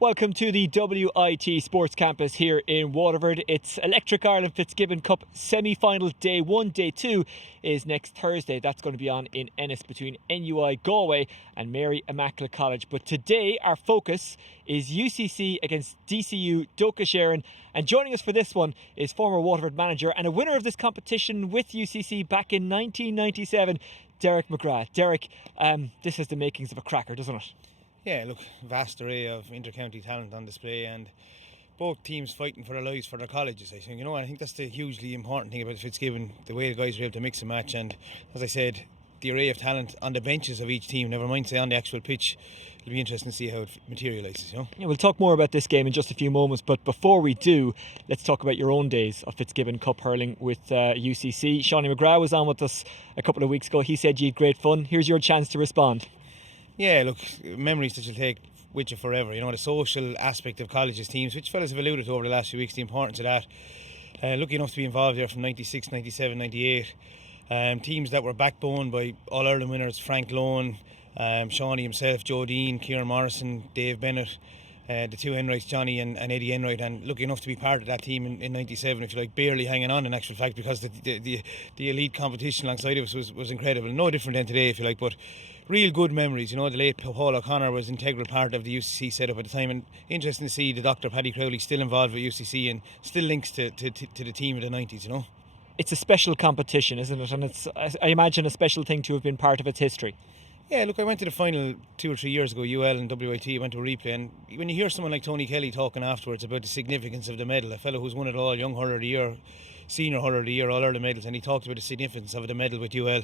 Welcome to the WIT Sports Campus here in Waterford. It's Electric Ireland Fitzgibbon Cup semi-final day 1. Day 2 is next Thursday. That's going to be on in Ennis between NUI Galway and Mary Immaculate College. But today our focus is UCC against DCU Dochas Eireann. And joining us for this one is former Waterford manager and a winner of this competition with UCC back in 1997, Derek McGrath. Derek, this has the makings of a cracker, doesn't it? Yeah, look, vast array of inter-county talent on display, and both teams fighting for their lives for their colleges, I think. I think that's the hugely important thing about Fitzgibbon, the way the guys are able to mix and match, and as I said, the array of talent on the benches of each team, never mind say on the actual pitch. It'll be interesting to see how it materialises, Yeah, we'll talk more about this game in just a few moments, but before we do, let's talk about your own days of Fitzgibbon Cup hurling with UCC. Seanie McGrath was on with us a couple of weeks ago. He said you had great fun. Here's your chance to respond. Yeah, look, memories that you'll take with you forever. The social aspect of colleges teams, which fellas have alluded to over the last few weeks, the importance of that. Lucky enough to be involved there from 96, 97, 98. Teams that were backboned by All-Ireland winners Frank Lohan, Seanie himself, Joe Dean, Kieran Morrison, Dave Bennett, the two Enrights, Johnny and Eddie Enright, and lucky enough to be part of that team in 97, if you like, barely hanging on in actual fact, because the elite competition alongside of us was incredible. No different than today, if you like, but real good memories. The late Paul O'Connor was an integral part of the UCC setup at the time, and interesting to see the Dr. Paddy Crowley still involved with UCC and still links to the team of the 90s. It's a special competition, isn't it? And it's, I imagine, a special thing to have been part of its history. Yeah, look, I went to the final 2 or 3 years ago, UL and WIT. I went to a replay, and when you hear someone like Tony Kelly talking afterwards about the significance of the medal, a fellow who's won it all, Young Hurler of the Year, Senior Hurler of the Year, All-Ireland medals, and he talked about the significance of the medal with UL.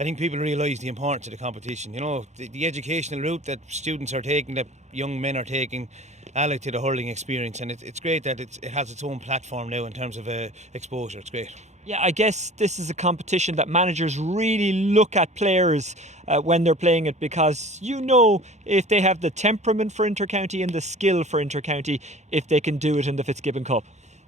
I think people realise the importance of the competition. The educational route that students are taking, that young men are taking, allied to the hurling experience, and it's great that it has its own platform now in terms of exposure. It's great. Yeah, I guess this is a competition that managers really look at players when they're playing it, because if they have the temperament for intercounty and the skill for intercounty, if they can do it in the Fitzgibbon Cup.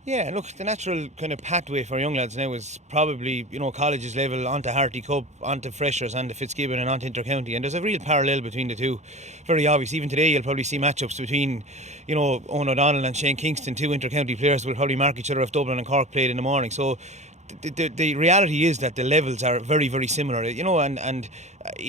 Yeah, look, the natural kind of pathway for young lads now is probably, colleges level onto Harty Cup, onto Freshers, onto Fitzgibbon and onto Intercounty, and there's a real parallel between the two. Very obvious. Even today you'll probably see matchups between, Owen O'Donnell and Shane Kingston, two Intercounty players will probably mark each other if Dublin and Cork played in the morning. So the reality is that the levels are very, very similar, and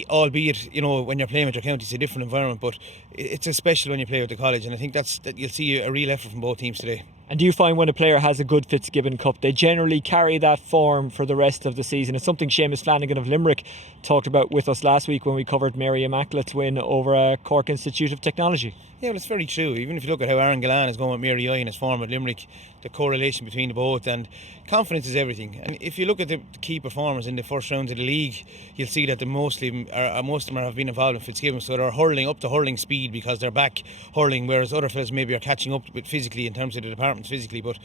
albeit, when you're playing with your county, it's a different environment, but it's a special when you play with the college, and I think that you'll see a real effort from both teams today. And do you find when a player has a good Fitzgibbon Cup, they generally carry that form for the rest of the season? It's something Seamus Flanagan of Limerick talked about with us last week when we covered Mary Immaculate's win over Cork Institute of Technology. Yeah, well, it's very true. Even if you look at how Aaron Gillan is going with Mary I in his form at Limerick, the correlation between the both, and confidence is everything. And if you look at the key performers in the first round of the league, you'll see that most of them have been involved in Fitzgibbon, so they're hurling up to hurling speed because they're back hurling, whereas other fellas maybe are catching up with physically in terms of the departments physically. But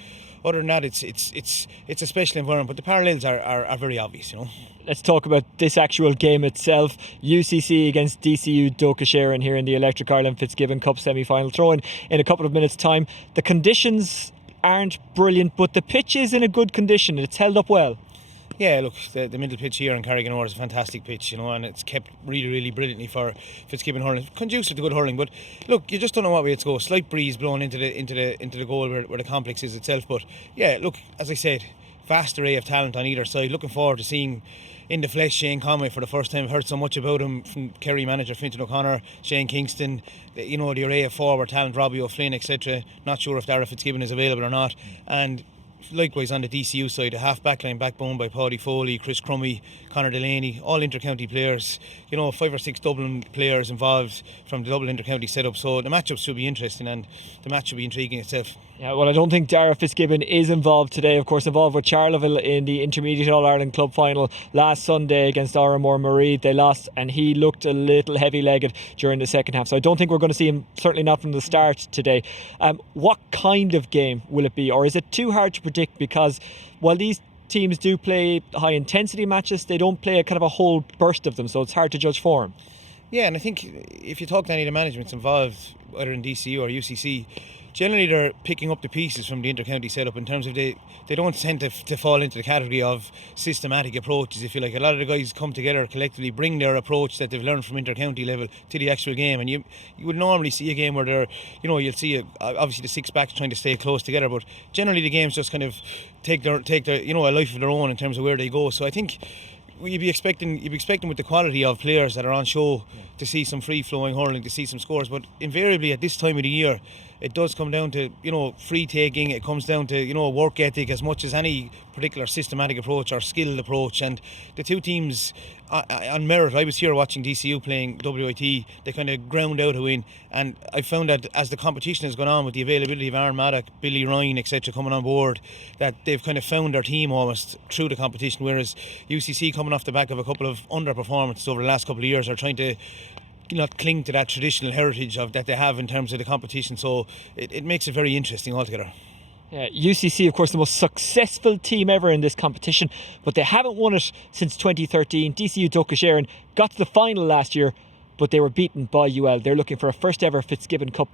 other than that, it's a special environment, but the parallels are very obvious. Let's talk about this actual game itself. UCC against DCU Dochas Eireann here in the Electric Ireland Fitzgibbon Cup semi-final, throw-in in a couple of minutes' time. The conditions aren't brilliant, but the pitch is in a good condition. It's held up well. Yeah, look, the middle pitch here in Carriganore is a fantastic pitch, and it's kept really, really brilliantly for Fitzgibbon hurling. Conducive to good hurling, but look, you just don't know what way it's going. Slight breeze blowing into the goal where the complex is itself. But yeah, look, as I said, vast array of talent on either side. Looking forward to seeing in the flesh Shane Conway for the first time. I've heard so much about him from Kerry manager Fintan O'Connor, Shane Kingston, the array of forward talent, Robbie O'Flynn, etc. Not sure if Dara Fitzgibbon is available or not. And likewise on the DCU side, a half backline backbone by Paddy Foley, Chris Crummy, Conor Delaney, all intercounty players, 5 or 6 Dublin players involved from the Dublin intercounty setup. So the matchups should be interesting, and the match should be intriguing itself. Yeah, well, I don't think Dara Fitzgibbon is involved today. Of course, involved with Charleville in the Intermediate All-Ireland Club final last Sunday against Oramore Marie. They lost, and he looked a little heavy-legged during the second half. So I don't think we're going to see him, certainly not from the start today. What kind of game will it be? Or is it too hard to predict? Because while these teams do play high-intensity matches, they don't play a kind of a whole burst of them, so it's hard to judge form. Yeah, and I think if you talk to any of the managements involved, whether in DCU or UCC, generally they're picking up the pieces from the inter-county setup in terms of they don't tend to fall into the category of systematic approaches, if you like. A lot of the guys come together collectively, bring their approach that they've learned from inter-county level to the actual game, and you would normally see a game where they're, you'll see obviously the six backs trying to stay close together, but generally the games just kind of take their a life of their own in terms of where they go. So I think you'd be expecting with the quality of players that are on show to see some free flowing hurling, to see some scores, but invariably at this time of the year it does come down to free taking. It comes down to work ethic as much as any particular systematic approach or skilled approach. And the two teams on merit, I was here watching DCU playing WIT, they kind of ground out a win, and I found that as the competition has gone on with the availability of Aaron Maddock, Billy Ryan, etc. coming on board, that they've kind of found their team almost through the competition, whereas UCC, coming off the back of a couple of underperformances over the last couple of years, are trying to not cling to that traditional heritage that they have in terms of the competition. So it makes it very interesting altogether. Yeah, UCC, of course, the most successful team ever in this competition, but they haven't won it since 2013. DCU Dochas got to the final last year, but they were beaten by UL. They're looking for a first ever Fitzgibbon Cup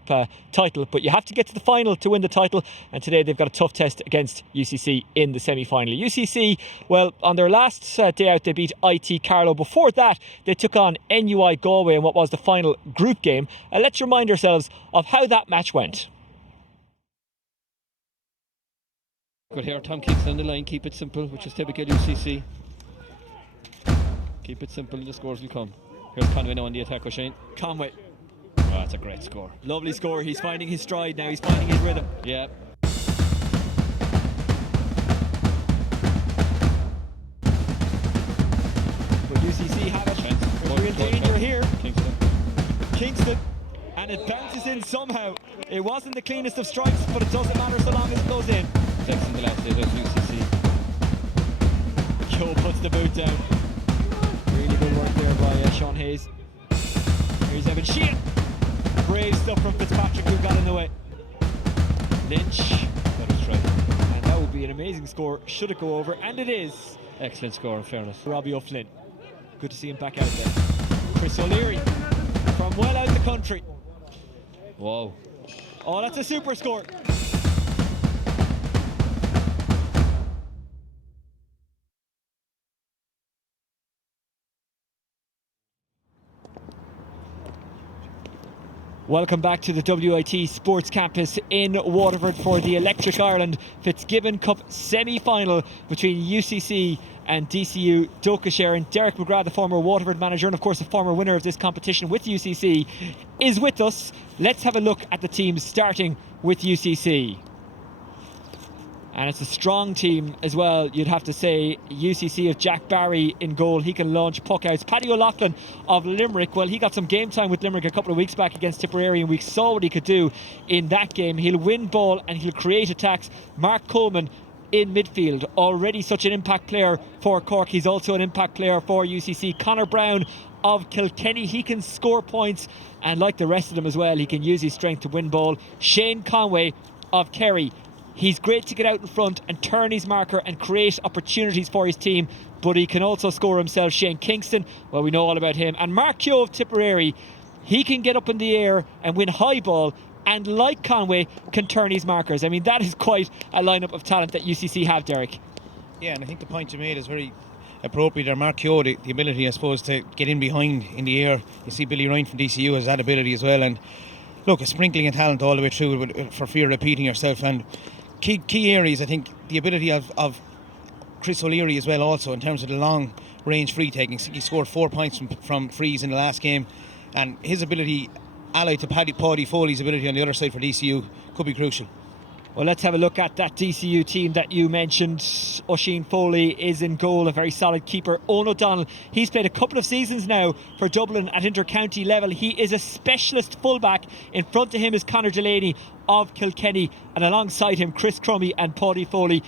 title, but you have to get to the final to win the title, and today they've got a tough test against UCC in the semi-final. UCC, well, on their last day out they beat IT Carlow. Before that they took on NUI Galway in what was the final group game. Let's remind ourselves of how that match went. Good here, Tom Kingston on the line, keep it simple, which is typical UCC. Keep it simple and the scores will come. Here's Conway now on the attack with Shane. Conway. Oh, that's a great score. Lovely score. He's finding his stride now. He's finding his rhythm. Yeah. But UCC have it. There's real danger here. Kingston. And it bounces in somehow. It wasn't the cleanest of strikes, but it doesn't matter so long as it goes in. Texting the last day of UCC. Joe puts the boot down. Really good work there by Sean Hayes. Here's Evan Sheehan. Brave stuff from Fitzpatrick, who got in the way. Lynch. That was right. And that would be an amazing score should it go over, and it is. Excellent score, in fairness. Robbie O'Flynn. Good to see him back out there. Chris O'Leary from well out the country. Wow. Oh, that's a super score. Welcome back to the WIT Sports Campus in Waterford for the Electric Ireland Fitzgibbon Cup semi-final between UCC and DCU Dochas. Derek McGrath, the former Waterford manager and of course the former winner of this competition with UCC, is with us. Let's have a look at the teams, starting with UCC. And it's a strong team as well, you'd have to say. UCC of Jack Barry in goal. He can launch puck outs. Paddy O'Loughlin of Limerick, well, he got some game time with Limerick a couple of weeks back against Tipperary, and we saw what he could do in that game. He'll win ball and he'll create attacks. Mark Coleman in midfield, already such an impact player for Cork. He's also an impact player for UCC. Conor Brown of Kilkenny, he can score points, and like the rest of them as well, he can use his strength to win ball. Shane Conway of Kerry, he's great to get out in front and turn his marker and create opportunities for his team, but he can also score himself. Shane Kingston, well, we know all about him. And Mark Keogh of Tipperary, he can get up in the air and win high ball, and like Conway, can turn his markers. I mean, that is quite a lineup of talent that UCC have, Derek. Yeah, and I think the point you made is very appropriate there. Mark Keogh, the ability, I suppose, to get in behind in the air. You see Billy Ryan from DCU has that ability as well, and look, a sprinkling of talent all the way through for fear of repeating yourself. And key areas, I think, the ability of Chris O'Leary as well, also in terms of the long range free taking. He scored 4 points from frees in the last game, and his ability, allied to Paddy Foley's ability on the other side for DCU, could be crucial. Well, let's have a look at that DCU team that you mentioned. Oisin Foley is in goal, a very solid keeper. Owen O'Donnell, he's played a couple of seasons now for Dublin at inter-county level. He is a specialist fullback. In front of him is Conor Delaney of Kilkenny, and alongside him Chris Crummy and Paddy Foley.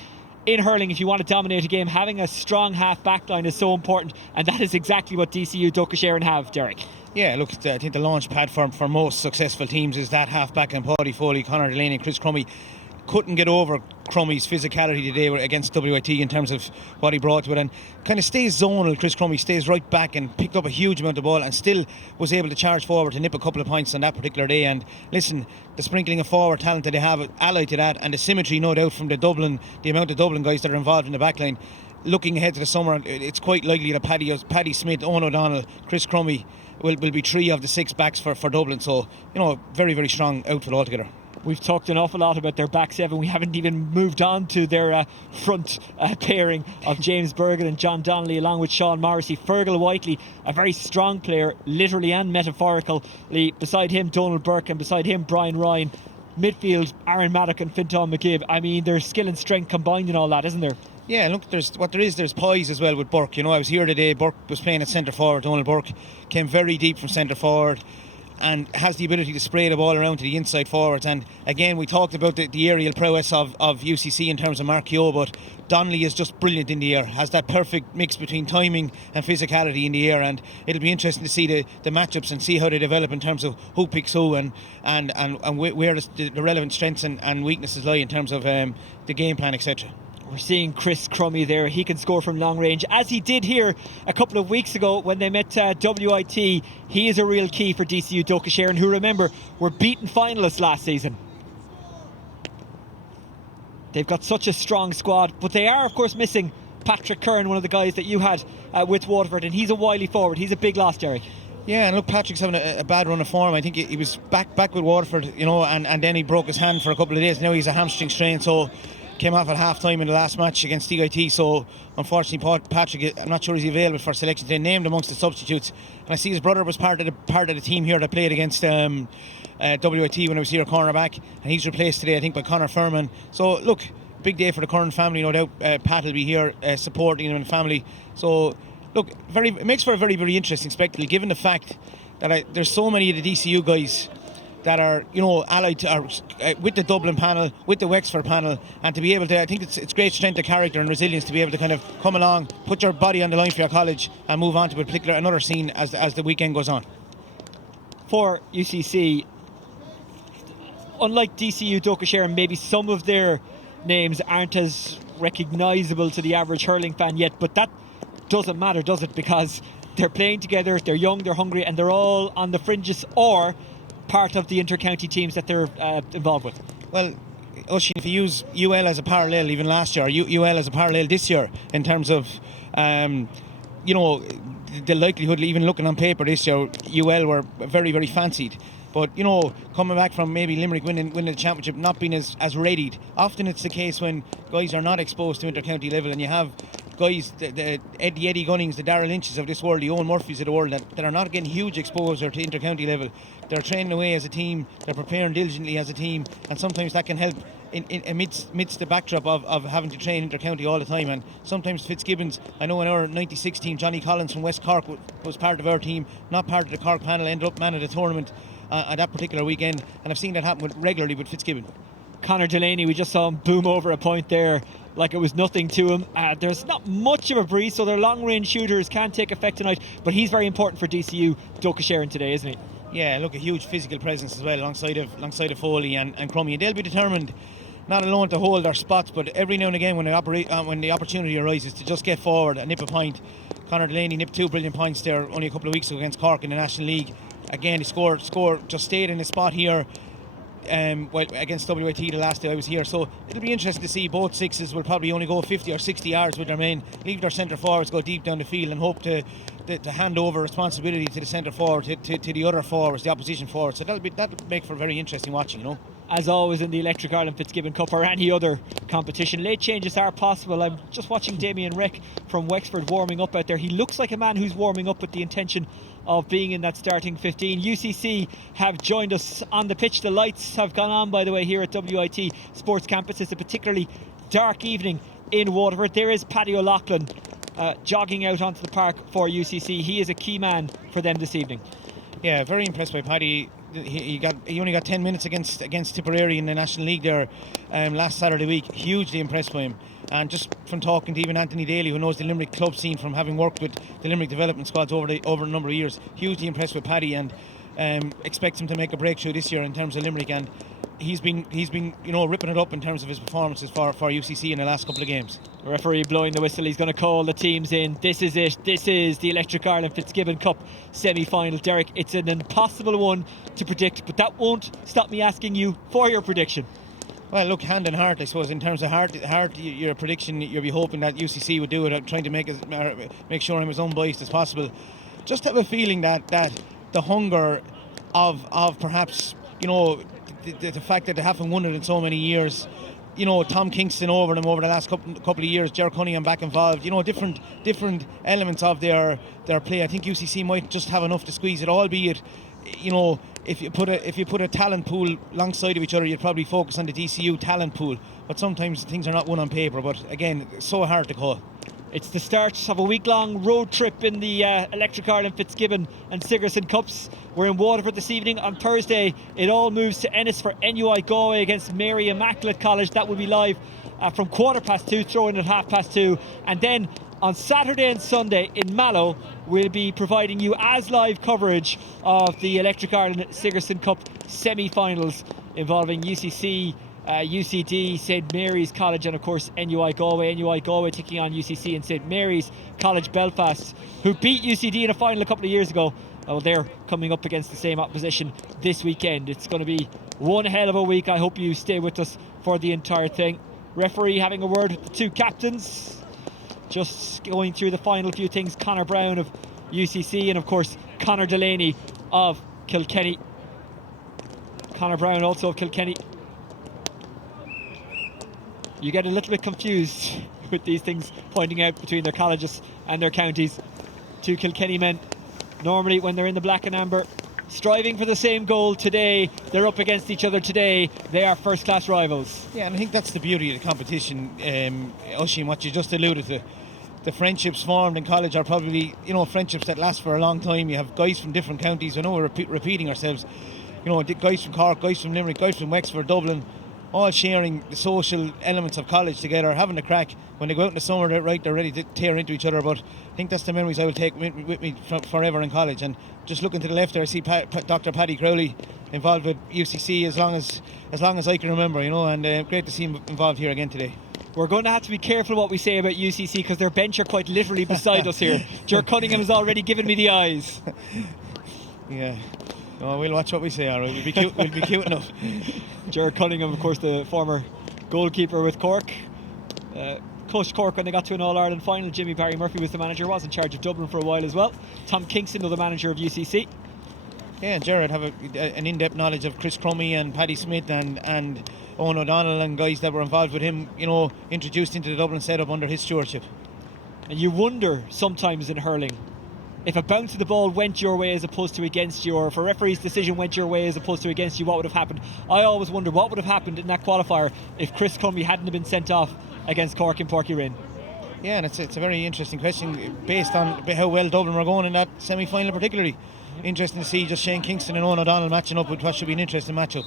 In hurling, if you want to dominate a game, having a strong half back line is so important, and that is exactly what DCU Dochas have, Derek. Yeah, look, I think the launch pad for most successful teams is that half back and Paddy Foley, Conor Delaney and Chris Crummy. couldn't get over Crummie's physicality today against WIT in terms of what he brought to it, and kind of stays zonal. Chris Crummie stays right back and picked up a huge amount of ball and still was able to charge forward to nip a couple of points on that particular day. And listen, the sprinkling of forward talent that they have allied to that, and the symmetry, no doubt, from the amount of Dublin guys that are involved in the backline. Looking ahead to the summer, it's quite likely that Paddy Smith, Owen O'Donnell, Chris Crummie will be 3 of the 6 backs for Dublin. So, very, very strong outfit altogether. We've talked an awful lot about their back seven. We haven't even moved on to their front pairing of James Bergen and John Donnelly, along with Sean Morrissey. Fergal Whiteley, a very strong player, literally and metaphorically. Beside him, Donald Burke, and beside him, Brian Ryan. Midfield, Aaron Maddock and Fintan McGibb. I mean, there's skill and strength combined in all that, isn't there? Yeah, look, there's poise as well with Burke. I was here today. Burke was playing at centre forward. Donald Burke came very deep from centre forward and has the ability to spray the ball around to the inside forwards. And again, we talked about the aerial prowess of UCC in terms of Mark Keogh, but Donnelly is just brilliant in the air, has that perfect mix between timing and physicality in the air, and it'll be interesting to see the matchups and see how they develop in terms of who picks who and where the relevant strengths and weaknesses lie in terms of the game plan, etc. We're seeing Chris Crummie there. He can score from long range, as he did here a couple of weeks ago when they met WIT. He is a real key for DCU Dochas, who, remember, were beaten finalists last season. They've got such a strong squad, but they are, of course, missing Patrick Curran, one of the guys that you had with Waterford, and he's a wily forward. He's a big loss, Derek. Yeah, and look, Patrick's having a bad run of form. I think he was back with Waterford, and then he broke his hand for a couple of days. Now he's a hamstring strain, so came off at half time in the last match against DIT. So unfortunately, Patrick, I'm not sure he's available for selection. They named amongst the substitutes, and I see his brother was part of the team here that played against WIT when I was here, cornerback, and he's replaced today, I think, by Conor Furman. So look, big day for the Curran family, no doubt. Pat will be here supporting him and family. So look, it makes for a very, very interesting spectacle, given the fact that there's so many of the DCU guys that are, allied to, with the Dublin panel, with the Wexford panel, and to be able to, I think it's great strength of character and resilience to be able to kind of come along, put your body on the line for your college, and move on to another scene as the weekend goes on. For UCC, unlike DCU Dochas, maybe some of their names aren't as recognisable to the average hurling fan yet, but that doesn't matter, does it? Because they're playing together, they're young, they're hungry, and they're all on the fringes or part of the inter-county teams that they're involved with. Well, Oisin, if you use UL as a parallel, even last year, UL as a parallel this year, in terms of, the likelihood, even looking on paper this year, UL were very, very fancied. But, coming back from maybe Limerick winning the championship, not being as readied, often it's the case when guys are not exposed to inter-county level, and you have guys, the Eddie Gunnings, the Darrell Lynches of this world, the Owen Murphys of the world, that are not getting huge exposure to inter-county level. They're training away as a team, they're preparing diligently as a team, and sometimes that can help amidst the backdrop of having to train inter-county all the time. And sometimes Fitzgibbons, I know in our 96 team, Johnny Collins from West Cork was part of our team, not part of the Cork panel, ended up man of the tournament at that particular weekend, and I've seen that happen regularly with Fitzgibbon. Conor Delaney, we just saw him boom over a point there like it was nothing to him. There's not much of a breeze, so their long-range shooters can take effect tonight, but he's very important for DCU Dochas today, isn't he? Yeah, look, a huge physical presence as well alongside of Foley and Crummie, and they'll be determined not alone to hold their spots, but every now and again when the opportunity arises to just get forward and nip a point. Conor Delaney nipped 2 brilliant points there only a couple of weeks ago against Cork in the National League. Again, he scored, just stayed in his spot here against WIT the last day I was here. So it'll be interesting to see. Both sixes will probably only go 50 or 60 yards with their main, leave their centre forwards go deep down the field, and hope to hand over responsibility to the centre forward, to the other forwards, the opposition forwards. So that'll make for very interesting watching, As always in the Electric Ireland Fitzgibbon Cup or any other competition, late changes are possible. I'm just watching Damien Reck from Wexford warming up out there. He looks like a man who's warming up with the intention of being in that starting 15. UCC have joined us on the pitch. The lights have gone on, by the way, here at WIT Sports Campus. It's a particularly dark evening in Waterford. There is Paddy O'Loughlin jogging out onto the park for UCC. He is a key man for them this evening. Yeah, very impressed by Paddy. He only got 10 minutes against Tipperary in the National League there last Saturday week. Hugely impressed by him. And just from talking to even Anthony Daly, who knows the Limerick club scene from having worked with the Limerick development squads over a number of years, hugely impressed with Paddy, and expects him to make a breakthrough this year in terms of Limerick. And he's been ripping it up in terms of his performances for UCC in the last couple of games. The referee blowing the whistle. He's going to call the teams in. This is it. This is the Electric Ireland Fitzgibbon Cup semi-final. Derek, it's an impossible one to predict, but that won't stop me asking you for your prediction. Well, look, hand in heart, I suppose. In terms of heart, your prediction, you'll be hoping that UCC would do it, trying to make sure I'm as unbiased as possible. Just have a feeling that the hunger of perhaps, the fact that they haven't won it in so many years, Tom Kingston over them over the last couple of years, Ger Cunningham back involved, different elements of their play. I think UCC might just have enough to squeeze it, albeit, if you put a talent pool alongside of each other, you'd probably focus on the DCU talent pool. But sometimes things are not won on paper. But again, it's so hard to call. It's the start of a week-long road trip in the Electric Ireland Fitzgibbon and Sigerson Cups. We're in Waterford this evening. On Thursday, it all moves to Ennis for NUI Galway against Mary Immaculate College. That will be live from 2:15, throw-in at 2:30. And then on Saturday and Sunday in Mallow, we'll be providing you as live coverage of the Electric Ireland Sigerson Cup semi-finals involving UCC, UCD, St Mary's College, and of course NUI Galway. NUI Galway taking on UCC and St Mary's College Belfast, who beat UCD in a final a couple of years ago. Well, they're coming up against the same opposition this weekend. It's going to be one hell of a week. I hope you stay with us for the entire thing. Referee having a word with the two captains. Just going through the final few things. Conor Brown of UCC and of course Conor Delaney of Kilkenny. Conor Brown also of Kilkenny. You get a little bit confused with these things pointing out between their colleges and their counties. Two Kilkenny men, normally when they're in the black and amber, striving for the same goal. Today they're up against each other. Today they are first class rivals. Yeah, and I think that's the beauty of the competition, Oisin, what you just alluded to. The friendships formed in college are probably friendships that last for a long time. You have guys from different counties. I know we're repeating ourselves, guys from Cork, guys from Limerick, guys from Wexford, Dublin, all sharing the social elements of college together, having a crack. When they go out in the summer, they're ready to tear into each other. But I think that's the memories I will take with me forever in college. And just looking to the left there, I see Dr. Paddy Crowley involved with UCC as long as I can remember, and great to see him involved here again today. We're going to have to be careful what we say about UCC because their bench are quite literally beside us here. Ger Cunningham has already given me the eyes. Yeah. Oh, we'll watch what we say, alright. We'll be cute enough. Ger Cunningham, of course, the former goalkeeper with Cork. Coached Cork when they got to an All-Ireland final. Jimmy Barry Murphy was the manager, was in charge of Dublin for a while as well. Tom Kingston was the manager of UCC. Yeah, Jared have an in-depth knowledge of Chris Crummy and Paddy Smith and Owen O'Donnell and guys that were involved with him, introduced into the Dublin setup under his stewardship. And you wonder sometimes in hurling, if a bounce of the ball went your way as opposed to against you, or if a referee's decision went your way as opposed to against you, what would have happened? I always wonder what would have happened in that qualifier if Chris Crummy hadn't been sent off against Cork in Porky Rin. Yeah, and it's a very interesting question based on how well Dublin were going in that semi-final particularly. Interesting to see just Shane Kingston and Owen O'Donnell matching up with what should be an interesting matchup.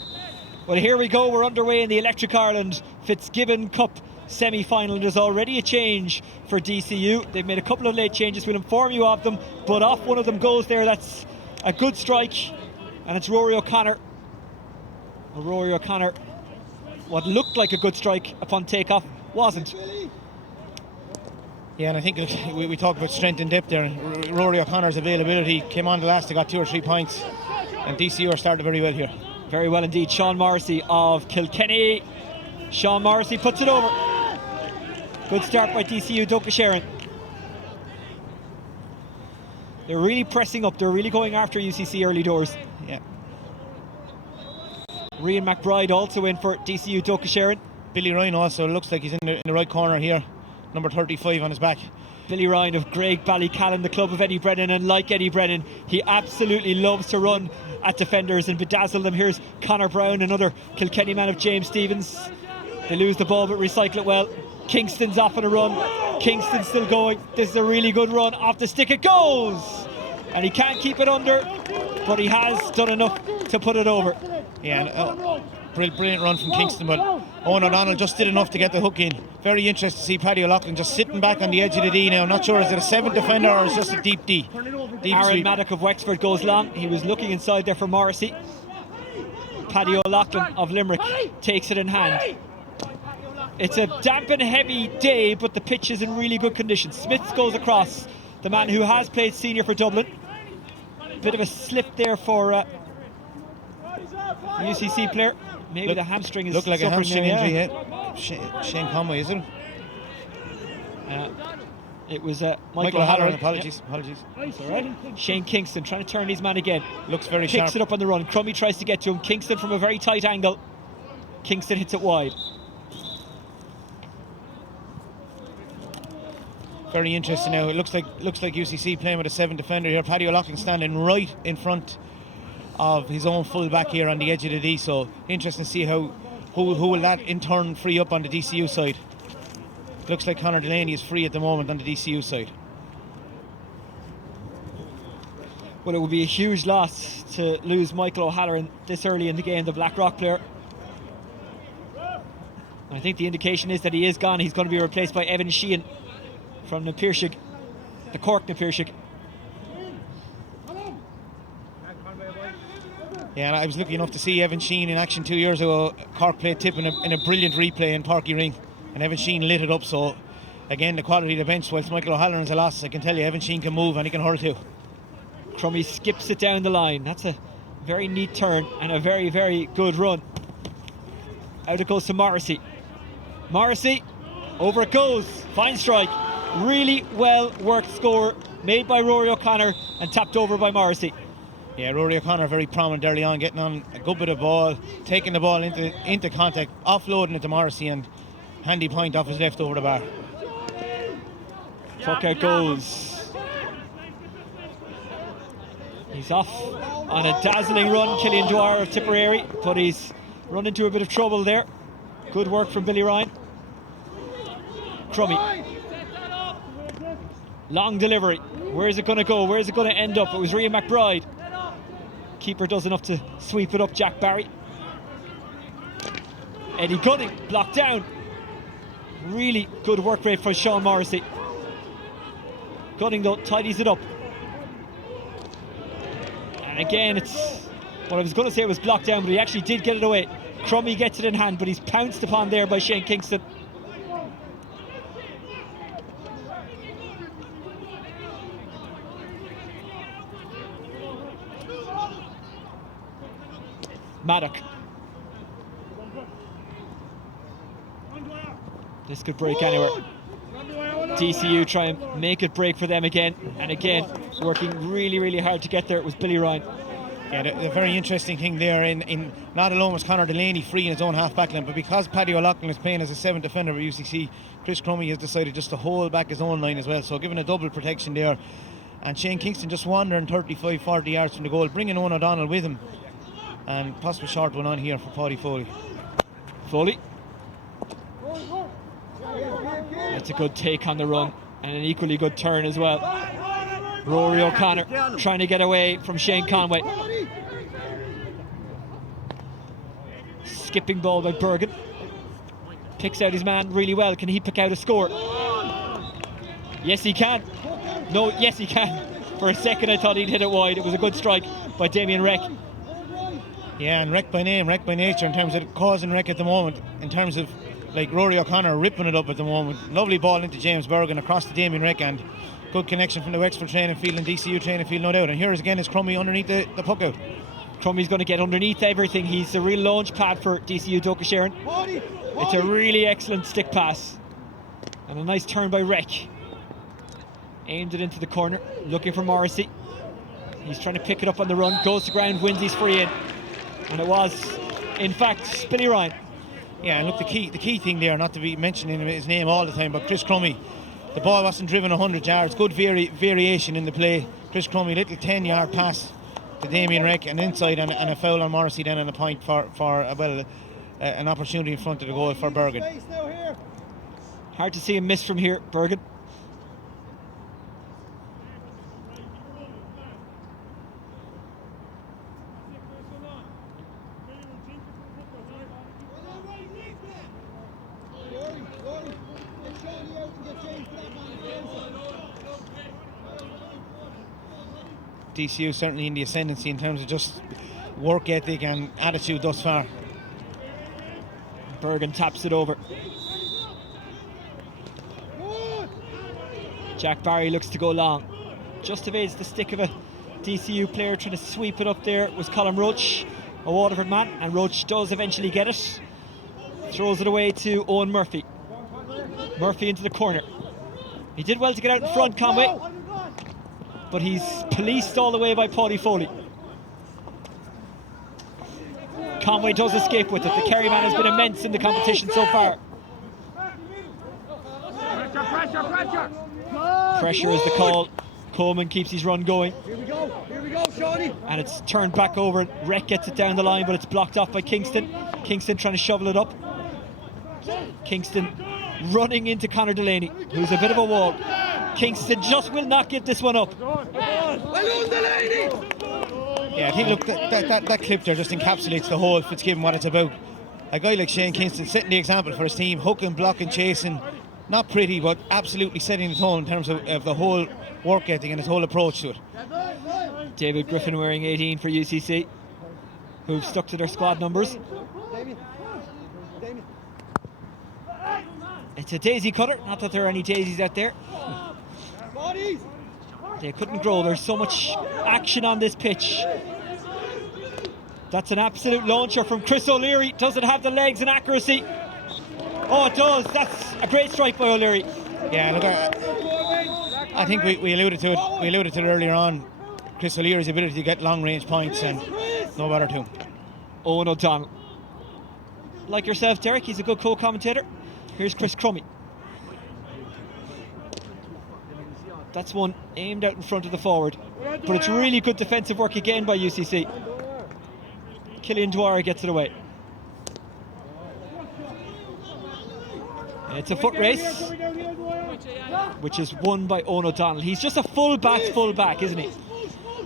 Well, here we go. We're underway in the Electric Ireland Fitzgibbon Cup semi-final. There's already a change for DCU. They've made a couple of late changes. We'll inform you of them. But off one of them goes there. That's a good strike. And it's Rory O'Connor. Well, Rory O'Connor, what looked like a good strike upon takeoff, wasn't. Yeah, and I think we talked about strength and depth there. Rory O'Connor's availability came on the last. They got 2 or 3 points. And DCU are started very well here. Very well indeed. Sean Morrissey of Kilkenny. Sean Morrissey puts it over. Good start by DCU, Dochas. They're really pressing up. They're really going after UCC early doors. Yeah. Rian McBride also in for DCU, Dochas. Billy Ryan also looks like he's in the right corner here. Number 35 on his back. Billy Ryan of Greg Ballycallan, the club of Eddie Brennan, and like Eddie Brennan, he absolutely loves to run at defenders and bedazzle them. Here's Conor Brown, another Kilkenny man of James Stevens. They lose the ball but recycle it well. Kingston's off on a run. Kingston's still going. This is a really good run. Off the stick it goes! And he can't keep it under, but he has done enough to put it over. Yeah, brilliant run from Kingston, but Owen O'Donnell just did enough to get the hook in. Very interesting to see Paddy O'Loughlin just sitting back on the edge of the D now. I'm not sure, is it a 7th defender or is it just a deep D? Aaron Maddock of Wexford goes long. He was looking inside there for Morrissey. Paddy O'Loughlin of Limerick takes it in hand. It's a damp and heavy day, but the pitch is in really good condition. Smiths goes across, the man who has played senior for Dublin. Bit of a slip there for UCC player. Maybe the hamstring is looked like a hamstring injury. Yeah. Shane Conway, is it? It was Michael O'Halloran. Apologies. It's all right. Shane Kingston trying to turn his man again. Looks very sharp. Picks it up on the run. Crummy tries to get to him. Kingston from a very tight angle. Kingston hits it wide. Very interesting now. It looks like UCC playing with a 7 defender here. Paddy O'Loughlin standing right in front of his own full back here on the edge of the D. So interesting to see who will that in turn free up on the DCU side. Looks like Conor Delaney is free at the moment on the DCU side. Well, it would be a huge loss to lose Michael O'Halloran this early in the game, the Blackrock player. I think the indication is that he is gone. He's going to be replaced by Evan Sheehan from the Cork na Piarsaigh. Yeah, and I was lucky enough to see Evan Sheehan in action 2 years ago. Cork played Tip in a brilliant replay in Parky Ring, and Evan Sheehan lit it up. So again, the quality of the bench, whilst Michael O'Halloran's a loss, I can tell you Evan Sheehan can move and he can hurl too. Crummy skips it down the line. That's a very neat turn and a very, very good run. Out it goes to Morrissey. Morrissey, over it goes. Fine strike. Really well worked score made by Rory O'Connor and tapped over by Morrissey. Yeah, Rory O'Connor very prominent early on, getting on a good bit of ball, taking the ball into contact, offloading it to Morrissey, and handy point off his left over the bar. Puck out goes. He's off on a dazzling run, Killian Dwyer of Tipperary, but he's run into a bit of trouble there. Good work from Billy Ryan. Crummy. Long delivery. Where is it going to go? Where is it going to end up? It was Rhea McBride. Keeper does enough to sweep it up. Jack Barry. Eddie Gunning blocked down. Really good work rate for Sean Morrissey. Gunning though tidies it up. And again, it's what I was going to say was blocked down, but he actually did get it away. Crummy gets it in hand, but he's pounced upon there by Shane Kingston. Maddock. This could break anywhere. DCU try and make it break for them again, and again working really, really hard to get there. It was Billy Ryan. Yeah, the very interesting thing there, in not alone was Conor Delaney free in his own half back line, but because Paddy O'Loughlin is playing as a 7th defender for UCC, Chris Crummy has decided just to hold back his own line as well, so giving a double protection there. And Shane Kingston just wandering 35-40 yards from the goal, bringing Owen O'Donnell with him, and possible short one on here for Paddy Foley. That's a good take on the run and an equally good turn as well. Rory O'Connor trying to get away from Shane Conway. Skipping ball by Bergen. Picks out his man really well. Can he pick out a score? Yes, he can. No, yes, he can. For a second, I thought he'd hit it wide. It was a good strike by Damien Reck. Yeah, and Reck by name, Reck by nature, in terms of causing Reck at the moment, in terms of like Rory O'Connor ripping it up at the moment. Lovely ball into James Bergen across to Damien Reck, and good connection from the Wexford training field and DCU training field, no doubt. And here is again is Crummy underneath the puck out. Crummy's going to get underneath everything. He's a real launch pad for DCU Dochas. It's a really excellent stick pass. And a nice turn by Reck. Aimed it into the corner, looking for Morrissey. He's trying to pick it up on the run, goes to ground, wins his free in. And it was, in fact, Billy Ryan. Yeah, and look, the key thing there, not to be mentioning his name all the time, but Chris Crummy, the ball wasn't driven 100 yards, good variation in the play. Chris Crummy, little 10-yard pass to Damien Reck, and inside, and a foul on Morrissey then, and a point for an opportunity in front of the goal for Bergen. Hard to see him miss from here, Bergen. DCU certainly in the ascendancy in terms of just work ethic and attitude thus far. Bergen taps it over. Jack Barry looks to go long. Just evades the stick of a DCU player trying to sweep it up there. Was Colin Roach, a Waterford man, and Roach does eventually get it. Throws it away to Owen Murphy. Murphy into the corner. He did well to get out in front, Conway, but he's policed all the way by Paddy Foley. Conway does escape with it. The Kerry man has been immense in the competition so far. Pressure is the call. Coleman keeps his run going. Here we go, Shawnee. And it's turned back over. Rec gets it down the line, but it's blocked off by Kingston. Kingston trying to shovel it up. Kingston running into Conor Delaney, who's a bit of a wall. Kingston just will not give this one up. Well done, Delaney. Yeah, I think, look, that clip there just encapsulates the whole Fitzgibbon, what it's about. A guy like Shane Kingston setting the example for his team, hooking, blocking, chasing. Not pretty, but absolutely setting the tone in terms of the whole work ethic and his whole approach to it. David Griffin wearing 18 for UCC, who've stuck to their squad numbers. It's a daisy cutter, not that there are any daisies out there. They couldn't grow, there's so much action on this pitch. That's an absolute launcher from Chris O'Leary. Does it have the legs and accuracy? Oh, it does. That's a great strike by O'Leary. Yeah, look, I think we alluded to it. We alluded to it earlier on. Chris O'Leary's ability to get long-range points, and no better to him. Owen O'Donnell. Like yourself, Derek, he's a good co-commentator. Here's Chris Crummy. That's one aimed out in front of the forward, but it's really good defensive work again by UCC. Killian Dwyer gets it away. It's a foot race, which is won by Owen O'Donnell. He's just a full back, isn't he?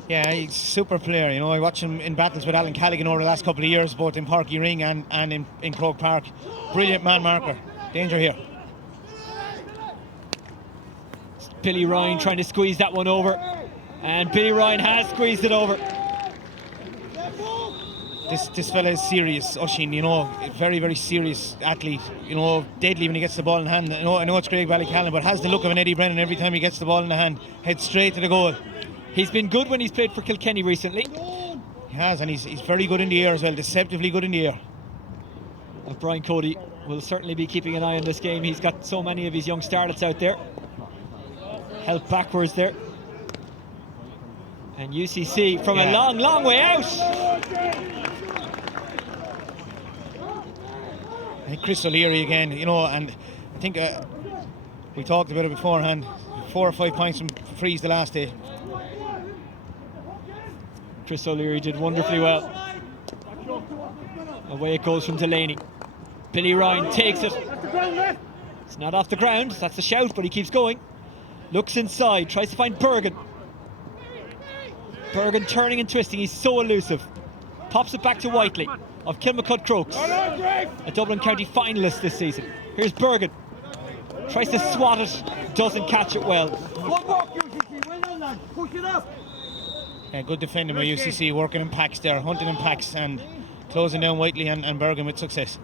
Yeah, he's a super player. You know, I watch him in battles with Alan Callaghan over the last couple of years, both in Parky Ring and in Croke Park. Brilliant man marker. Danger here. Billy Ryan trying to squeeze that one over, and Billy Ryan has squeezed it over. This fella is serious, Oisín, you know, a very, very serious athlete, you know, deadly when he gets the ball in hand. I know it's Craig Ballycallan, but has the look of an Eddie Brennan every time he gets the ball in the hand. Heads straight to the goal. He's been good when he's played for Kilkenny recently. He has, and he's very good in the air as well, deceptively good in the air. Well, Brian Cody will certainly be keeping an eye on this game. He's got so many of his young starlets out there. Help backwards there. And UCC from a long way out. I think Chris O'Leary again, you know, and I think we talked about it beforehand. 4 or 5 points from frees the last day. Chris O'Leary did wonderfully well. Away it goes from Delaney. Billy Ryan takes it. It's not off the ground, that's a shout, but he keeps going. Looks inside, tries to find Bergen. Bergen turning and twisting, he's so elusive. Pops it back to Whiteley of Kilmacud Crokes, a Dublin County finalist this season. Here's Bergen. Tries to swat it, doesn't catch it well. Yeah, good defending by UCC, working in packs there, hunting in packs and closing down Whiteley and Bergen with success.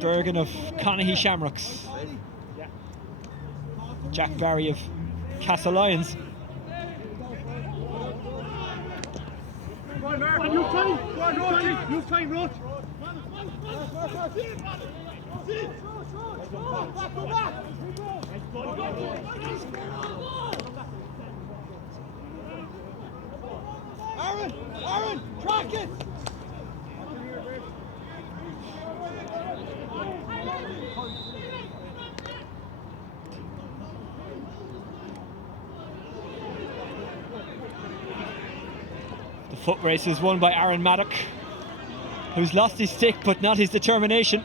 Bergen of Connahee Shamrocks. Jack Barry of Castle Lions. Aaron, track it! The foot race is won by Aaron Maddock, who's lost his stick but not his determination.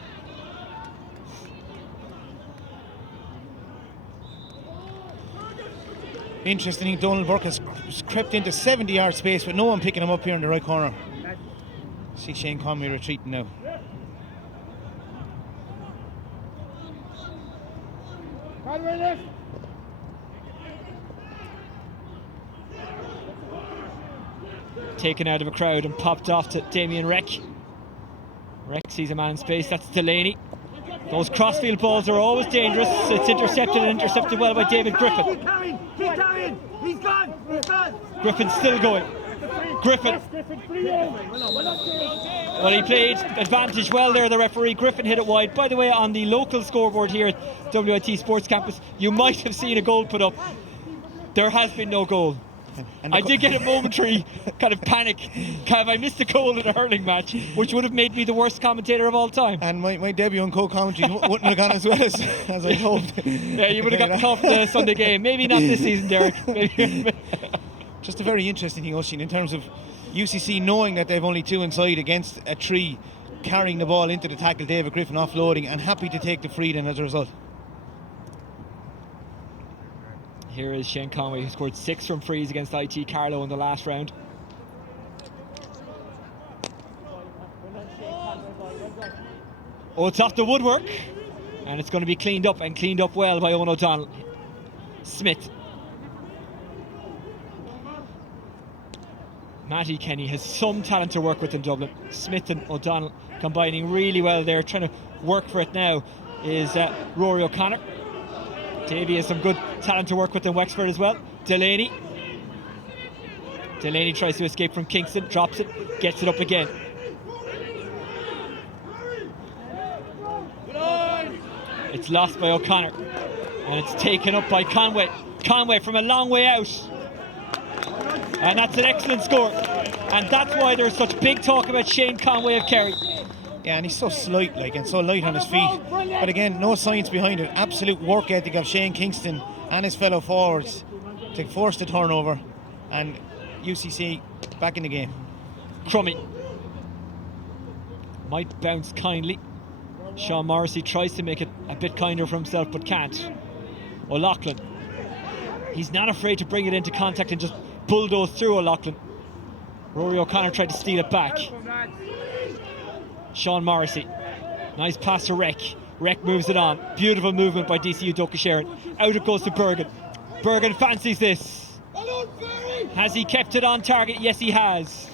Interesting, Donald Burke has crept into 70-yard space with no one picking him up here in the right corner. See Shane Conway retreating now. taken out of a crowd and popped off to Damien Reck. Reck sees a man in space, that's Delaney. Those crossfield balls are always dangerous. It's intercepted well by David Griffin. Keep carrying! He's gone! Griffin's still going. Griffin. Well, he played advantage well there, the referee. Griffin hit it wide. By the way, on the local scoreboard here at WIT Sports Campus, you might have seen a goal put up. There has been no goal. I did get a momentary kind of panic. Have I missed a goal in a hurling match, which would have made me the worst commentator of all time? And my debut on co-commentary wouldn't have gone as well as I hoped. Yeah, you would have got tough the Sunday game. Maybe not this season, Derek. Just a very interesting thing, Oisín, in terms of UCC knowing that they've only 2 inside against a 3, carrying the ball into the tackle, David Griffin offloading, and happy to take the free then as a result. Here is Shane Conway, who scored 6 from frees against IT Carlow in the last round. Oh, it's off the woodwork, and it's going to be cleaned up, and cleaned up well by Owen O'Donnell. Smith. Matty Kenny has some talent to work with in Dublin. Smith and O'Donnell combining really well there. Trying to work for it now is Rory O'Connor. Davey has some good talent to work with in Wexford as well. Delaney tries to escape from Kingston, drops it, gets it up again. It's lost by O'Connor, and it's taken up by Conway. Conway from a long way out, and that's an excellent score. And that's why there's such big talk about Shane Conway of Kerry. Yeah, and he's so slight, and so light on his feet. But again, no science behind it. Absolute work ethic of Shane Kingston and his fellow forwards to force the turnover, and UCC back in the game. Crummy might bounce kindly. Sean Morrissey tries to make it a bit kinder for himself, but can't. O'Loughlin, he's not afraid to bring it into contact and just bulldoze through O'Loughlin. Rory O'Connor tried to steal it back. Sean Morrissey, nice pass to Reck. Reck moves it on. Beautiful movement by DCU Dochas. Out it goes to Bergen. Bergen fancies this. Has he kept it on target? Yes, he has.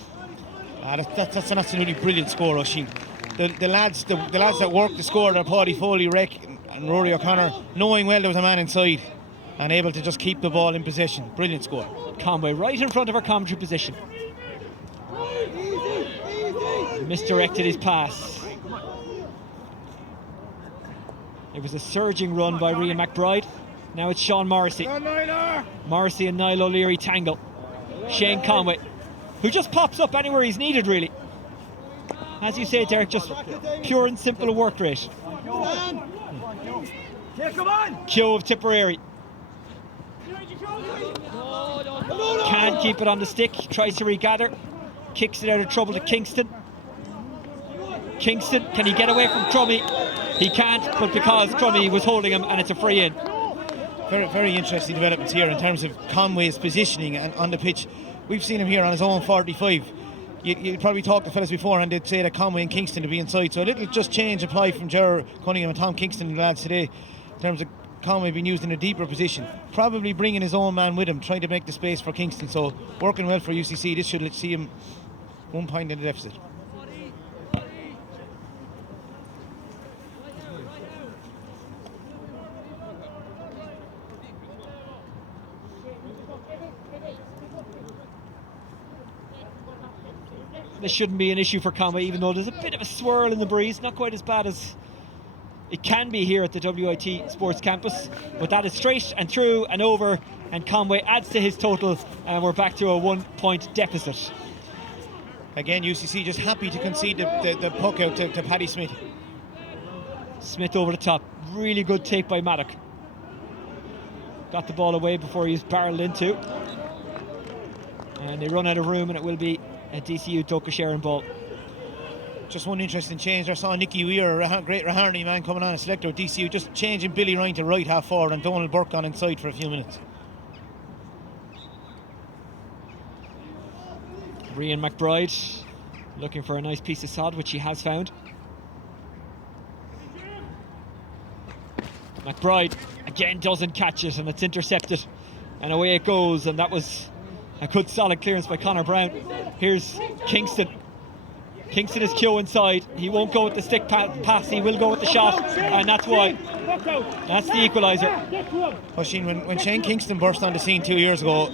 That's an absolutely brilliant score, Oisín. The lads that worked the score are Paddy Foley, Reck and Rory O'Connor, knowing well there was a man inside and able to just keep the ball in possession. Brilliant score. Conway right in front of our commentary position. Misdirected his pass. It was a surging run by Rian McBride. Now it's Sean Morrissey. Morrissey and Niall O'Leary tangle. Shane Conway, who just pops up anywhere he's needed, really. As you say, Derek, just pure and simple work rate. Keogh of Tipperary. Can't keep it on the stick. Tries to regather. Kicks it out of trouble to Kingston. Kingston, can he get away from Crummy? He can't, but because Crummy was holding him, and it's a free in. Very, very interesting developments here in terms of Conway's positioning and on the pitch. We've seen him here on his own 45. You'd probably talk to fellas before and they'd say that Conway and Kingston to be inside. So a little just change applied from Ger Cunningham and Tom Kingston and the lads today in terms of Conway being used in a deeper position. Probably bringing his own man with him, trying to make the space for Kingston. So working well for UCC. This should see him 1 point in the deficit. This shouldn't be an issue for Conway, even though there's a bit of a swirl in the breeze. Not quite as bad as it can be here at the WIT Sports Campus. But that is straight and through and over, and Conway adds to his total, and we're back to a 1 point deficit. Again, UCC just happy to concede the puck out to Paddy Smith. Smith over the top. Really good take by Maddock. Got the ball away before he was barreled into. And they run out of room, and it will be a DCU Dochas ball. Just one interesting change. I saw Nicky Weir, a great Raharney man, coming on a selector with DCU, just changing Billy Ryan to right half forward and Donald Burke on inside for a few minutes. Rian McBride looking for a nice piece of sod, which he has found. McBride again doesn't catch it, and it's intercepted, and away it goes. And that was A good solid clearance by Conor Brown. Here's Kingston. Kingston is Kyo inside. He won't go with the stick pass, he will go with the shot, and that's why. That's the equaliser. Well, Shane, when Shane Kingston burst on the scene 2 years ago,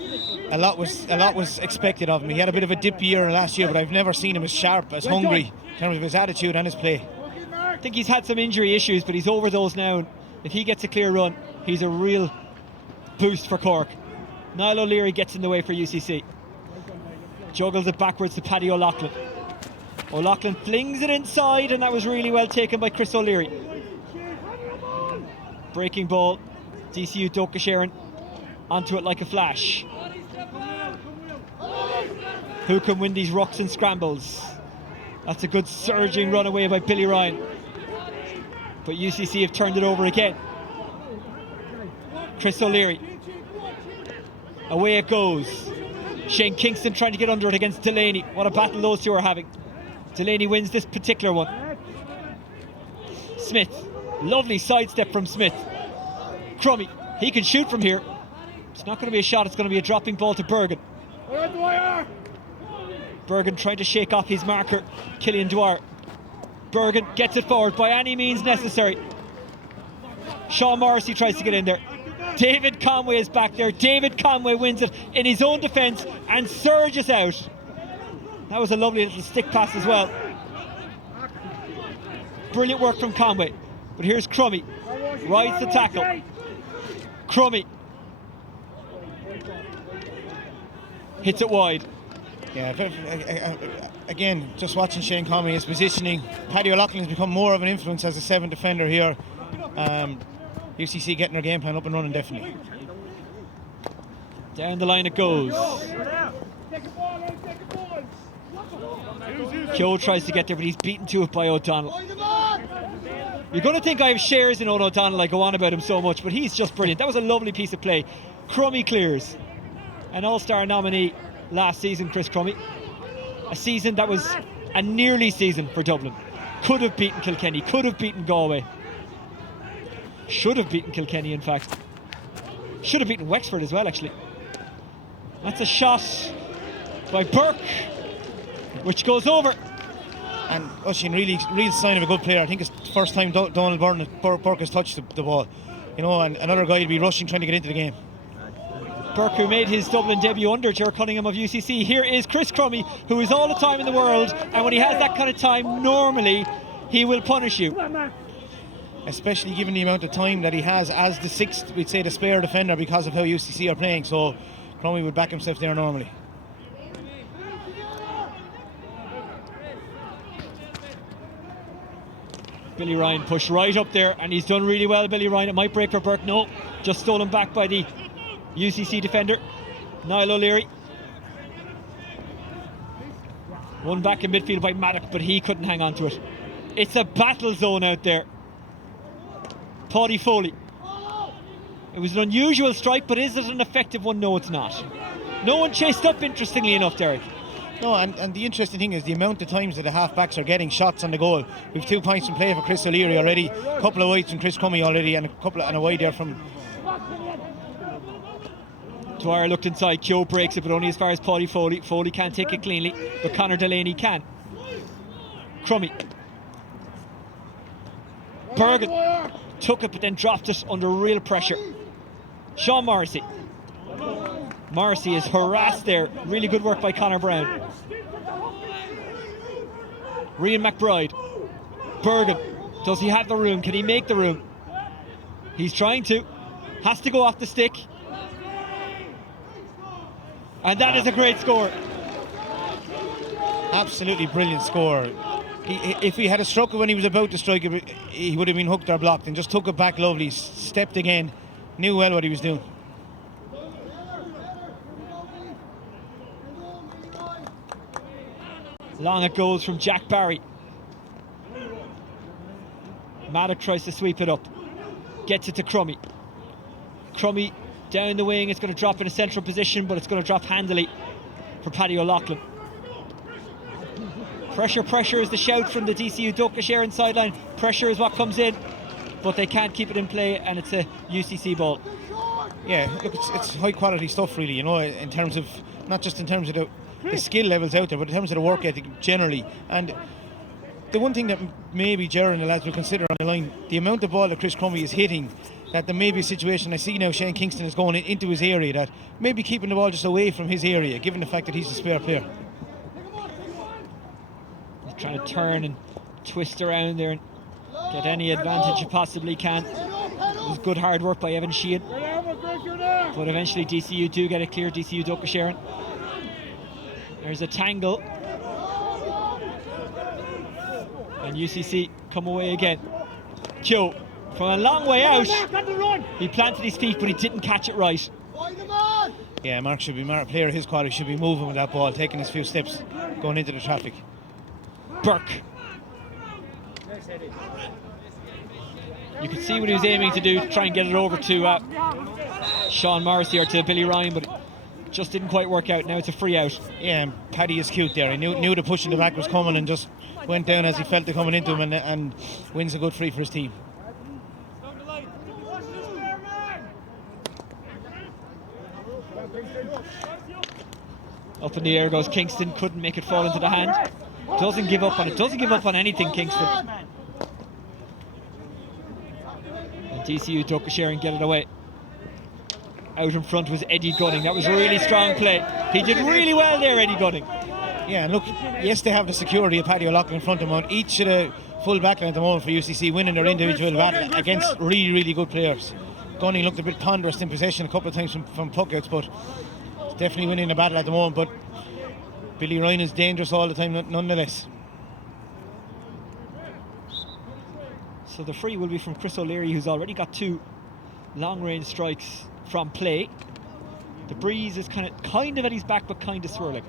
a lot was expected of him. He had a bit of a dip year last year, but I've never seen him as sharp, as hungry in terms of his attitude and his play. I think he's had some injury issues, but he's over those now. If he gets a clear run, he's a real boost for Cork. Niall O'Leary gets in the way for UCC. Juggles it backwards to Paddy O'Loughlin. O'Loughlin flings it inside, and that was really well taken by Chris O'Leary. Breaking ball, DCU Dochas onto it like a flash. Who can win these rucks and scrambles? That's a good surging run away by Billy Ryan. But UCC have turned it over again. Chris O'Leary. Away it goes. Shane Kingston trying to get under it against Delaney. What a battle those two are having. Delaney wins this particular one. Smith. Lovely sidestep from Smith. Crummy. He can shoot from here. It's not going to be a shot, it's going to be a dropping ball to Bergen. Bergen trying to shake off his marker, Killian Dwyer. Bergen gets it forward by any means necessary. Sean Morrissey tries to get in there. David Conway is back there. David Conway wins it in his own defence and surges out. That was a lovely little stick pass as well. Brilliant work from Conway. But here's Crummy. Rides the tackle. Crummy. Hits it wide. Yeah, again, just watching Shane Conway, his positioning. Paddy O'Loughlin has become more of an influence as a 7th defender here. UCC getting their game plan up and running, definitely. Down the line it goes. Joe tries to get there, but he's beaten to it by O'Donnell. You're going to think I have shares in Owen O'Donnell, I go on about him so much, but he's just brilliant. That was a lovely piece of play. Crummy clears. An All-Star nominee last season, Chris Crummy. A season that was a nearly season for Dublin. Could have beaten Kilkenny, could have beaten Galway. Should have beaten Kilkenny, in fact. Should have beaten Wexford as well, actually. That's a shot by Burke, which goes over. And Oisin, real sign of a good player. I think it's the first time Donald Burke has touched the ball. You know, and another guy will be rushing, trying to get into the game. Burke, who made his Dublin debut under Ger Cunningham of UCC. Here is Chris Crummy, who is all the time in the world, and when he has that kind of time, normally he will punish you. Especially given the amount of time that he has as the 6th, we'd say the spare defender, because of how UCC are playing. So Crummy would back himself there normally. Billy Ryan pushed right up there, and he's done really well, Billy Ryan. It might break for Burke. No, just stolen back by the UCC defender, Niall O'Leary. One back in midfield by Maddock, but he couldn't hang on to it. It's a battle zone out there. Paddy Foley. It was an unusual strike, but is it an effective one? No, it's not. No one chased up, interestingly enough, Derek. No, and the interesting thing is the amount of times that the half-backs are getting shots on the goal. We've 2 points in play for Chris O'Leary already, a couple of wides from Chris Crummy already, and a wide there from... Dwyer looked inside, Kyo breaks it, but only as far as Paddy Foley. Foley can't take it cleanly, but Conor Delaney can. Crummy. Bergen took it, but then dropped it under real pressure. Sean Morrissey. Morrissey is harassed there. Really good work by Conor Brown. Rian McBride. Bergen. Does he have the room? Can he make the room? He's trying to. Has to go off the stick. And that is a great score. Absolutely brilliant score. If he had a struck it when he was about to strike it, he would have been hooked or blocked, and just took it back lovely, stepped again, knew well what he was doing. Long it goes from Jack Barry. Maddock tries to sweep it up. Gets it to Crummy. Crummy down the wing. It's going to drop in a central position, but it's going to drop handily for Paddy O'Loughlin. Pressure is the shout from the DCU Dochas sideline. Pressure is what comes in but they can't keep it in play, and it's a UCC ball. Yeah, look, it's high quality stuff really, you know, in terms of, not just in terms of the skill levels out there, but in terms of the work ethic generally. And the one thing that maybe Gerard and the lads will consider on the line, the amount of ball that Chris Crummy is hitting, that there may be a situation, I see now Shane Kingston is going into his area, that maybe keeping the ball just away from his area, given the fact that he's a spare player. He's trying to turn and twist around there and get any advantage he possibly can. It was good hard work by Evan Sheehan, but eventually DCU do get it clear. DCU Dochas. There's a tangle, and UCC come away again. Joe, from a long way out, he planted his feet, but he didn't catch it right. Yeah, Mark should be, Mark, player of his quality, should be moving with that ball, taking his few steps, going into the traffic. Burke. You could see what he was aiming to do, try and get it over to Sean Morrissey or to Billy Ryan, but it just didn't quite work out. Now it's a free out. Yeah, and Paddy is cute there. He knew the push in the back was coming and just went down as he felt it coming into him, and wins a good free for his team. Up in the air goes Kingston, couldn't make it fall into the hand. Doesn't give up on it, doesn't give up on anything, Kingston. And DCU Dochas and get it away. Out in front was Eddie Gunning. That was a really strong play. He did really well there, Eddie Gunning. Yeah, and look, yes, they have the security of Paddy O'Loughlin in front of them. Each of the full backline at the moment for UCC winning their individual battle against really, really good players. Gunning looked a bit ponderous in possession a couple of times from puckouts, but definitely winning the battle at the moment. But Billy Ryan is dangerous all the time nonetheless. So the free will be from Chris O'Leary, who's already got 2 long-range strikes from play. The breeze is kind of at his back, but kind of swirling.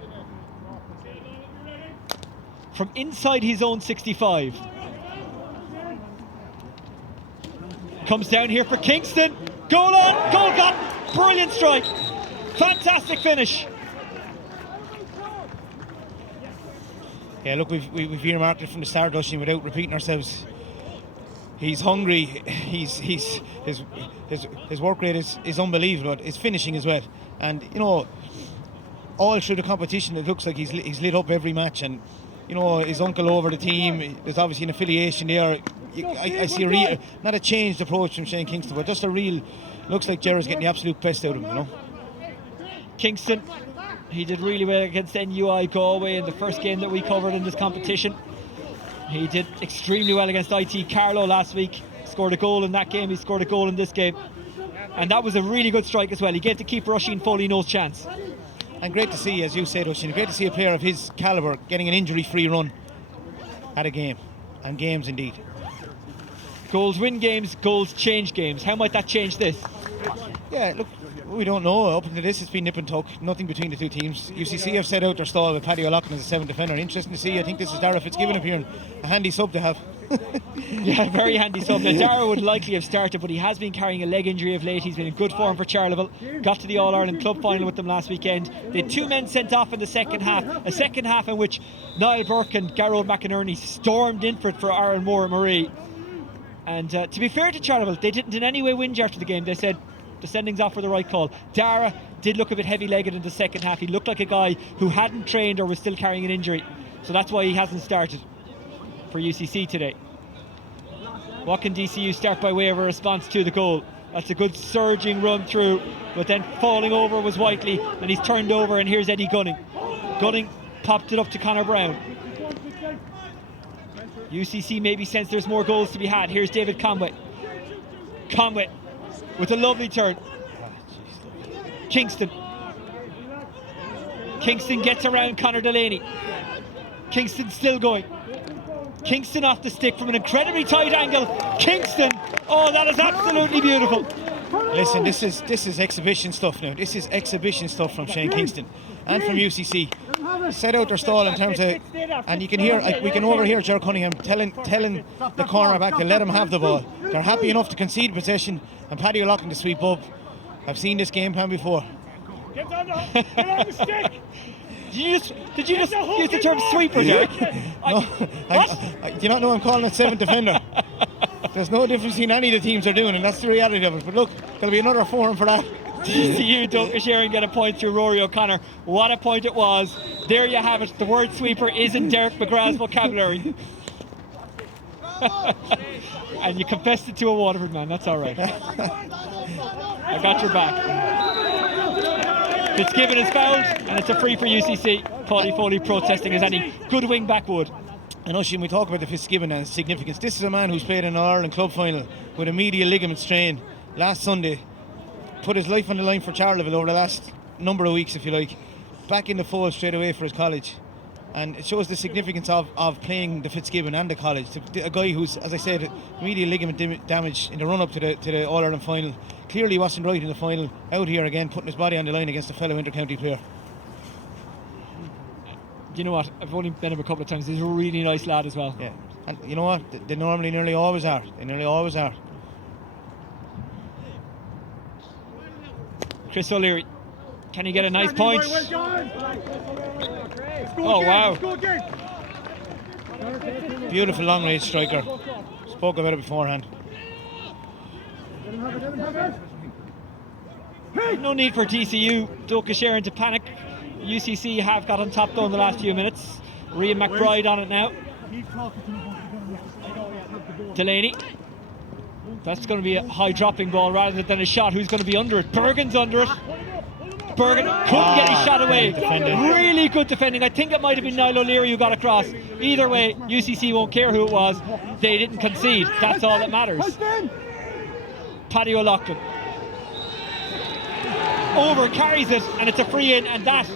From inside his own 65. Comes down here for Kingston. Goal on, goal got. Brilliant strike. Fantastic finish. Yeah, look, we've earmarked it from the start, Dustin, without repeating ourselves. He's hungry. His work rate is unbelievable. His finishing as well, and you know, all through the competition, it looks like he's lit up every match. And you know, his uncle over the team. There's obviously an affiliation there. I see a real, not a changed approach from Shane Kingston, but just a real. Looks like Gerard's getting the absolute best out of him. You know, Kingston, he did really well against NUI Galway in the first game that we covered in this competition. He did extremely well against IT Carlow last week. Scored a goal in that game. He scored a goal in this game. And that was a really good strike as well. He gave the keeper Oisin Foley no chance. And great to see, as you said, Oisin, great to see a player of his calibre getting an injury-free run at a game. And games indeed. Goals win games, goals change games. How might that change this? Yeah, look, we don't know. Up until this, it's been nip and tuck. Nothing between the two teams. UCC have set out their stall with Paddy O'Loughlin as a 7th defender. Interesting to see. I think this is Dara Fitzgibbon appearing. A handy sub to have. Yeah, very handy sub. Now, Dara would likely have started, but he has been carrying a leg injury of late. He's been in good form for Charleville. Got to the All-Ireland club final with them last weekend. They had 2 men sent off in the second half. A second half in which Niall Burke and Garrod McInerney stormed in for it for Aaron Moore and Marie. And to be fair to Charleville, they didn't in any way whinge after the game. They said the sendings off were the right call. Dara did look a bit heavy-legged in the second half. He looked like a guy who hadn't trained or was still carrying an injury. So that's why he hasn't started for UCC today. What can DCU start by way of a response to the goal? That's a good surging run through, but then falling over was Whiteley, and he's turned over, and here's Eddie Gunning. Gunning popped it up to Conor Brown. UCC maybe sense there's more goals to be had. Here's David Conway. Conway with a lovely turn. Kingston. Kingston gets around Conor Delaney. Kingston still going. Kingston off the stick from an incredibly tight angle. Kingston, oh, that is absolutely beautiful. Listen, this is exhibition stuff now. This is exhibition stuff from Shane Kingston and from UCC. Set out their stall in terms of, and you can hear, we can overhear Ger Cunningham telling the cornerback to let him have the ball. They're happy enough to concede possession, and Paddy O'Loughlin to sweep up. I've seen this game plan before. Get on the stick! Did you just use the term sweeper, Derek? No, do you not know I'm calling it 7th defender? There's no difference in any of the teams are doing, and that's the reality of it. But look, there'll be another forum for that. DCU Dochas get a point through Rory O'Connor. What a point it was. There you have it. The word sweeper is in Derek McGrath's vocabulary. And you confessed it to a Waterford man, that's alright. I got your back. Fitzgibbon is fouled, and it's a free for UCC. Paulie Foley protesting as any good wing back would. And Oisin, we talk about the Fitzgibbon and its significance. This is a man who's played in an Ireland club final with a medial ligament strain last Sunday. Put his life on the line for Charleville over the last number of weeks, if you like. Back in the fold straight away for his college. And it shows the significance of playing the Fitzgibbon and the college. A guy who's, as I said, medial ligament damage in the run-up to the All-Ireland final. Clearly wasn't right in the final. Out here again, putting his body on the line against a fellow inter-county player. You know what? I've only met him a couple of times. He's a really nice lad as well. Yeah. And you know what? They normally nearly always are. They nearly always are. Chris O'Leary, can he get a nice point? Oh wow. Beautiful long range striker. Spoke about it beforehand. No need for DCU Dochas to panic. UCC have got on top though in the last few minutes. Rian McBride on it now. Delaney. That's going to be a high dropping ball rather than a shot. Who's going to be under it? Bergen's under it. Bergen couldn't get his shot away. Really good defending. I think it might have been Niall O'Leary who got across. Either way, UCC won't care who it was. They didn't concede. That's all that matters. Paddy O'Loughlin over carries it, and it's a free in, and that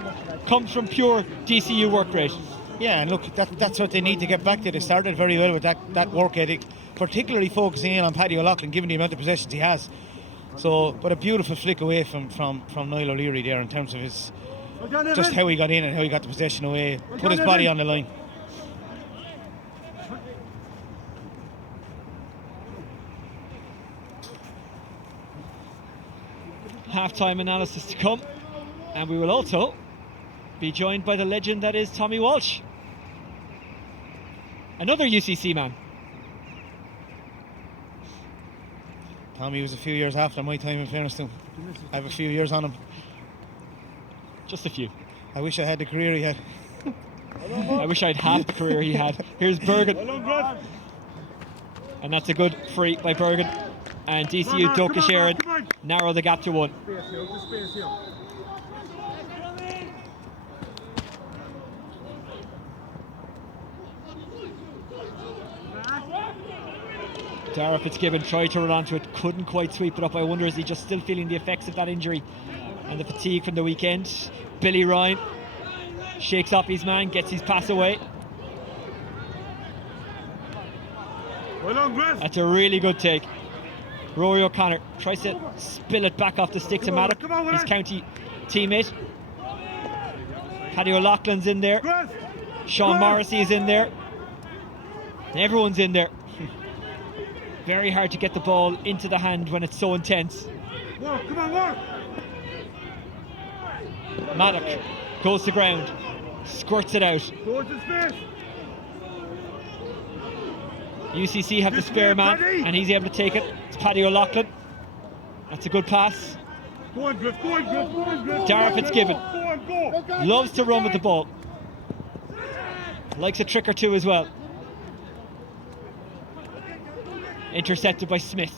comes from pure DCU work rate. Yeah, and look, that's what they need to get back to. They started very well with that work ethic, particularly focusing in on Paddy O'Loughlin, given the amount of possessions he has. So, but a beautiful flick away from Niall O'Leary there in terms of his just how he got in and how he got the possession away, put his body on the line. Half-time analysis to come, and we will also be joined by the legend that is Tommy Walsh, another UCC man. Tommy was a few years after my time, in fairness to him. I have a few years on him. Just a few. I wish I had the career he had. I wish I'd had the career he had. Here's Bergen, and that's a good free by Bergen. And DCU Dochas narrow the gap to 1. Dara Fitzgibbon tried to run onto it, couldn't quite sweep it up. I wonder, is he just still feeling the effects of that injury and the fatigue from the weekend? Billy Ryan shakes off his man, gets his pass away. That's a really good take. Rory O'Connor tries to spill it back off the stick to Maddock, his county teammate. Paddy O'Loughlin's in there. Sean Morrissey is in there. Everyone's in there. Very hard to get the ball into the hand when it's so intense. Maddock goes to ground, squirts it out. UCC have the spare man, and he's able to take it. It's Paddy O'Loughlin. That's a good pass. Dara Fitzgibbon loves to run with the ball. Likes a trick or two as well. Intercepted by Smith.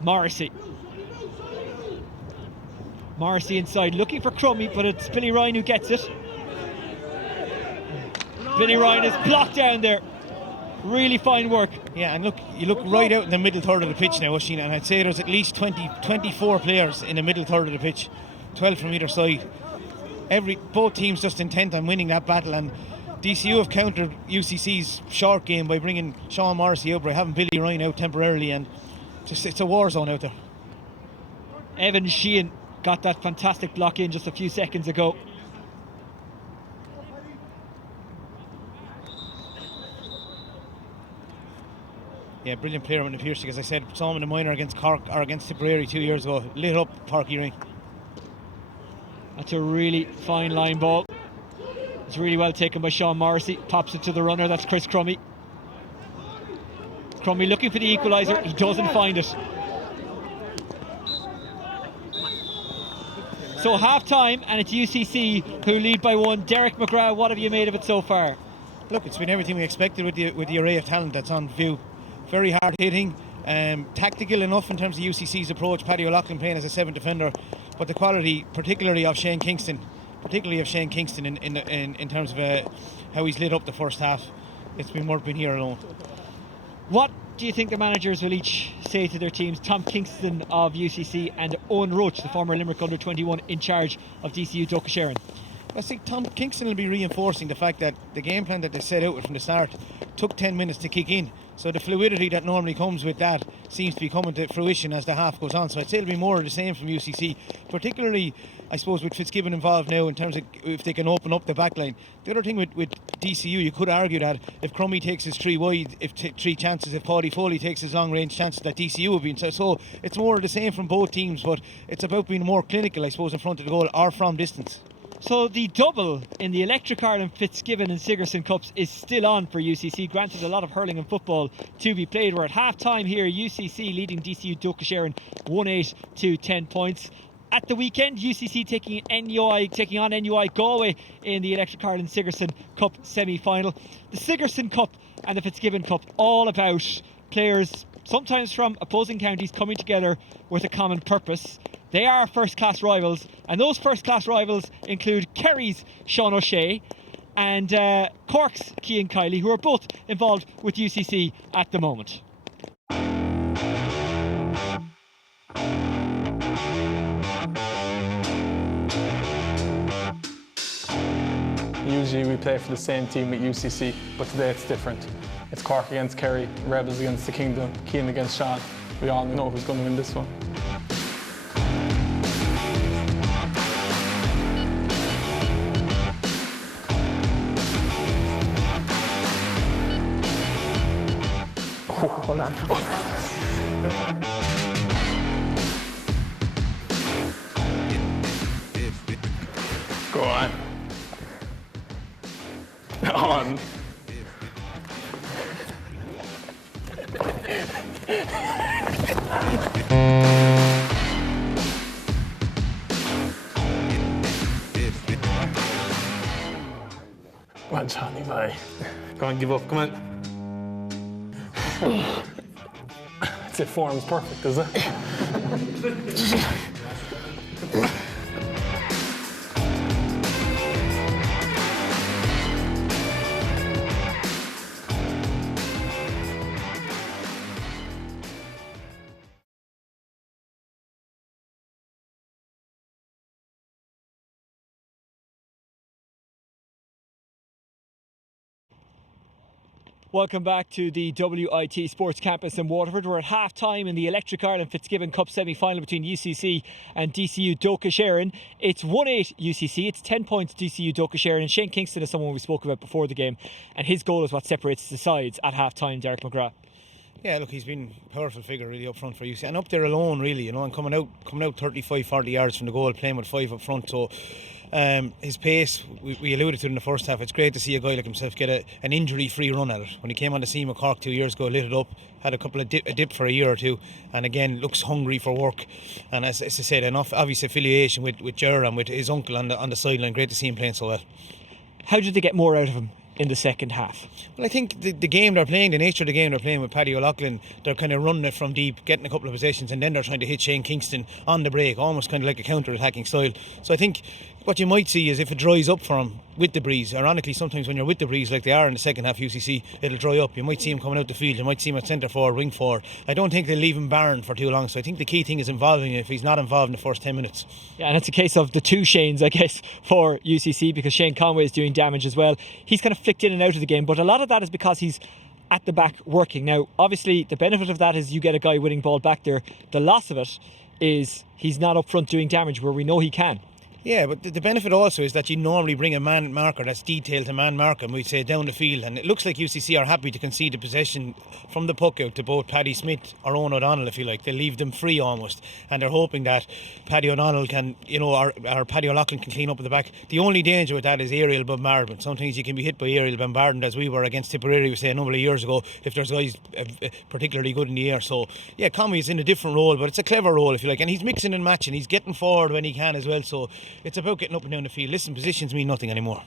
Morrissey inside, looking for Crummy, but it's Billy Ryan who gets it. Billy Ryan is blocked down there. Really fine work. Yeah, and look, you look right out in the middle third of the pitch now, Oisin, and I'd say there's at least 24 players in the middle third of the pitch, 12 from either side. Both teams just intent on winning that battle, and DCU have countered UCC's short game by bringing Sean Morrissey out, by having Billy Ryan out temporarily, and it's a war zone out there. Evan Sheehan got that fantastic block in just a few seconds ago. Yeah, brilliant player in the Piercy, as I said, saw him in the minor against Cork or against Tipperary 2 years ago. Lit up Parky Ring. That's a really fine line ball. It's really well taken by Sean Morrissey. Pops it to the runner, that's Chris Crummy. Crummy looking for the equaliser, he doesn't find it. So half time, and it's UCC who lead by 1. Derek McGrath, what have you made of it so far? Look, it's been everything we expected with the array of talent that's on view. Very hard hitting, tactical enough in terms of UCC's approach. Paddy O'Loughlin playing as a 7th defender, but the quality, particularly of Shane Kingston in terms of how he's lit up the first half. It's been worth being here alone. What do you think the managers will each say to their teams? Tom Kingston of UCC and Owen Roach, the former Limerick under-21 in charge of DCU Dochas. I think Tom Kingston will be reinforcing the fact that the game plan that they set out with from the start took 10 minutes to kick in. So the fluidity that normally comes with that seems to be coming to fruition as the half goes on. So I'd say it'll be more of the same from UCC, particularly, I suppose, with Fitzgibbon involved now in terms of if they can open up the back line. The other thing with DCU, you could argue that if Crummy takes his 3 wide, if 3 chances, if Paddy Foley takes his long range chances, that DCU will be in. So it's more of the same from both teams, but it's about being more clinical, I suppose, in front of the goal or from distance. So the double in the Electric Ireland Fitzgibbon and Sigerson Cups is still on for UCC. Granted, a lot of hurling and football to be played. We're at half time here. UCC leading DCU Dochas 1-8 to 10 points. At the weekend, UCC taking on NUI Galway in the Electric Ireland Sigerson Cup semi-final. The Sigerson Cup and the Fitzgibbon Cup, all about players sometimes from opposing counties coming together with a common purpose. They are first-class rivals, and those first-class rivals include Kerry's Sean O'Shea and Cork's Cian Kiley, who are both involved with UCC at the moment. Usually we play for the same team with UCC, but today it's different. It's Cork against Kerry, Rebels against the Kingdom, Cian against Sean. We all know who's going to win this one. Hold on. Go on. On. Come on, Johnny, bye. Come on, give up, come on. It's it form's perfect, is it? Welcome back to the WIT Sports Campus in Waterford. We're at half time in the Electric Ireland Fitzgibbon Cup semi-final between UCC and DCU Dochas. It's 1-8 UCC, it's 10 points DCU Dochas, and Shane Kingston is someone we spoke about before the game, and his goal is what separates the sides at half time. Derek McGrath. Yeah, look, he's been a powerful figure really up front for UCC, and up there alone really, and coming out 35-40 yards from the goal, playing with 5 up front. So his pace, we alluded to it in the first half. It's great to see a guy like himself get an injury-free run at it. When he came on the scene with Cork 2 years ago, lit it up, had a couple of dip for a year or two, and again looks hungry for work. And as I said, enough obvious affiliation with Eireann, with his uncle on the sideline. Great to see him playing so well. How did they get more out of him in the second half? Well, I think the game they're playing, the nature of the game they're playing with Paddy O'Loughlin, they're kind of running it from deep, getting a couple of possessions, and then they're trying to hit Shane Kingston on the break, almost kind of like a counter-attacking style. So I think what you might see is if it dries up for him with the breeze, ironically sometimes when you're with the breeze like they are in the second half UCC, it'll dry up. You might see him coming out the field, you might see him at centre forward, wing forward. I don't think they'll leave him barren for too long, so I think the key thing is involving him if he's not involved in the first 10 minutes. Yeah, and it's a case of the two Shanes, I guess, for UCC, because Shane Conway is doing damage as well. He's kind of flicked in and out of the game, but a lot of that is because he's at the back working. Now, obviously, the benefit of that is you get a guy winning ball back there. The loss of it is he's not up front doing damage where we know he can. Yeah, but the benefit also is that you normally bring a man marker that's detailed to man mark him, we say, down the field, and it looks like UCC are happy to concede the possession from the puck out to both Paddy Smith or Owen O'Donnell, if you like. They leave them free almost, and they're hoping that Paddy O'Donnell can, or Paddy O'Loughlin can clean up at the back. The only danger with that is aerial bombardment. Sometimes you can be hit by aerial bombardment, as we were against Tipperary, we say, a number of years ago, if there's guys particularly good in the air. So yeah, Comey is in a different role, but it's a clever role, if you like, and he's mixing and matching. He's getting forward when he can as well, so it's about getting up and down the field. Listen, positions mean nothing anymore.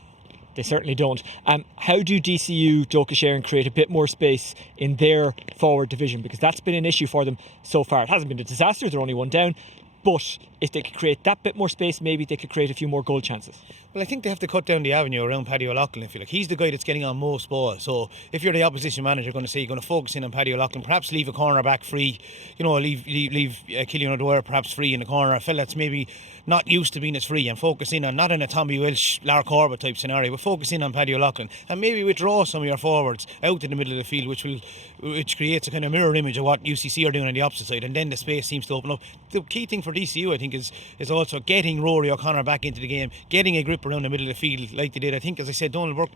They certainly don't. How do DCU, Dochas create a bit more space in their forward division? Because that's been an issue for them so far. It hasn't been a disaster, they're only one down, but if they could create that bit more space, maybe they could create a few more goal chances. Well, I think they have to cut down the avenue around Paddy O'Loughlin, if you like. He's the guy that's getting on most balls. So if you're the opposition manager, going to say you're going to focus in on Paddy O'Loughlin, perhaps leave a corner back free, leave Killian O'Dwyer perhaps free in the corner, a fella that's maybe not used to being as free, and focus in on, not in a Tommy Welsh, Lar Corbett type scenario, but focus in on Paddy O'Loughlin, and maybe withdraw some of your forwards out in the middle of the field, which creates a kind of mirror image of what UCC are doing on the opposite side, and then the space seems to open up. The key thing for DCU, I think, is also getting Rory O'Connor back into the game, getting a grip around the middle of the field like they did. I think, as I said, Donald Burke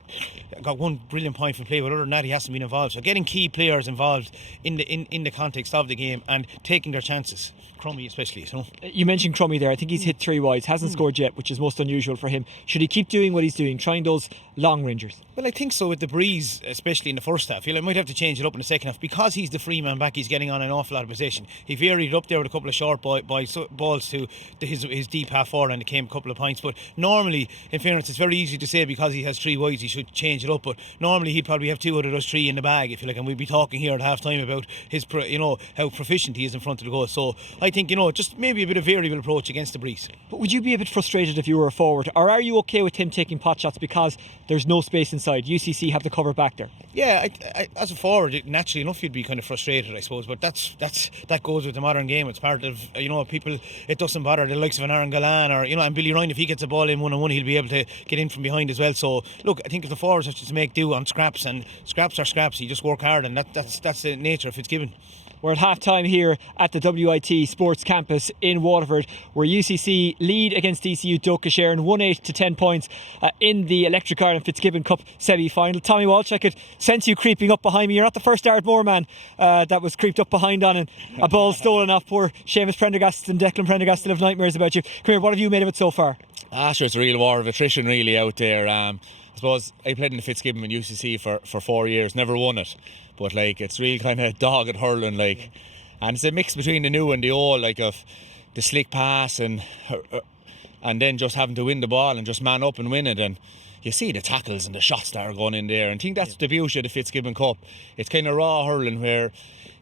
got one brilliant point from play, but other than that, he hasn't been involved. So getting key players involved in the context of the game and taking their chances. Crummy especially. You mentioned Crummy there. I think he's hit 3 wides, hasn't scored yet, which is most unusual for him. Should he keep doing what he's doing, trying those long rangers? Well, I think so, with the breeze, especially in the first half. I might have to change it up in the second half, because he's the free man back. He's getting on an awful lot of possession. He varied up there with a couple of short balls to his deep half forward, and it came a couple of points. But normally, in fairness, it's very easy to say because he has 3 wides he should change it up, but normally he'd probably have 2 out of those 3 in the bag, if you like, and we'd be talking here at half time about his how proficient he is in front of the goal. So I think, just maybe a bit of variable approach against the breeze. But would you be a bit frustrated if you were a forward, or are you okay with him taking pot shots because there's no space inside? UCC have the cover back there. Yeah, I, as a forward, naturally enough, you'd be kind of frustrated, I suppose. But that goes with the modern game. It's part of people. It doesn't bother the likes of an Eireann Galan or and Billy Ryan. If he gets a ball in 1-on-1, he'll be able to get in from behind as well. So look, I think if the forwards have to make do on scraps, and scraps are scraps, you just work hard, and that's the nature of Fitzgibbon. We're at half-time here at the WIT Sports Campus in Waterford, where UCC lead against DCU Dochas 1-8 to 10 points in the Electric Ireland Fitzgibbon Cup semi-final. Tommy Walsh, I could sense you creeping up behind me. You're not the first Ardmore man that was creeped up behind on, and a ball stolen off. Poor Seamus Prendergast and Declan Prendergast still have nightmares about you. Come here, what have you made of it so far? Sure, it's a real war of attrition really out there. I suppose I played in the Fitzgibbon and UCC for 4 years, never won it. But it's real kind of dogged hurling, and it's a mix between the new and the old, of the slick pass and then just having to win the ball and just man up and win it. And you see the tackles and the shots that are going in there. And I think that's the beauty of the Fitzgibbon Cup. It's kind of raw hurling where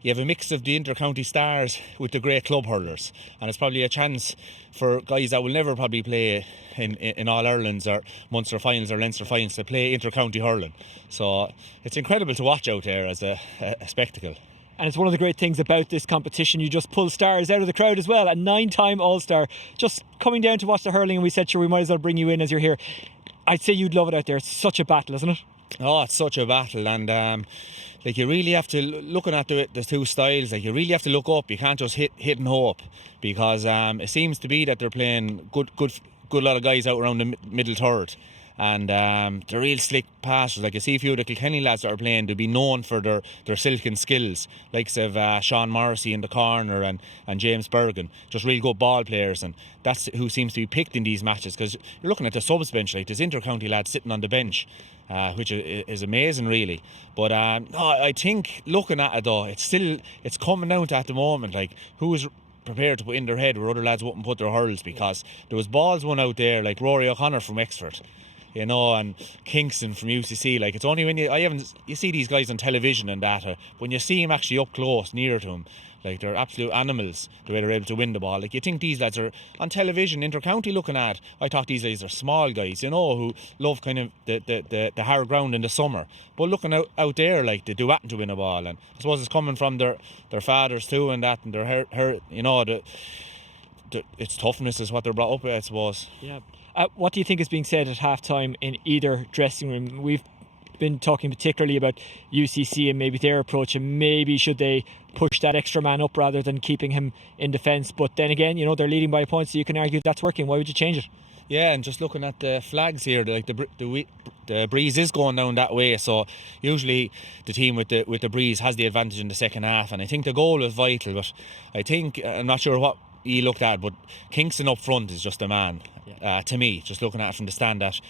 you have a mix of the inter-county stars with the great club hurlers, and it's probably a chance for guys that will never probably play in All Irelands or Munster finals or Leinster finals to play inter-county hurling. So it's incredible to watch out there as a spectacle. And it's one of the great things about this competition. You just pull stars out of the crowd as well. A 9-time All-Star just coming down to watch the hurling, and we said, sure, we might as well bring you in as you're here. I'd say you'd love it out there. It's such a battle, isn't it? Oh, it's such a battle, and you really have to, looking at the 2 styles, you really have to look up. You can't just hit and hope, because it seems to be that they're playing good lot of guys out around the middle third, and they're real slick passers. You see a few of the Kilkenny lads that are playing, they'll be known for their silken skills, likes of Sean Morrissey in the corner and James Bergen, just real good ball players, and that's who seems to be picked in these matches, because you're looking at the subs bench, there's inter-county lads sitting on the bench, which is amazing really. But I think looking at it though, it's coming down to at the moment who's prepared to put in their head where other lads wouldn't put their hurls, because there was balls won out there like Rory O'Connor from Wexford, and Kingston from UCC. It's only when you see these guys on television and that, when you see them actually up close near to them, they're absolute animals the way they're able to win the ball. You think these lads are on television, inter-county looking at, I thought these guys are small guys, who love kind of the hard ground in the summer. But looking out there, they do happen to win a ball, and I suppose it's coming from their fathers too, and that, and their it's toughness is what they're brought up with, I suppose. Yeah. What do you think is being said at half-time in either dressing room? We've been talking particularly about UCC and maybe their approach, and maybe should they push that extra man up rather than keeping him in defence. But then again, they're leading by a point, so you can argue that's working. Why would you change it? Yeah, and just looking at the flags here, like the breeze is going down that way. So usually the team with the breeze has the advantage in the second half, and I think the goal was vital. But I think I'm not sure what he looked at, but Kingston up front is just a man to me. Just looking at it from the stand, that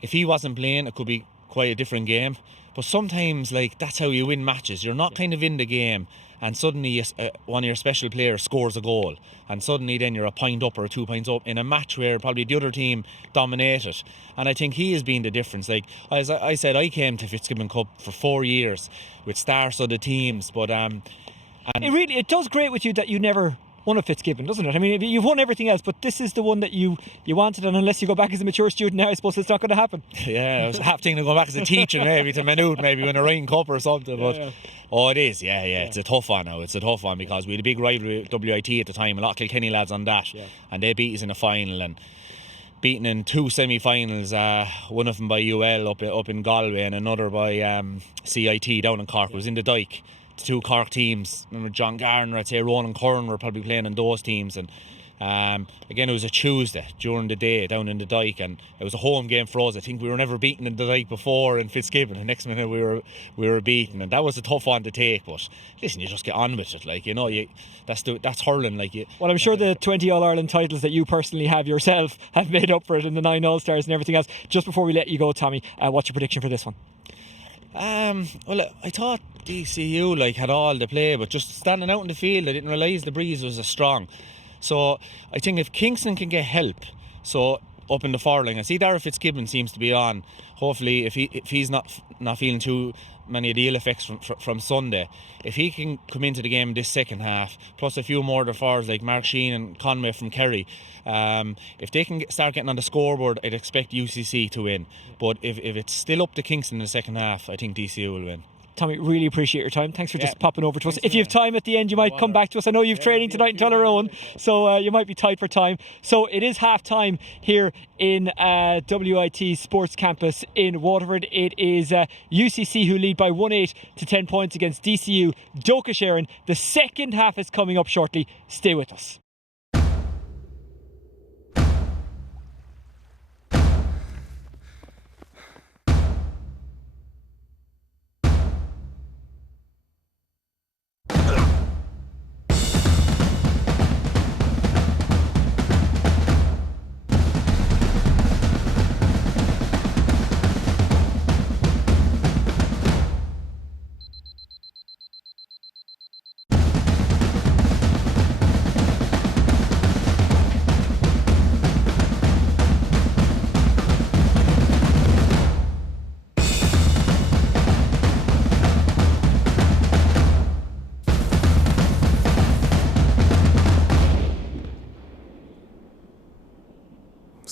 if he wasn't playing, it could be quite a different game. But sometimes, like, that's how you win matches. You're not kind of in the game, and suddenly one of your special players scores a goal, and suddenly then you're a point up or 2 points up in a match where probably the other team dominated. And I think he has been the difference. Like, as I said, I came to Fitzgibbon Cup for 4 years with star-studded teams, but it does great with you that you never won a Fitzgibbon, doesn't it? I mean, you've won everything else, but this is the one that you wanted, and unless you go back as a mature student now, I suppose it's not going to happen. Yeah, I was half thinking of going back as a teacher maybe to Maynooth, maybe win a Ryan Cup or something. But it is, it's a tough one now. It's a tough one because we had a big rivalry with WIT at the time, a lot of Kilkenny lads on that, and they beat us in the final, and beaten in 2 semi-finals, one of them by UL up in Galway and another by CIT down in Cork. It was in the Dyke. 2 Cork teams. Remember John Garner, I'd say Ronan Curran were probably playing in those teams, and again it was a Tuesday during the day down in the Dyke, and it was a home game for us. I think we were never beaten in the Dyke before in Fitzgibbon. The next minute we were beaten, and that was a tough one to take. But listen, you just get on with it, like, you know, that's hurling, like. Well, I'm sure the 20 All-Ireland titles that you personally have yourself have made up for it in the 9 All-Stars and everything else. Just before we let you go, Tommy, what's your prediction for this one? Well, I thought DCU had all the play, but just standing out in the field, I didn't realise the breeze was as strong. So I think if Kingston can get help, so up in the furling, I see Darragh Fitzgibbon seems to be on. Hopefully, if he's not feeling too many of the ill effects from Sunday, if he can come into the game this second half, plus a few more of the forwards like Mark Sheen and Conway from Kerry, if they can start getting on the scoreboard, I'd expect UCC to win. But if it's still up to Kingston in the second half, I think DCU will win. Tommy, really appreciate your time. Thanks for just popping over to us. If you have time at the end, you might come back to us. I know you've training tonight in Tullaroan, so you might be tight for time. So it is half time here in WIT Sports Campus in Waterford. It is UCC who lead by 1-8 to 10 points against DCU Dochas Eireann. The second half is coming up shortly. Stay with us.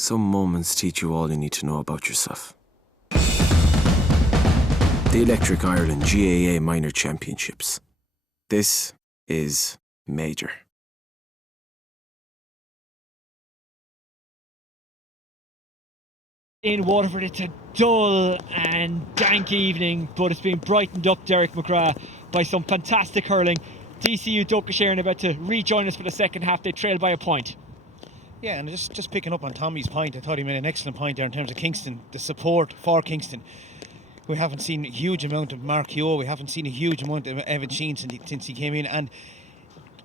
Some moments teach you all you need to know about yourself. The Electric Ireland GAA Minor Championships. This is major. In Waterford, it's a dull and dank evening, but it's been brightened up, Derek McGrath, by some fantastic hurling. DCU Dochas Eireann about to rejoin us for the second half. They trail by a point. Yeah, and just picking up on Tommy's point, I thought he made an excellent point there in terms of Kingston, the support for Kingston. We haven't seen a huge amount of Mark Keogh, we haven't seen a huge amount of Evan Sheen since he came in, and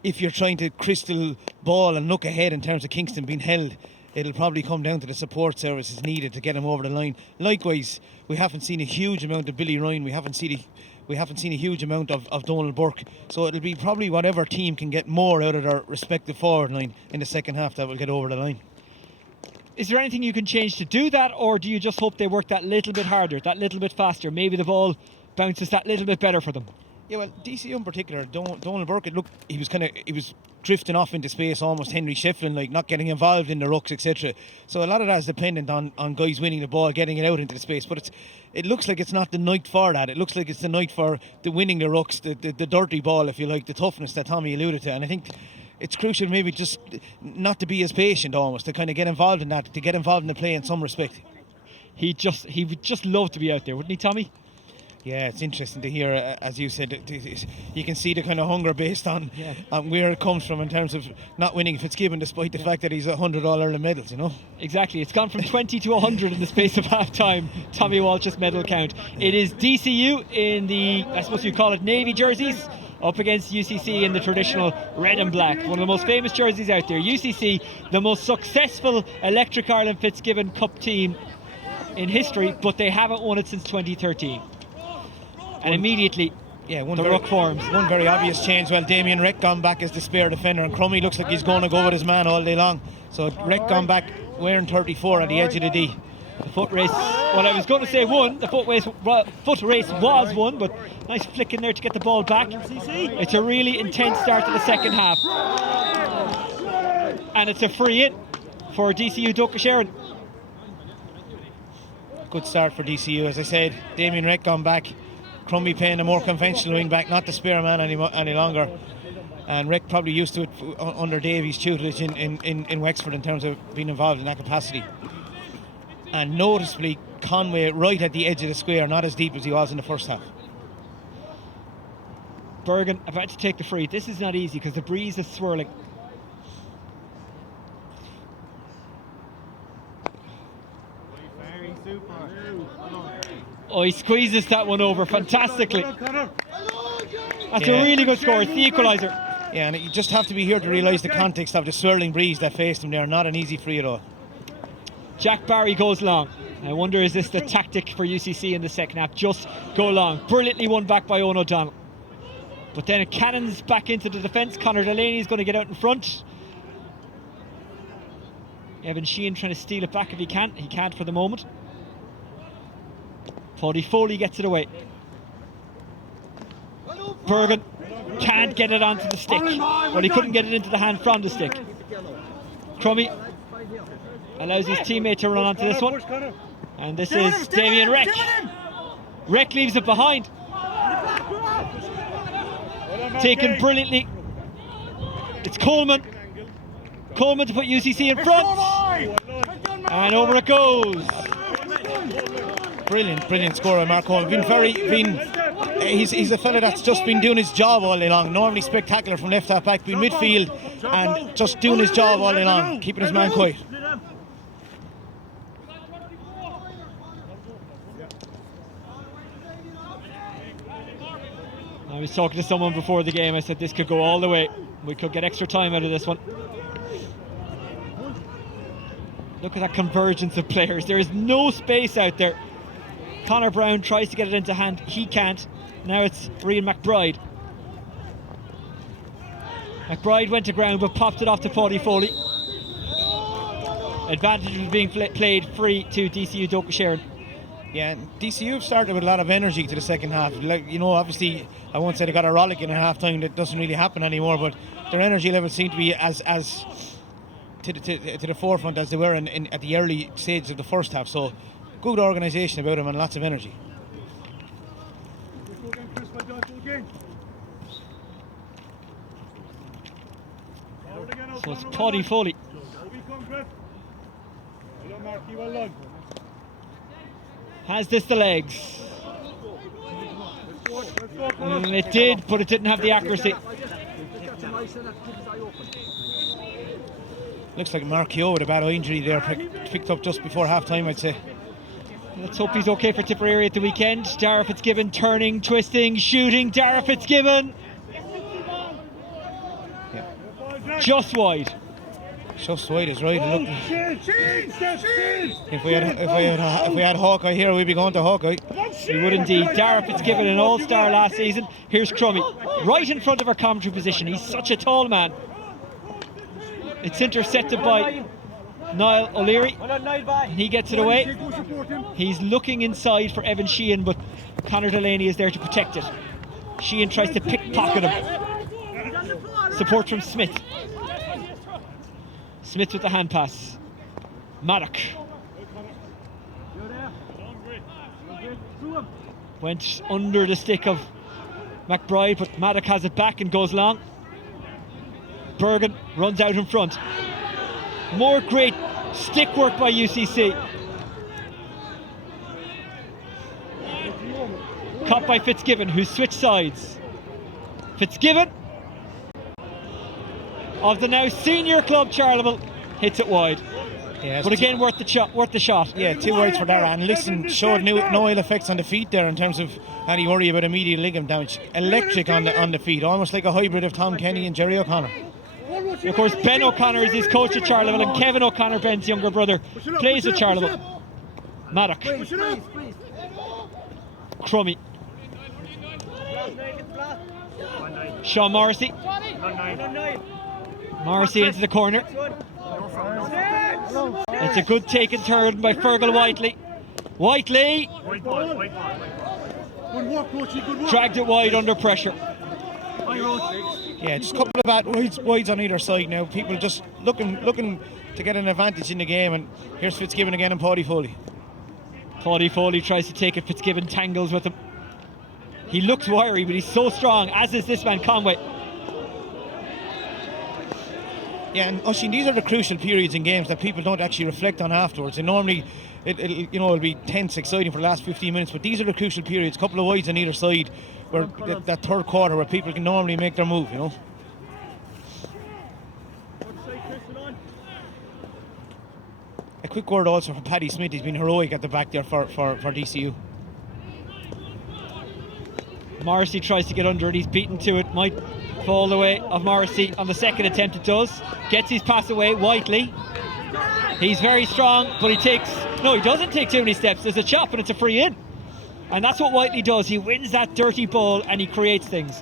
if you're trying to crystal ball and look ahead in terms of Kingston being held, it'll probably come down to the support services needed to get him over the line. Likewise, we haven't seen a huge amount of Billy Ryan, we haven't seen a huge amount of Donald Burke, so it'll be probably whatever team can get more out of their respective forward line in the second half that will get over the line. Is there anything you can change to do that, or do you just hope they work that little bit harder, that little bit faster? Maybe the ball bounces that little bit better for them. Yeah, well, DCU in particular, Donald Burke, look, he was drifting off into space, almost Henry Shefflin, not getting involved in the rucks, etc. So a lot of that is dependent on guys winning the ball, getting it out into the space. But it looks like it's not the night for that. It looks like it's the night for the winning the rucks, the dirty ball, if you like, the toughness that Tommy alluded to. And I think it's crucial maybe just not to be as patient almost, to kind of get involved in that, to get involved in the play in some respect. He would just love to be out there, wouldn't he, Tommy? Yeah, it's interesting to hear, as you said, you can see the kind of hunger based on where it comes from in terms of not winning Fitzgibbon, despite the fact that he's 100 All-Ireland medals, you know. Exactly, it's gone from 20 to 100 in the space of half time. Tommy Walsh's medal count. It is DCU in the, I suppose you call it navy jerseys, up against UCC in the traditional red and black. One of the most famous jerseys out there. UCC, the most successful Electric Ireland Fitzgibbon Cup team in history, but they haven't won it since 2013. And immediately, the ruck forms. One very obvious change. Well, Damien Reck gone back as the spare defender, and Crummy looks like he's going to go with his man all day long. So Reck gone back wearing 34 at the edge of the D. The foot race, well, I was going to say won. The foot race was won, but nice flick in there to get the ball back. It's a really intense start to the second half. And it's a free in for DCU Dochas. Good start for DCU, as I said. Damien Reck gone back. Crumby playing a more conventional wing back, not the spare man any longer. And Reck probably used to it under Davies' tutelage in Wexford in terms of being involved in that capacity. And noticeably, Conway right at the edge of the square, not as deep as he was in the first half. Bergen about to take the free. This is not easy because the breeze is swirling. Oh, he squeezes that one over fantastically. That's a really good score. It's the equalizer. Yeah, and you just have to be here to realise the context of the swirling breeze that faced him there. Not an easy free at all. Jack Barry goes long. I wonder, is this the tactic for UCC in the second half? Just go long. Brilliantly won back by Owen O'Donnell. But then it cannons back into the defence. Conor Delaney is going to get out in front. Evan Sheehan trying to steal it back if he can. He can't for the moment. Paddy Foley gets it away. Bergen can't get it onto the stick. Well, he couldn't get it into the hand from the stick. Crummy allows his teammate to run onto this one. And this is Damien Reck. Reck leaves it behind. Taken brilliantly. It's Coleman. Coleman to put UCC in front. And over it goes. Brilliant score by Mark Coleman. He's a fella that's just been doing his job all day long. Normally spectacular from left half back, been midfield and just doing his job all day long, keeping his man quiet. I was talking to someone before the game. I said this could go all the way. We could get extra time out of this one. Look at that convergence of players. There is no space out there. Conor Brown tries to get it into hand. He can't. Now it's Rian McBride. McBride went to ground but popped it off to Paddy Foley. Advantage was being played free to DCU Dochas. Yeah, DCU have started with a lot of energy to the second half. Like, you know, obviously, I won't say they got a rollick in a half time. That doesn't really happen anymore. But their energy levels seem to be as to the forefront as they were at the early stages of the first half. So, good organisation about them and lots of energy. So it's Paddy Foley. Has this the legs? It did, but it didn't have the accuracy. Looks like Mark Keogh with a bad eye injury there, picked up just before half time, I'd say. Let's hope he's okay for Tipperary at the weekend. Dara Fitzgibbon turning, twisting, shooting. Dara Fitzgibbon. Yeah. Just wide. Just wide is right. Look, if we had Hawkeye here, we'd be going to Hawkeye. We would indeed. Dara Fitzgibbon, an all-star last season. Here's Crummy, right in front of our commentary position. He's such a tall man. It's intercepted by Niall O'Leary. He gets it away. He's looking inside for Evan Sheehan, but Conor Delaney is there to protect it. Sheehan tries to pickpocket him. Support from Smith. Smith with the hand pass. Maddock. Went under the stick of McBride, but Maddock has it back and goes long. Bergen runs out in front. More great stick work by UCC. Caught by Fitzgibbon, who switched sides. Fitzgibbon, of the now senior club Charleville, hits it wide. Yeah, But again, worth the shot. Yeah, 2 words for Dara. And listen, showed no ill effects on the feet there in terms of any worry about immediate ligament damage. Electric on the feet, almost like a hybrid of Tom Kenny and Jerry O'Connor. Of course, Ben O'Connor is his coach at Charleville, and Kevin O'Connor, Ben's younger brother, plays with Charleville. Maddock. Crummy. Sean Morrissey. Morrissey into the corner. It's a good taken turn by Fergal Whiteley. Whiteley dragged it wide under pressure. Yeah, just a couple of bad wides on either side now. People just looking to get an advantage in the game, and here's Fitzgibbon again and Paddy Foley. Paddy Foley tries to take it, Fitzgibbon tangles with him. He looks wiry, but he's so strong, as is this man Conway. Yeah, and Oisín, these are the crucial periods in games that people don't actually reflect on afterwards. And normally, it'll be tense, exciting for the last 15 minutes. But these are the crucial periods, a couple of wides on either side, where that third quarter where people can normally make their move. A quick word also for Paddy Smith. He's been heroic at the back there for DCU. Morrissey tries to get under it. He's beaten to it. Might fall the way of Morrissey on the second attempt. It does. Gets his pass away. Whiteley. He's very strong, but he doesn't take too many steps. There's a chop and it's a free in. And that's what Whiteley does. He wins that dirty ball and he creates things.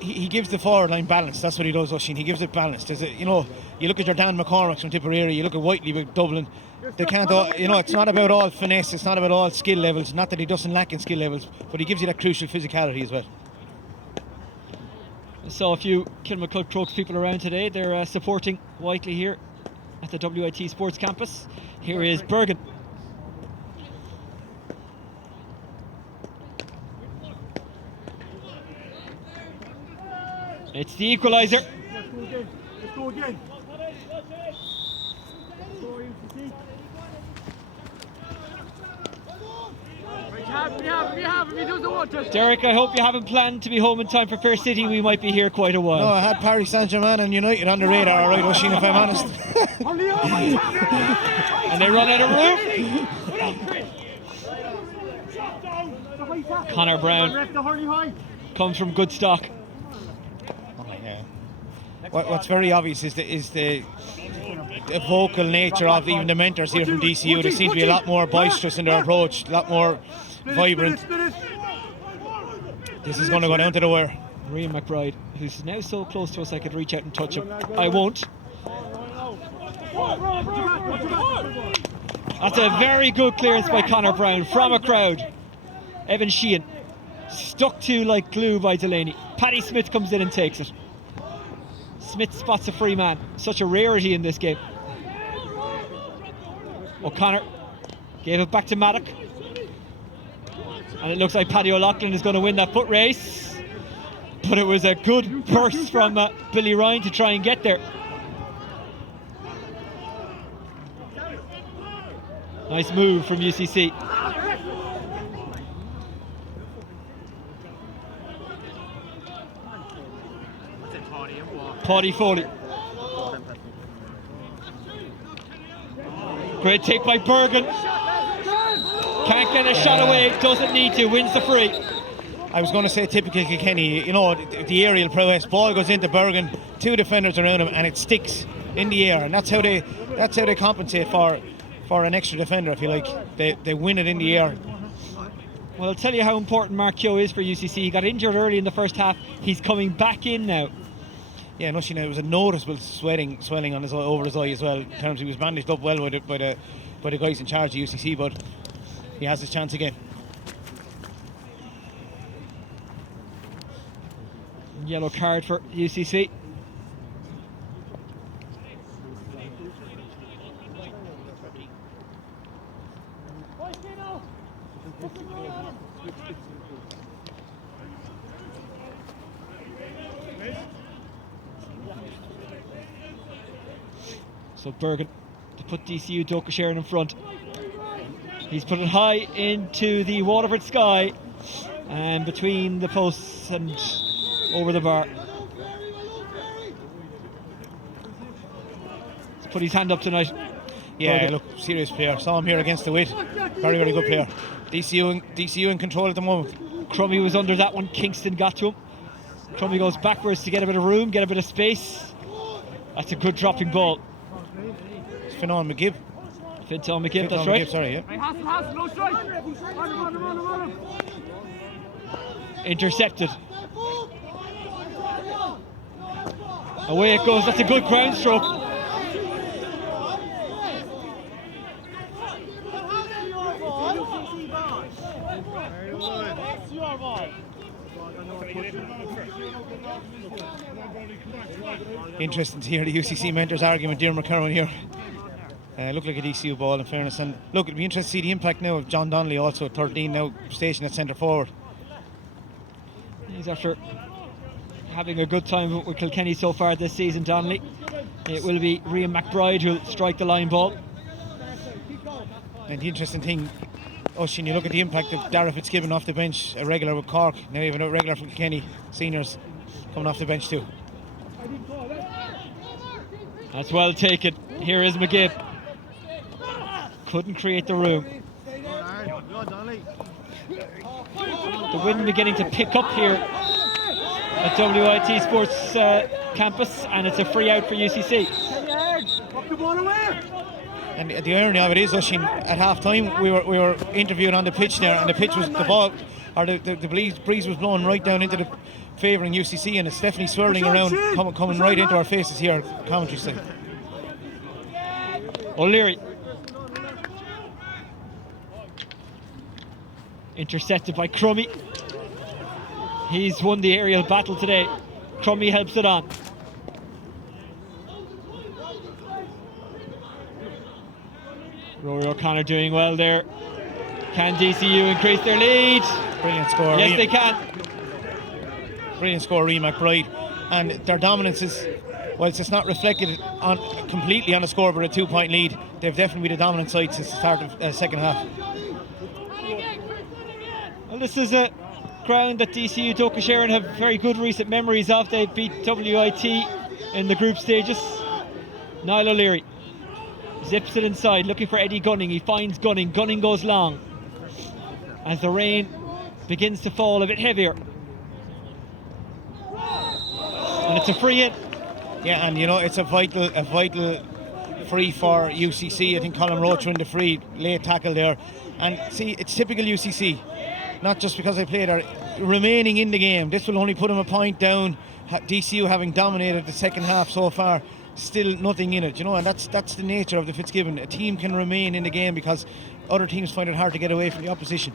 He gives the forward line balance. That's what he does, Oisín. He gives it balance. You look at your Dan McCormick from Tipperary, you look at Whiteley with Dublin. They can't it's not about all finesse, it's not about all skill levels. Not that he doesn't lack in skill levels, but he gives you that crucial physicality as well. So a few Kilmacud Crokes people around today. They're supporting Whiteley here at the WIT Sports Campus. Here is Bergen. It's the equalizer. Let's go again. Derek, I hope you haven't planned to be home in time for Fair City. We might be here quite a while. No, I had Paris Saint-Germain and United on the radar, alright, Oisín, if I'm honest. And they run out of room. Connor Brown comes from good stock. What's very obvious is the vocal nature of even the mentors here from DCU. They seem to be a lot more boisterous in their approach, a lot more vibrant. This is going to go down to the wire. Rian McBride, who's now so close to us I could reach out and touch him. I won't. That's a very good clearance by Connor Brown from a crowd. Evan Sheehan stuck to like glue by Delaney. Paddy Smith comes in and takes it. Smith spots a free man. Such a rarity in this game. O'Connor gave it back to Maddock. And it looks like Paddy O'Loughlin is going to win that foot race. But it was a good burst from Billy Ryan to try and get there. Nice move from UCC. Paddy Foley. Great take by Bergen. Can't get a shot away, doesn't need to, wins the free. I was going to say typical Kilkenny, the aerial prowess. Ball goes into Bergen, 2 defenders around him, and it sticks in the air, and that's how they compensate for an extra defender, if you like. They win it in the air. Well, I'll tell you how important Mark Keogh is for UCC. He got injured early in the first half. He's coming back in now. Yeah, no, it was a noticeable swelling on his eye, over his eye as well. In terms, he was bandaged up well by the guys in charge of UCC, but he has his chance again. Yellow card for UCC. So Bergen to put DCU Dochas in front. He's put it high into the Waterford sky. and between the posts and over the bar. He's put his hand up tonight. Yeah, look, serious player. Saw him here against the Wit. Very, very good player. DCU in control at the moment. Crummy was under that one. Kingston got to him. Crummy goes backwards to get a bit of room, get a bit of space. That's a good dropping ball. It's Finon McGibb. Finton McGibb, that's right. McGibb, sorry, yeah. Intercepted. Away it goes. That's a good ground stroke. Interesting to hear the UCC mentors arguing with Diarmuid Cowan here. Looked like a DCU ball in fairness, and look, it'll be interesting to see the impact now of John Donnelly, also at 13 now, stationed at centre forward. He's after having a good time with Kilkenny so far this season, Donnelly. It will be Rian McBride who'll strike the line ball. And the interesting thing, Oisín, you look at the impact of Dara Fitzgibbon off the bench, a regular with Cork, now even a regular from Kilkenny seniors coming off the bench too. That's well taken. Here is McGibb. Couldn't create the room. The wind beginning to pick up here at WIT Sports Campus, and it's a free out for UCC. And the irony of it is, Oisín, at half time we were interviewed on the pitch there, and the pitch was the ball, or the breeze was blowing right down into the favouring UCC, and it's definitely swirling around, coming right into our faces here, commentary side. O'Leary. Intercepted by Crummy. He's won the aerial battle today. Crummy helps it on. Rory O'Connor doing well there. Can DCU increase their lead? Brilliant score. Yes, they can. Brilliant score, Rian McBride. And their dominance is, whilst it's not reflected completely on the score, but a 2-point lead, they've definitely been the dominant side since the start of second half. Well, this is a ground that DCU Dochas have very good recent memories of. They beat WIT in the group stages. Niall O'Leary zips it inside, looking for Eddie Gunning. He finds Gunning. Gunning goes long as the rain begins to fall a bit heavier. And it's a free in. Yeah, and you know, it's a vital free for UCC. I think Colin Roach won the free, late tackle there. And see, it's typical UCC. Not just because they played, are remaining in the game. This will only put them a point down. DCU having dominated the second half so far, still nothing in it, you know, and that's the nature of the Fitzgibbon. A team can remain in the game because other teams find it hard to get away from the opposition.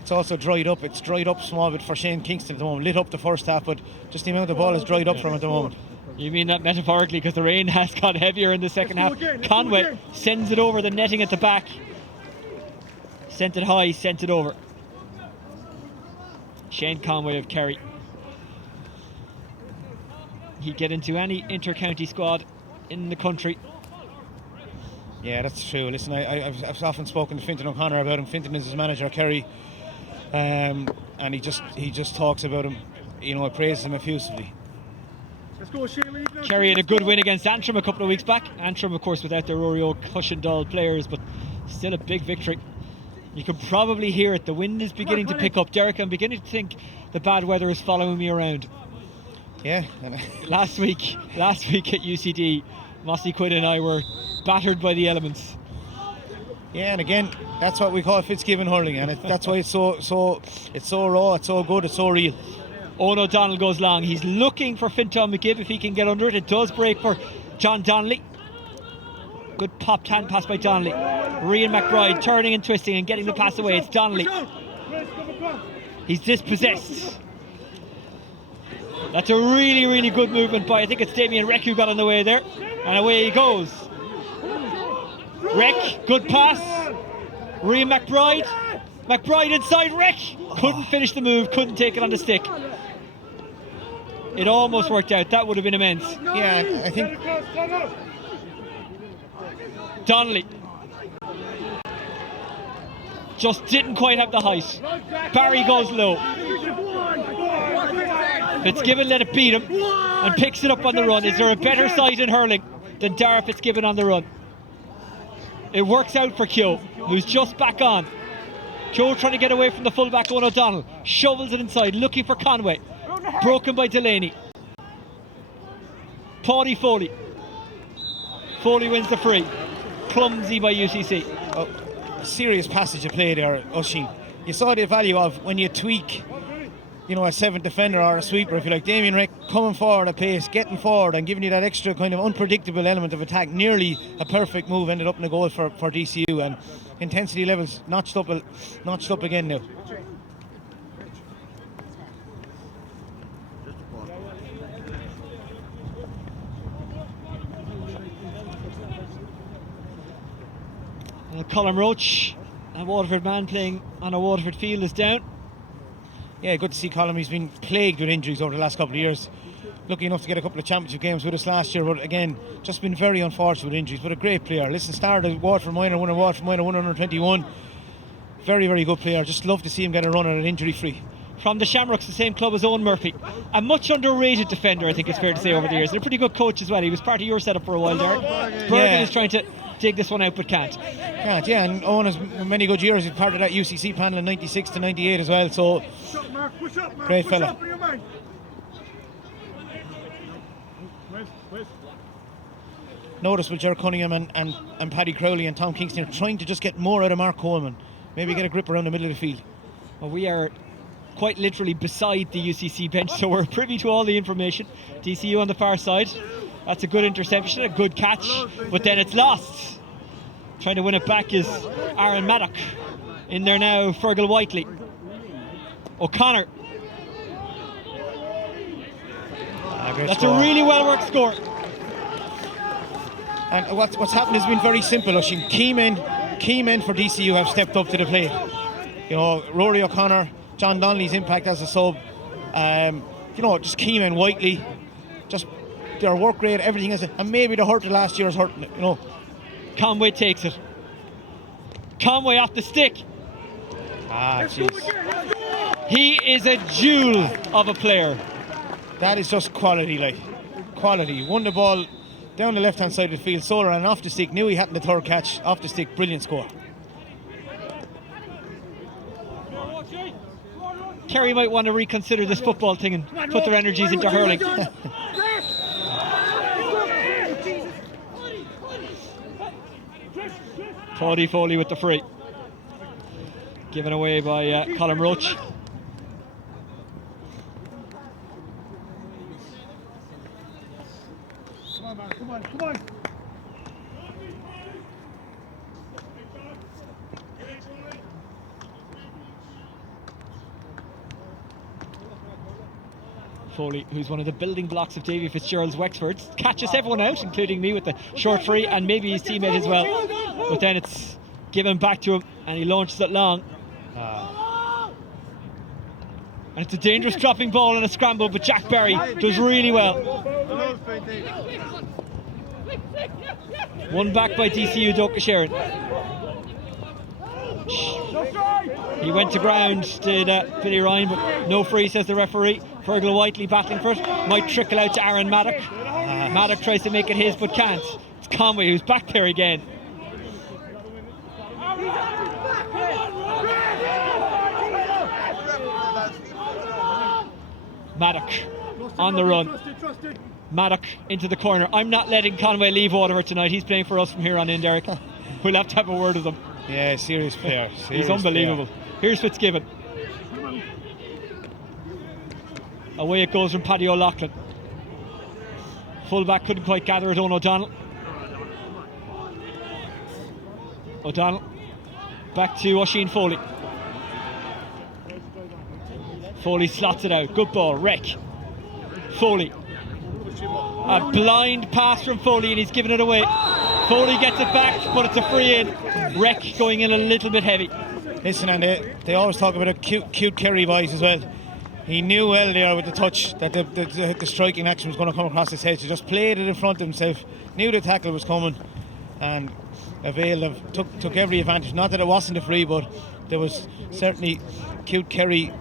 It's also dried up. It's dried up small bit for Shane Kingston at the moment. Lit up the first half, but just the amount of ball is dried up from at the moment. You mean that metaphorically, because the rain has got heavier in the second half. Conway sends it over the netting at the back. Sent it high, sent it over. Shane Conway of Kerry. He'd get into any inter-county squad in the country. Yeah, that's true. Listen, I've often spoken to Fintan O'Connor about him. Fintan is his manager at Kerry, and he just talks about him. You know, praises him effusively. Kerry had a good win against Antrim a couple of weeks back. Antrim, of course, without their Rory O'Cushendall players, but still a big victory. You can probably hear it. The wind is beginning to pick up. Derek, I'm beginning to think the bad weather is following me around. Yeah. Last week at UCD, Mossy Quinn and I were battered by the elements. Yeah, and again, that's what we call Fitzgibbon hurling, and that's why it's so raw, it's so good, it's so real. Owen O'Donnell goes long. He's looking for Fintan McGibb if he can get under it. It does break for John Donnelly. Good popped hand pass by Donnelly. Rian McBride turning and twisting and getting the pass away. It's Donnelly. He's dispossessed. That's a really, really good movement by, I think it's Damien Reck who got on the way there. And away he goes. Reck, good pass. Rian McBride. McBride inside Reck. Couldn't finish the move, couldn't take it on the stick. It almost worked out. That would have been immense. Yeah, I think Donnelly just didn't quite have the height. Barry goes low. Fitzgibbon let it beat him and picks it up on the run. Is there a better sight in hurling than Dara Fitzgibbon on the run? It works out for Keogh, who's just back on. Keogh trying to get away from the fullback Owen O'Donnell. Shovels it inside, looking for Conway. Broken by Delaney. Paudie Foley. Foley wins the free. Clumsy by UCC. oh, serious passage of play there, Oisin. You saw the value of when you tweak, you know, a 7th defender or a sweeper, if you like. Damien Rick coming forward at pace, getting forward and giving you that extra kind of unpredictable element of attack. Nearly a perfect move, ended up in a goal for DCU, and intensity levels notched up again now. Colin Roach, a Waterford man playing on a Waterford field, is down. Yeah, good to see Colin. He's been plagued with injuries over the last couple of years. Lucky enough to get a couple of championship games with us last year, but again, just been very unfortunate with injuries. But a great player. Listen, started as Waterford minor, winner Waterford minor, 121. Very, very good player. Just love to see him get a run at an injury free. From the Shamrocks, the same club as Owen Murphy. A much underrated defender, I think it's fair to say, over the years. And a pretty good coach as well. He was part of your setup for a while there. Bergen is trying to dig this one out but can't. Yeah, and Owen has many good years. He's part of that UCC panel in 96 to 98 as well. So, great fella. Notice with Ger Cunningham and Paddy Crowley and Tom Kingston trying to just get more out of Mark Coleman. Maybe get a grip around the middle of the field. Well, we are quite literally beside the UCC bench, so we're privy to all the information. DCU on the far side. That's a good interception, a good catch, but then it's lost. Trying to win it back is Aaron Maddock. In there now, Fergal Whiteley. O'Connor. That's score. a really well worked score. And what's happened has been very simple, Oisin. Key men for DCU have stepped up to the plate. You know, Rory O'Connor, John Donnelly's impact as a sub. You know, just key men, Whiteley. Just their work rate, everything is, and maybe the hurt of last year is hurting it, you know. Conway takes it. Conway off the stick. Jeez. He is a jewel of a player. That is just quality, like. Quality. Won the ball down the left-hand side of the field, solar and off the stick. Knew he had the third catch, off the stick. Brilliant score. Kerry might want to reconsider this football thing and put their energies into hurling. Paudie Foley with the free. Given away by Colin Roach. Come on. Foley, who's one of the building blocks of Davy Fitzgerald's Wexford, catches everyone out, including me, with the short free, and maybe his teammate as well. But then it's given back to him, and he launches it long. And it's a dangerous dropping ball and a scramble, but Jack Berry does really well. One back by DCU, Dochas. He went to ground, did Billy Ryan, but no free, says the referee. Fergal Whiteley battling for it. Might trickle out to Aaron Maddock. Maddock tries to make it his, but can't. It's Conway who's back there again. Maddock on the run. Maddock into the corner. I'm not letting Conway leave Waterford tonight. He's playing for us from here on in, Derek. We'll have to have a word with him. Yeah, serious player. He's unbelievable. Here's Fitzgibbon. Away it goes from Paddy O'Loughlin. Fullback couldn't quite gather it on O'Donnell. O'Donnell back to Oisin Foley. Foley slots it out. Good ball. Wreck. Foley. A blind pass from Foley and he's given it away. Foley gets it back, but it's a free in. Wreck going in a little bit heavy. Listen, and they always talk about a cute Kerry boys as well. He knew well there with the touch that the striking action was going to come across his head. He just played it in front of himself, knew the tackle was coming, and availed of took every advantage. Not that it wasn't a free, but there was certainly cute Kerry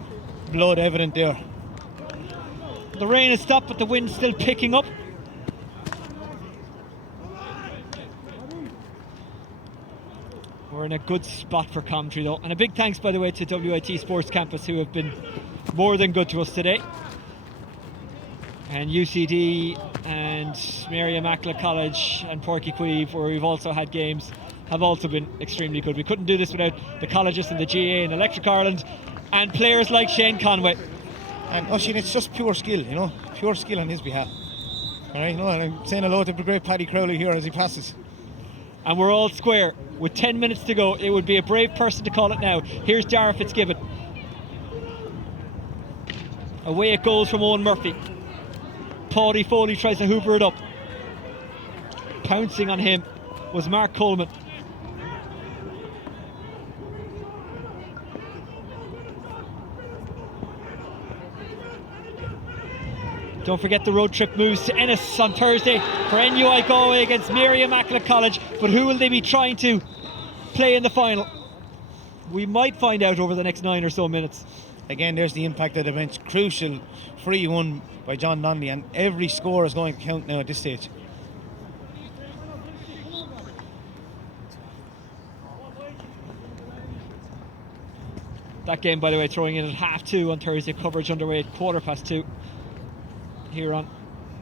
blood evident there. The rain has stopped, but the wind's still picking up. We're in a good spot for commentary though, and a big thanks by the way to WIT Sports Campus, who have been more than good to us today, and UCD and Mary Immaculate College and Porky Queeve, where we've also had games, have also been extremely good. We couldn't do this without the colleges and the GA and Electric Ireland and players like Shane Conway. And Oisín, it's just pure skill, you know, pure skill on his behalf. All right, you know, and I'm saying hello to the great Paddy Crowley here as he passes. And we're all square with 10 minutes to go. It would be a brave person to call it now. Here's Dara Fitzgibbon. Away it goes from Owen Murphy. Paddy Foley tries to hoover it up. Pouncing on him was Mark Coleman. Don't forget the road trip moves to Ennis on Thursday for NUI Galway against Mary Immaculate College. But who will they be trying to play in the final? We might find out over the next 9 or so minutes. Again, there's the impact of the bench. Crucial 3-1 by John Donnelly, and every score is going to count now at this stage. That game, by the way, throwing in at 2:30 on Thursday. Coverage underway at 2:15 here on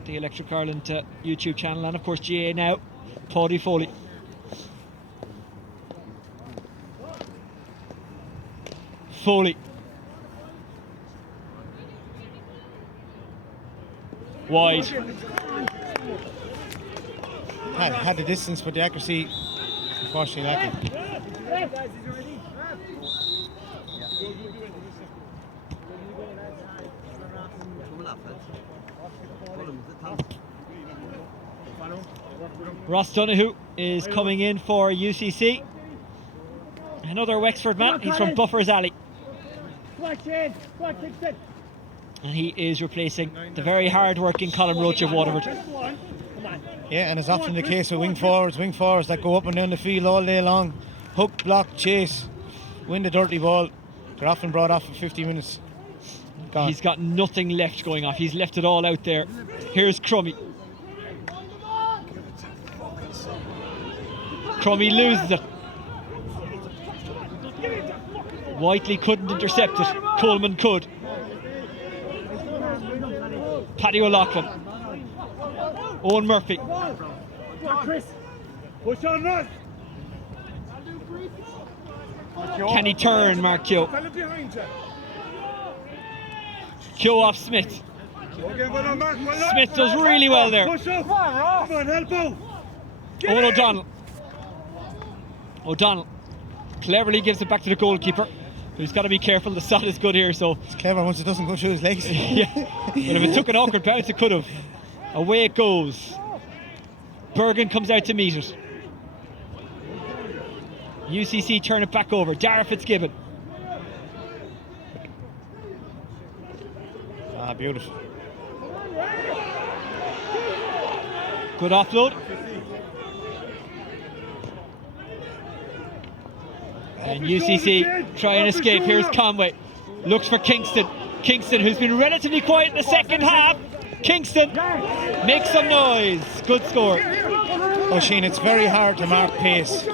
the Electric Ireland YouTube channel, and of course GA now. Paddy Foley. Foley. Wide. Had the distance, but the accuracy unfortunately lacking. Ross Donoghue is coming in for UCC. Another Wexford man. He's from Buffer's Alley. And he is replacing the very hard-working Colin Roach of Waterford. Yeah, and it's often the case with wing forwards that go up and down the field all day long. Hook, block, chase, win the dirty ball. They're often brought off for 50 minutes. Gone. He's got nothing left going off. He's left it all out there. Here's Crummy. Crummy loses it. Whiteley couldn't intercept it. Coleman could. Paddy O'Loughlin. Owen Murphy. Push on, run. Can he turn, Mark Keogh? Keogh off Smith. Smith does really well there. Push up. Come on, help out. Owen O'Donnell. O'Donnell cleverly gives it back to the goalkeeper, but he's got to be careful. The shot is good here, so It's clever once it doesn't go through his legs. yeah. But if it took an awkward bounce, it could have. Away it goes. Bergen comes out to meet it. UCC turn it back over. Dara Fitzgibbon. Ah, beautiful. Good offload. And UCC try and escape. Here's Conway. Looks for Kingston. Kingston, who's been relatively quiet in the second half. Kingston makes some noise. Good score. Oisín, it's very hard to mark pace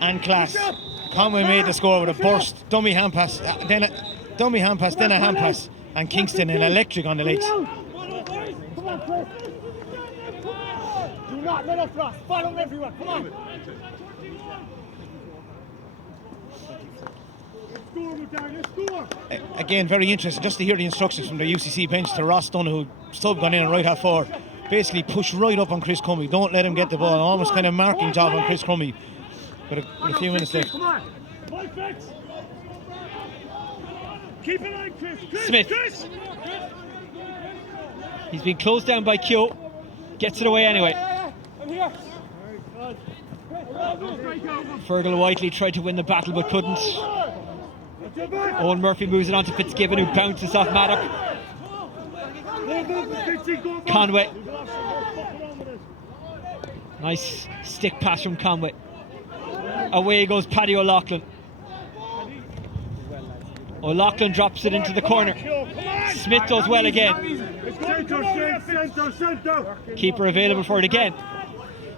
and class. Conway made the score with a burst, dummy hand pass, then a hand pass, and Kingston an electric on the legs. Come on, Chris. Do not let us cross. Follow everyone. Come on. Again, very interesting just to hear the instructions from the UCC bench to Ross Donoghue, sub gone in and right half forward. Basically push right up on Chris Crummy, don't let him get the ball, almost kind of marking job on Chris Crummy with a few minutes left. Come on. Keep it on, Chris. Smith. Chris. He's been closed down by Keogh. Gets it away anyway. I'm here. Fergal Whiteley tried to win the battle but couldn't. Owen Murphy moves it on to Fitzgibbon, who bounces off Maddock. Conway. Nice stick pass from Conway. Away goes Paddy O'Loughlin. O'Loughlin drops it into the corner. Smith does well again. Keeper available for it again.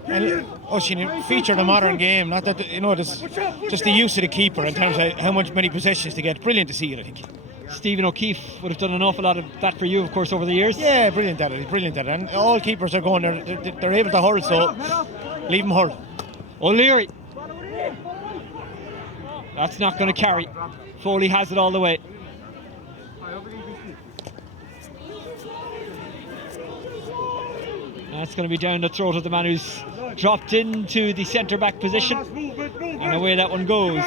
And Oisin featured a modern game, not that just the use of the keeper in terms of how many possessions to get. Brilliant to see it, I think. Stephen O'Keefe would have done an awful lot of that for you, of course, over the years. Yeah, brilliant at it, brilliant at it. And all keepers are going there, they're able to hurl, so leave them hurl. O'Leary. That's not going to carry. Foley has it all the way. That's going to be down the throat of the man who's dropped into the centre back position. And away that one goes.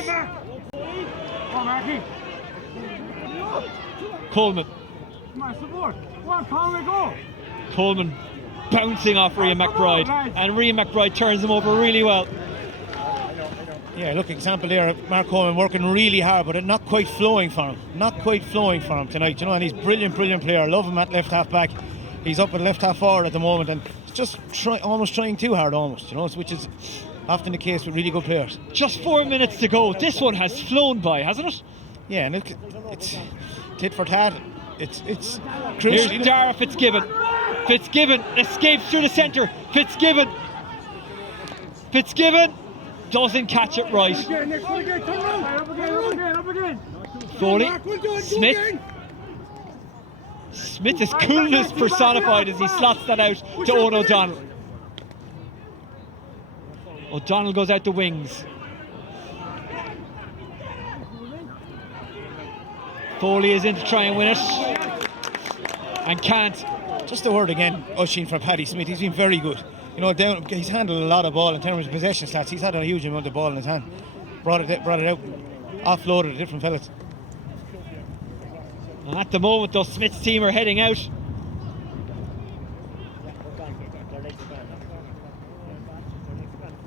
Coleman. Coleman bouncing off Rian McBride, and Rian McBride turns him over really well. Yeah, look, example there, Mark Coleman working really hard, but not quite flowing for him. Not quite flowing for him tonight, and he's brilliant player. I love him at left half back. He's up at left half forward at the moment, and just almost trying too hard, which is often the case with really good players. Just 4 minutes to go. This one has flown by, hasn't it? Yeah, and it's tit for tat. It's Here's Dara Fitzgibbon. Fitzgibbon escapes through the centre. Fitzgibbon doesn't catch it right. Foley. Smith is coolness personified as he slots that out to Owen O'Donnell. O'Donnell goes out the wings. Foley is in to try and win it, and can't. Just a word again, Oisin, for Paddy Smith. He's been very good. He's handled a lot of ball in terms of possession stats. He's had a huge amount of ball in his hand. Brought it out, offloaded to different fellas. And at the moment, though, Smith's team are heading out.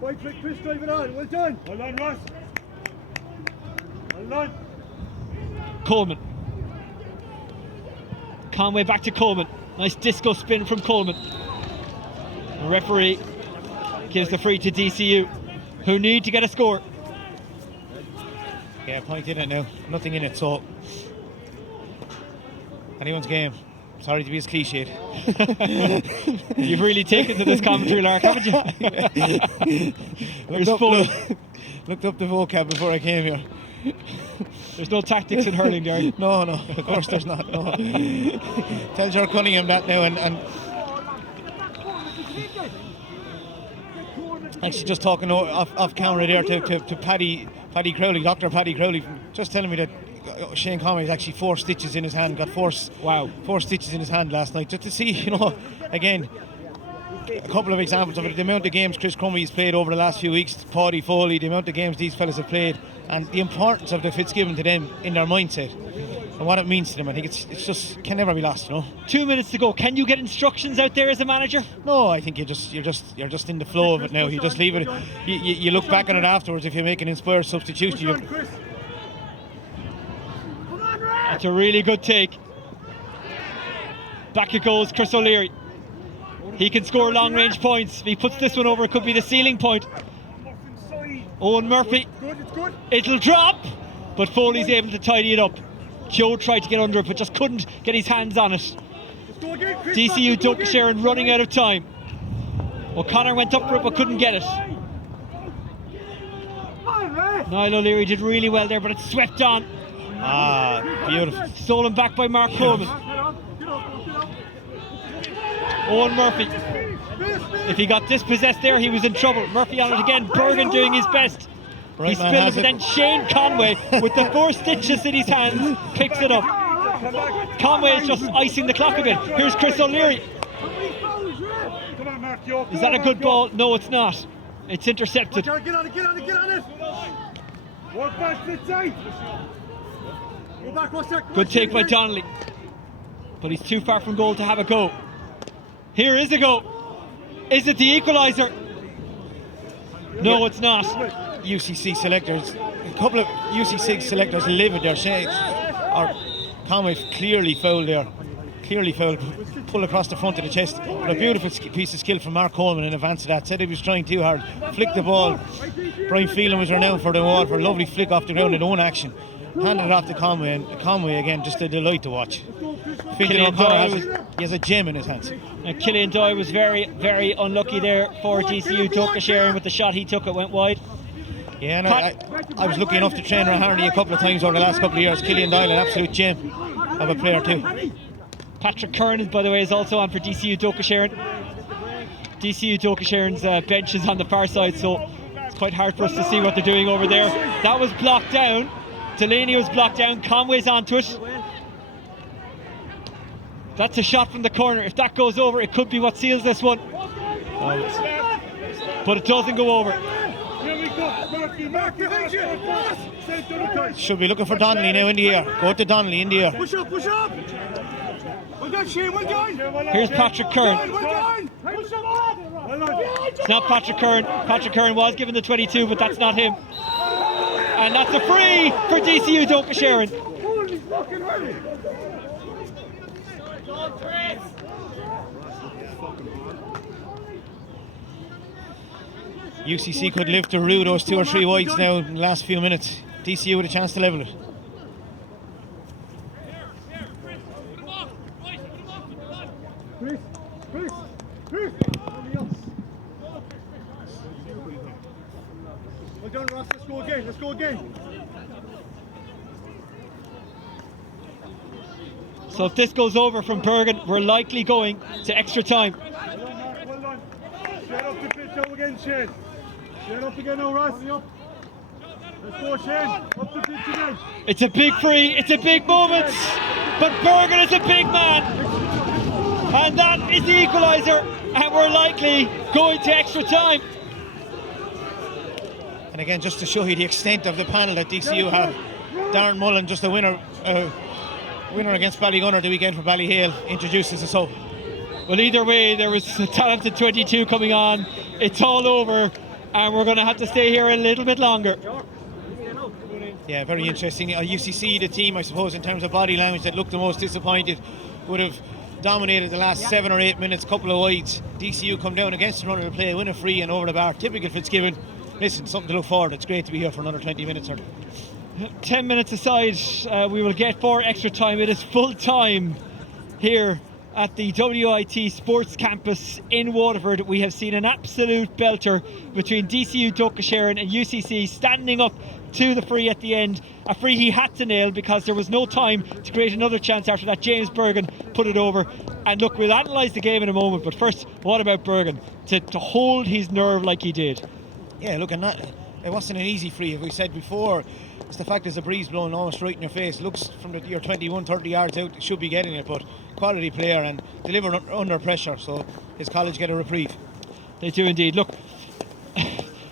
Right foot, Chris, drive it on. Well done. Well done, Ross. Well done. Coleman. Conway back to Coleman. Nice disco spin from Coleman. The referee gives the free to DCU, who need to get a score. Yeah, point in it now. Nothing in it, so anyone's game. Sorry to be as cliched. You've really taken to this commentary, Lark, haven't you? Looked up the vocab before I came here. There's no tactics in hurling there. No, of course there's not. No. Tell Ger Cunningham that now, and actually just talking off camera there to Paddy Crowley, Dr. Paddy Crowley, just telling me that Shane Conway has actually 4 stitches in his hand. Got 4 stitches in his hand last night. Just to see, again, a couple of examples of it. The amount of games Chris Crumley's played over the last few weeks, Paddy Foley, the amount of games these fellas have played, and the importance of the Fitzgibbon to them in their mindset and what it means to them. I think it's just can never be lost. 2 minutes to go. Can you get instructions out there as a manager? No, I think you're just in the flow of it now. You just leave it. You look back on it afterwards if you make an inspired substitution. That's a really good take. Back it goes, Chris O'Leary. He can score long range points. If he puts this one over, it could be the ceiling point. Owen Murphy. It'll drop, but Foley's able to tidy it up. Joe tried to get under it, but just couldn't get his hands on it. DCU Dochas running out of time. O'Connor went up for it, but couldn't get it. Niall O'Leary did really well there, but it's swept on. Beautiful. Stolen back by Mark Coleman. Owen Murphy. If he got dispossessed there, he was in trouble. Murphy on it again. Bergen doing his best. He spilled it, but then Shane Conway, with the 4 stitches in his hands, picks it up. Conway is just icing the clock a bit. Here's Chris O'Leary. Is that a good ball? No, it's not. It's intercepted. Get on it. Work back to the side. Go back, what's that? Good take by Donnelly. But he's too far from goal to have a go. Here is a go. Is it the equalizer? No, it's not. UCC selectors, a couple of UCC selectors livid their shades. Or Conway clearly fouled there. clearly fouled, pull across the front of the chest. But a beautiful piece of skill from Mark Coleman in advance of that. Said he was trying too hard, flicked the ball. Brian Phelan was renowned for the wall for a lovely flick off the ground in own action. Handed it off to Conway, and Conway again, just a delight to watch. Fintan O'Connor has a gem in his hands. And Killian Doyle was very, very unlucky there for DCU. Dochas with the shot he took, it went wide. Yeah, and I was lucky enough to train around Harney a couple of times over the last couple of years. Killian Doyle, an absolute gem of a player too. Patrick Kern, by the way, is also on for DCU Dochas. DCU Dochas' bench is on the far side, so it's quite hard for us to see what they're doing over there. That was blocked down. Delaney was blocked down. Conway's onto it. That's a shot from the corner. If that goes over, it could be what seals this one. But it doesn't go over. Should be looking for Donnelly now in the air. Go to Donnelly in the air. Push up, push up. Well done, Shane, well done. Here's Patrick Kern. Well done. Push him up. It's not Patrick Kern. Patrick Kern was given the 22, but that's not him. And that's a free for DCU Dochas. Holy fucking hurry. UCC could live to rue those 2 or 3 wides now in the last few minutes. DCU with a chance to level it. Well done, Ross. Let's go again. Let's go again. So if this goes over from Bergen, we're likely going to extra time. Well done, Mark. Well done. Shane up the pitch now again, Shane. Shane up again now, Ross. Let's go, Shane. Up the pitch again. It's a big free, it's a big moment, but Bergen is a big man. And that is the equaliser, and we're likely going to extra time. And again, just to show you the extent of the panel that DCU have, Darren Mullen, just a winner against Ballygunner the weekend for Ballyhale, introduces us up. Well, either way, there was a talented 22 coming on. It's all over, and we're going to have to stay here a little bit longer. Yeah, very interesting. UCC, the team, I suppose, in terms of body language that looked the most disappointed, would have dominated the last 7 or 8 minutes, couple of wides. DCU come down against the run of the play, win a free and over the bar. Typical Fitzgibbon. Listen, something to look forward. It's great to be here for another 20 minutes. 10 minutes aside, we will get 4 extra time. It is full time here at the WIT Sports Campus in Waterford. We have seen an absolute belter between DCU Dochas and UCC standing up to the free at the end. A free he had to nail because there was no time to create another chance after that. James Bergen put it over. And look, we'll analyse the game in a moment, but first, what about Bergen? To hold his nerve like he did. Yeah, look, and that, it wasn't an easy free, as we said before. It's the fact there's a breeze blowing almost right in your face. Looks from your 21, 30 yards out, you should be getting it, but quality player and delivered under pressure, so his college get a reprieve. They do indeed. Look,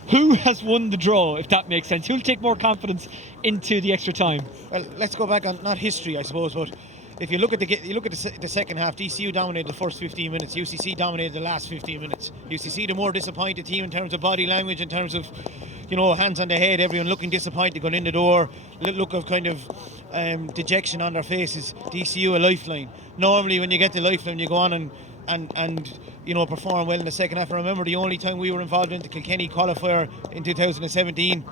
who has won the draw, if that makes sense? Who'll take more confidence into the extra time? Well, let's go back on, not history, I suppose, but if you look at the second half, DCU dominated the first 15 minutes, UCC dominated the last 15 minutes. UCC the more disappointed team in terms of body language, in terms of, you know, hands on the head, everyone looking disappointed going in the door, look of kind of dejection on their faces. DCU a lifeline. Normally when you get the lifeline you go on and you know, perform well in the second half. I remember the only time we were involved in the Kilkenny qualifier in 2017,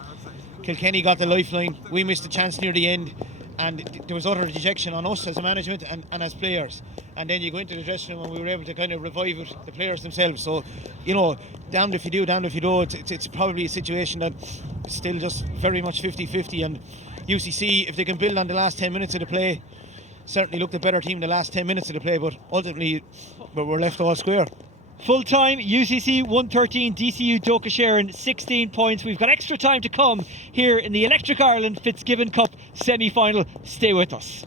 Kilkenny got the lifeline, we missed a chance near the end, and there was utter dejection on us as a management and as players. And then you go into the dressing room and we were able to kind of revive it, the players themselves. So, you know, damned if you do, damned if you don't. It's probably a situation that is still just very much 50-50. And UCC, if they can build on the last 10 minutes of the play, certainly looked a better team the last 10 minutes of the play, but ultimately we're left all square. Full time, UCC 113, DCU Dochas 16 points. We've got extra time to come here in the Electric Ireland Fitzgibbon Cup semi-final. Stay with us.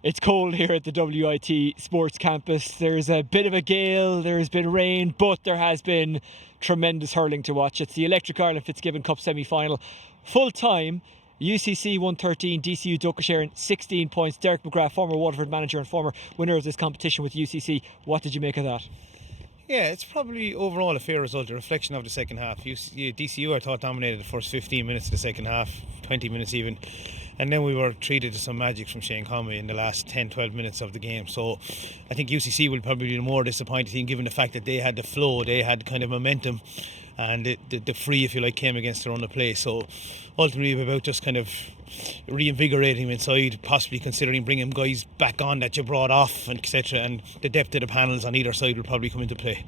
It's cold here at the WIT Sports Campus. There's a bit of a gale, there's been rain, but there has been tremendous hurling to watch. It's the Electric Ireland Fitzgibbon Cup semi-final. Full time, UCC 113, DCU Dochas 16 points. Derek McGrath, former Waterford manager and former winner of this competition with UCC. What did you make of that? Yeah, it's probably overall a fair result, a reflection of the second half. DCU, I thought, dominated the first 15 minutes of the second half, 20 minutes even. And then we were treated to some magic from Shane Conway in the last 10-12 minutes of the game. So I think UCC will probably be the more disappointed team, given the fact that they had the flow, they had kind of momentum, and the free, if you like, came against their own play. So ultimately about just kind of reinvigorating him inside, possibly considering bringing guys back on that you brought off, and etc. And the depth of the panels on either side will probably come into play.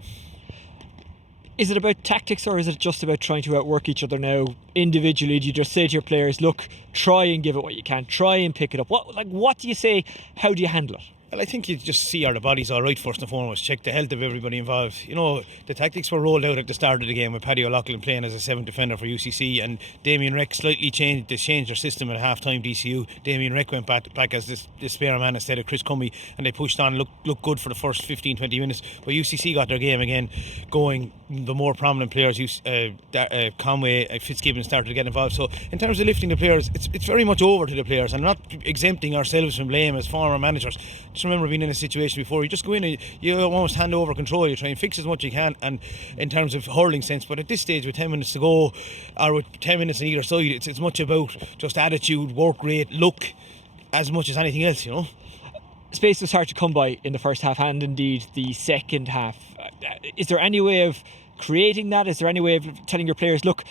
Is it about tactics, or is it just about trying to outwork each other now individually? Do you just say to your players, look, try and give it what you can, try and pick it up? What do you say? How do you handle it? Well, I think you just see are the bodies all right first and foremost. Check the health of everybody involved. You know, the tactics were rolled out at the start of the game with Paddy O'Loughlin playing as a 7th defender for UCC, and Damien Reck slightly changed their system at half-time. DCU, Damien Reck went back as the spare man instead of Chris Cummey, and they pushed on, looked good for the first 15-20 minutes. But UCC got their game again going. The more prominent players, Conway, Fitzgibbon started to get involved. So in terms of lifting the players, it's very much over to the players, and not exempting ourselves from blame as former managers. Just remember being in a situation before, you just go in and you almost hand over control, you try and fix as much as you can, and in terms of hurling sense. But at this stage, with 10 minutes to go, or with 10 minutes on either side, it's much about just attitude, work rate, look, as much as anything else, you know. Space was hard to come by in the first half, and indeed the second half. Is there any way of creating that? Is there any way of telling your players, look,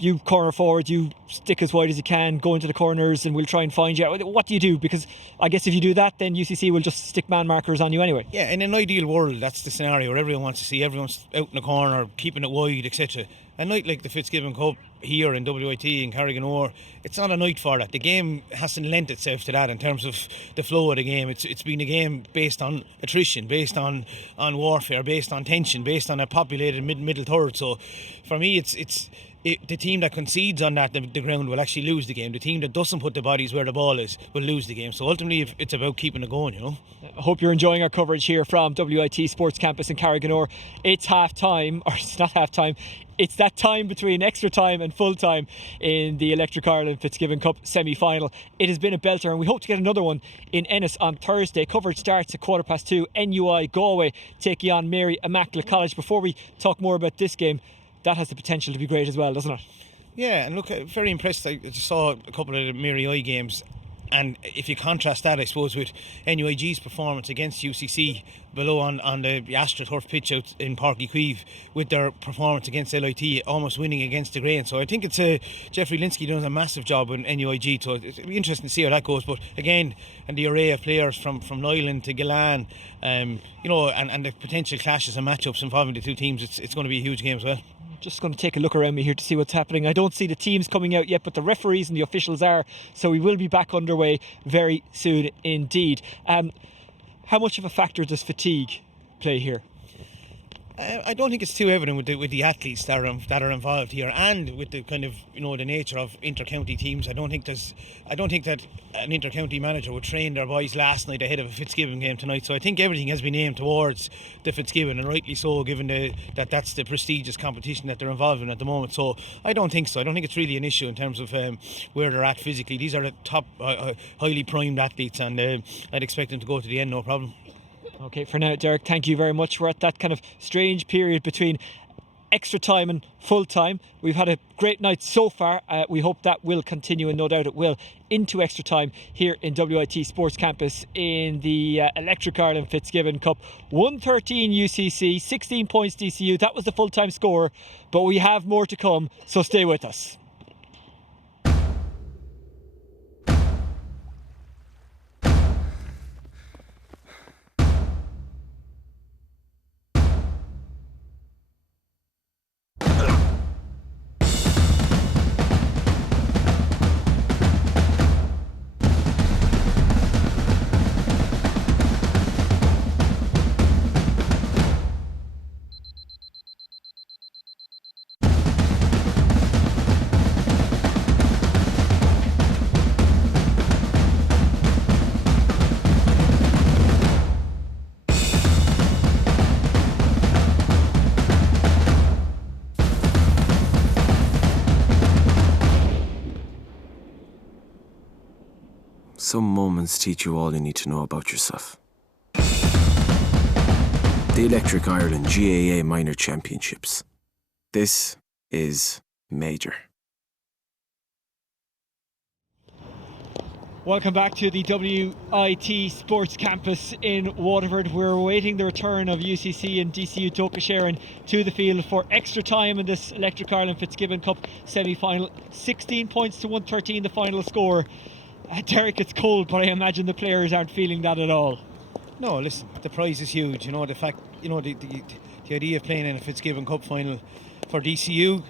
you corner forward, you stick as wide as you can, go into the corners, and we'll try and find you? What do you do? Because I guess if you do that, then UCC will just stick man markers on you anyway. Yeah, in an ideal world, that's the scenario where everyone wants to see everyone's out in the corner, keeping it wide, etc. A night like the Fitzgibbon Cup here in WIT in Carriganore, it's not a night for that. The game hasn't lent itself to that in terms of the flow of the game. It's been a game based on attrition, based on warfare, based on tension, based on a populated middle third. So for me, the team that concedes on that, the ground, will actually lose the game. The team that doesn't put the bodies where the ball is will lose the game. So ultimately, it's about keeping it going, you know. I hope you're enjoying our coverage here from WIT Sports Campus in Carriganore. It's half time, or it's not half time. It's that time between extra time and full time in the Electric Ireland Fitzgibbon Cup semi-final. It has been a belter, and we hope to get another one in Ennis on Thursday. Coverage starts at 2:15. NUI Galway taking on Mary Immaculate College. Before we talk more about this game, that has the potential to be great as well, doesn't it? Yeah, and look, very impressed. I just saw a couple of the Mary I games, and if you contrast that, I suppose, with NUIG's performance against UCC below on the AstroTurf pitch out in Páirc Uí Chaoimh, with their performance against LIT, almost winning against the grain. So I think it's Jeffrey Linsky does a massive job with NUIG, so it'll be interesting to see how that goes. But again, and the array of players from Nyland to Gillane, you know, and the potential clashes and matchups involving the two teams, it's going to be a huge game as well. Just going to take a look around me here to see what's happening. I don't see the teams coming out yet, but the referees and the officials are, so we will be back underway very soon indeed. How much of a factor does fatigue play here? I don't think it's too evident with the athletes that are involved here, and with the kind of, you know, the nature of inter-county teams. I don't think that an inter-county manager would train their boys last night ahead of a Fitzgibbon game tonight. So I think everything has been aimed towards the Fitzgibbon, and rightly so, given that's the prestigious competition that they're involved in at the moment. So I don't think so. I don't think it's really an issue in terms of where they're at physically. These are the top, highly primed athletes, and I'd expect them to go to the end, no problem. Okay, for now, Derek, thank you very much. We're at that kind of strange period between extra time and full time. We've had a great night so far. We hope that will continue, and no doubt it will, into extra time here in WIT Sports Campus in the Electric Ireland Fitzgibbon Cup. 113 UCC, 16 points DCU. That was the full time score, but we have more to come, so stay with us. some moments teach you all you need to know about yourself. The Electric Ireland GAA Minor Championships. This is major. Welcome back to the WIT Sports Campus in Waterford. We're awaiting the return of UCC and DCU Dochas to the field for extra time in this Electric Ireland Fitzgibbon Cup semi-final. 16 points to 113, the final score. Derek, it's cold, but I imagine the players aren't feeling that at all. No, listen, the prize is huge. You know, the fact, you know, the idea of playing in a Fitzgibbon Cup final for DCU,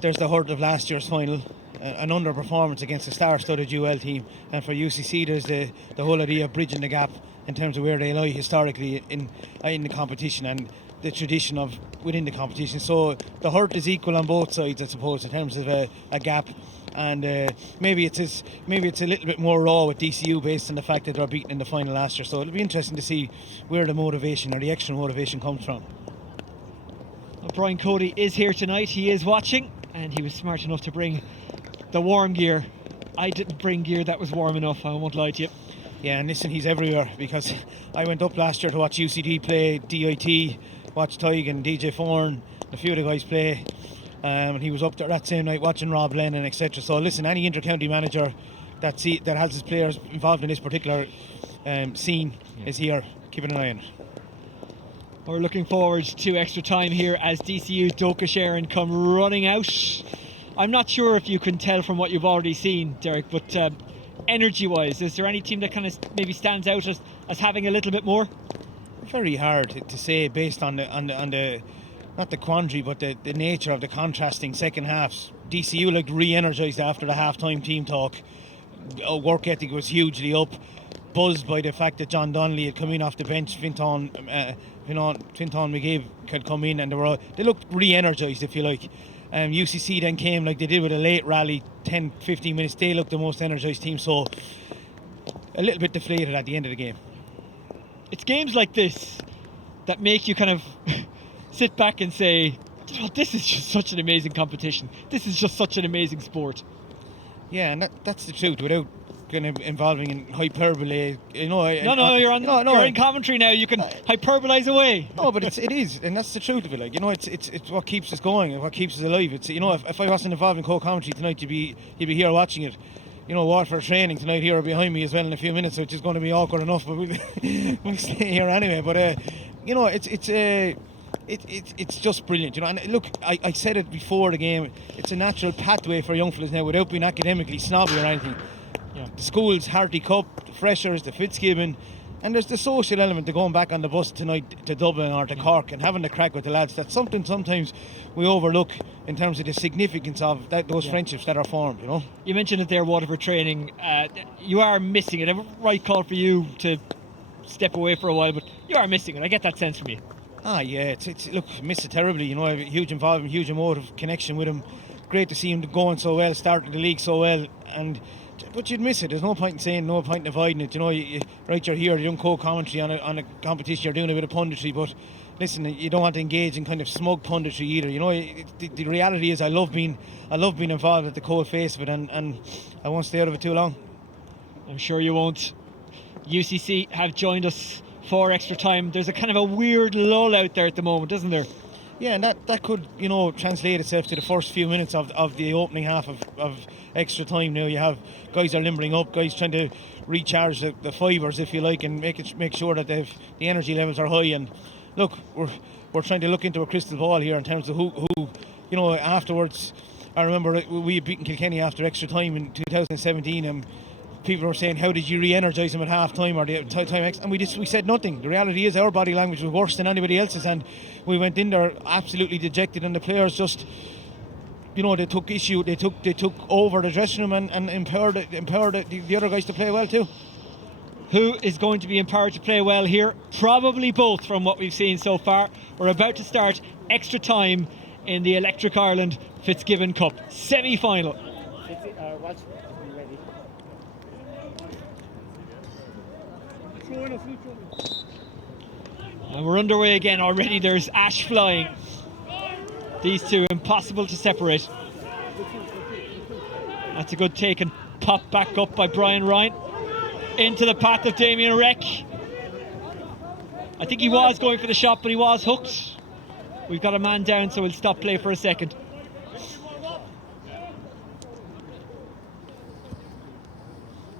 there's the hurt of last year's final, an underperformance against a star-studded UL team, and for UCC there's the whole idea of bridging the gap in terms of where they lie historically in the competition and the tradition of within the competition. So the hurt is equal on both sides, I suppose, in terms of a gap. And maybe it's a little bit more raw with DCU based on the fact that they're beaten in the final last year. So it'll be interesting to see where the motivation or the extra motivation comes from. Well, Brian Cody is here tonight. He is watching, and he was smart enough to bring the warm gear. I didn't bring gear that was warm enough, I won't lie to you. Yeah, and listen, he's everywhere, because I went up last year to watch UCD play, DIT, watch Tig and DJ Foran, a few of the guys play. And he was up there that same night watching Rob Lennon, etc. So listen, any inter-county manager that has his players involved in this particular scene is here, keeping an eye on it. We're looking forward to extra time here as DCU Dochas come running out. I'm not sure if you can tell from what you've already seen, Derek, but energy-wise, is there any team that kind of maybe stands out as having a little bit more? Very hard to say based on the not the quandary, but the nature of the contrasting second halves. DCU looked re-energised after the half-time team talk. Work ethic was hugely up, buzzed by the fact that John Donnelly had come in off the bench. Fintan McGee had come in, and they looked re-energised, if you like. UCC then came like they did with a late rally, 10-15 minutes. They looked the most energised team, so a little bit deflated at the end of the game. It's games like this that make you kind of sit back and say, oh, this is just such an amazing competition. This is just such an amazing sport. Yeah, and that's the truth, without kind of involving in hyperbole. You know, you're in commentary now. You can hyperbolize away. No, but it is, and that's the truth of it. Like, you know, it's what keeps us going and what keeps us alive. It's, you know, if I wasn't involved in co-commentary tonight, you'd be here watching it. You know, Waterford training tonight here behind me as well in a few minutes, which is going to be awkward enough, but we'll stay here anyway. But you know, it's just brilliant, you know. And look, I said it before the game, it's a natural pathway for young fellas now without being academically snobby or anything. You know, the schools, Harty Cup, the Freshers, the Fitzgibbon, and there's the social element to going back on the bus tonight to Dublin or to Cork and having the crack with the lads. That's something sometimes we overlook in terms of the significance of those friendships that are formed, you know. You mentioned it there, Waterford training. You are missing it. A right call for you to step away for a while, but you are missing it. I get that sense from you. Yeah, look, miss it terribly. You know, I have a huge involvement, huge emotive connection with him. Great to see him going so well, starting the league so well, but you'd miss it. There's no point in saying, no point in avoiding it. You know, you're here, you're doing co-commentary on a competition, you're doing a bit of punditry, but listen, you don't want to engage in kind of smug punditry either. You know, the reality is I love being involved at the cold face of it, and I won't stay out of it too long. I'm sure you won't. UCC have joined us for extra time. There's a kind of a weird lull out there at the moment, isn't there? Yeah, and that could, you know, translate itself to the first few minutes of the opening half of extra time. Now you have guys are limbering up, guys trying to recharge the fibres, if you like, and make sure that the energy levels are high. And look, we're trying to look into a crystal ball here in terms of who you know, afterwards. I remember we had beaten Kilkenny after extra time in 2017, and people were saying, how did you re-energise them at half time or the time X? And we said nothing. The reality is our body language was worse than anybody else's, and we went in there absolutely dejected, and the players just, you know, they took issue, they took over the dressing room and empowered the other guys to play well too. Who is going to be empowered to play well here? Probably both, from what we've seen so far. We're about to start extra time in the Electric Ireland Fitzgibbon Cup semi-final. And we're underway again already. There's ash flying. These two impossible to separate. That's a good take and pop back up by Brian Ryan. into the path of Damien Reck. I think he was going for the shot, but he was hooked. We've got a man down, so we'll stop play for a second.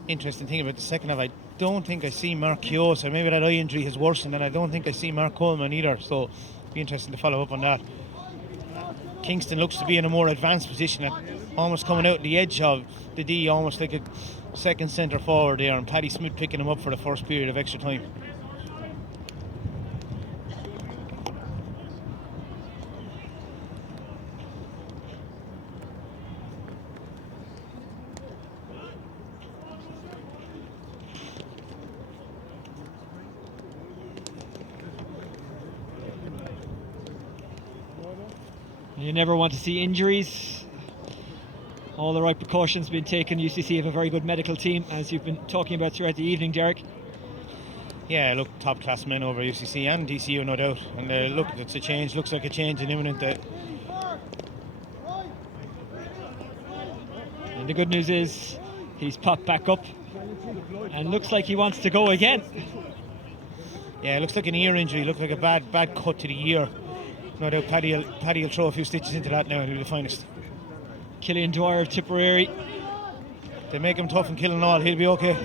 Interesting thing about the second half, I don't think I see Mark Keogh, so maybe that eye injury has worsened, and I don't think I see Mark Coleman either, so it'll be interesting to follow up on that. Kingston looks to be in a more advanced position, almost coming out the edge of the D, almost like a second centre forward there, and Paddy Smith picking him up for the first period of extra time. You never want to see injuries. All the right precautions being taken. UCC have a very good medical team, as you've been talking about throughout the evening, Derek. Yeah, look, top class men over UCC and DCU, no doubt. And look, it's a change. Looks like a change in imminent. And the good news is he's popped back up and looks like he wants to go again. Yeah, it looks like an ear injury. Looks like a bad cut to the ear. No doubt Paddy will throw a few stitches into that now and he'll be the finest. Killian Dwyer of Tipperary. They make him tough and kill and all, he'll be okay.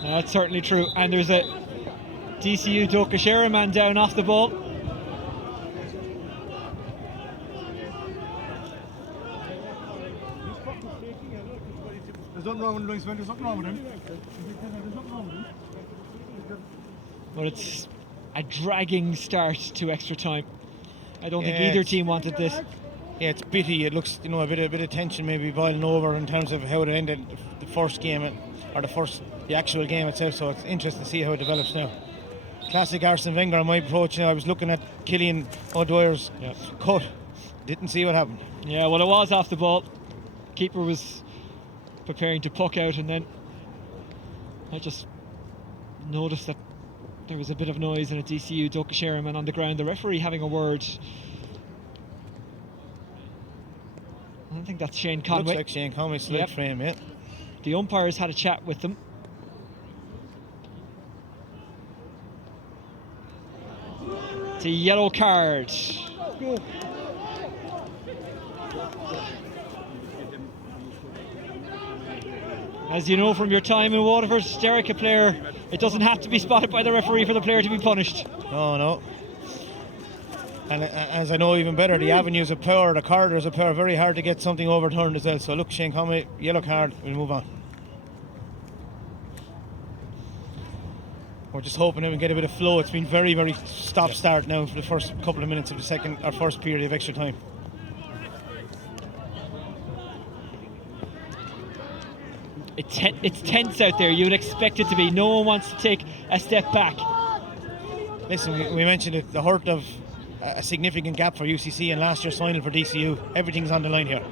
That's certainly true. And there's a DCU Dochas man down off the ball. There's nothing wrong with him, there's nothing wrong with him. But it's a dragging start to extra time. I don't think either team wanted this. Yeah, it's bitty. It looks, a bit of tension maybe boiling over in terms of how it ended the first game, or the actual game itself. So it's interesting to see how it develops now. Classic Arsene Wenger on my approach. I was looking at Killian O'Dwyer's cut. Didn't see what happened. Yeah, well, it was off the ball. Keeper was preparing to puck out, and then I just noticed that there was a bit of noise and a DCU Dochas man on the ground. The referee having a word. I don't think that's Shane Conway. Looks like Shane Conway, slide frame, yeah. The umpires had a chat with them. It's a yellow card. As you know from your time in Waterford, Derek, a player, it doesn't have to be spotted by the referee for the player to be punished. No. And as I know even better, the avenues of power, the corridors of power, very hard to get something overturned as well. So look, Shane Conway, yellow card, we'll move on. We're just hoping that we get a bit of flow. It's been very, very stop-start now for the first couple of minutes of the first period of extra time. It's tense out there. You would expect it to be. No one wants to take a step back. Listen, we mentioned it, the hurt of a significant gap for UCC in last year's final for DCU. Everything's on the line here.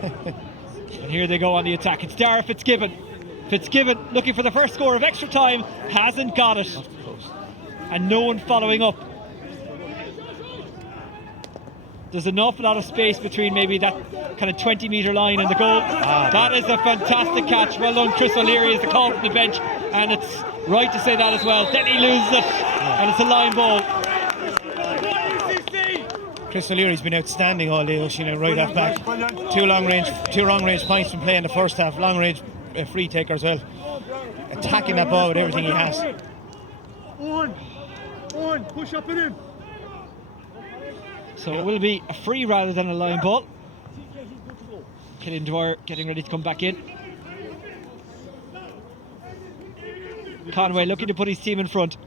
And here they go on the attack. It's Dara Fitzgibbon. Fitzgibbon looking for the first score of extra time. Hasn't got it. And no one following up. There's an awful lot of space between maybe that kind of 20-metre line and the goal. That is a fantastic catch. Well done, Chris O'Leary, is the call from the bench, and it's right to say that as well. Then he loses it, and it's a line ball. Chris O'Leary's been outstanding all day, right half back. Two long range points from play in the first half. Long range free taker as well. Attacking that ball with everything he has. On, push up at him. So it will be a free rather than a line ball. Killian Dwyer getting ready to come back in. Conway looking to put his team in front.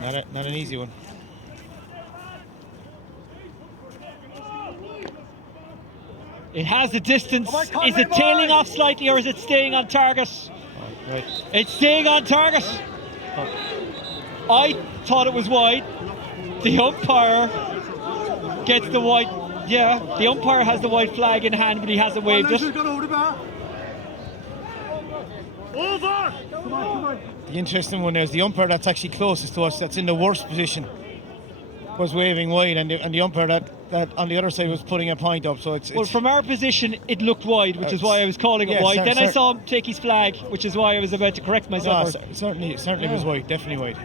Not an easy one. It has the distance. Is it tailing off slightly or is it staying on target? Right. It's staying on target. I thought it was wide. The umpire gets the white. Yeah, the umpire has the white flag in hand, but he hasn't waved it. Over! Come on. The interesting one is the umpire that's actually closest to us, that's in the worst position. was waving wide, and the umpire that on the other side was putting a point up. So well, from our position, it looked wide, which is why I was calling it wide. Then I saw him take his flag, which is why I was about to correct myself. No, certainly was wide, definitely wide.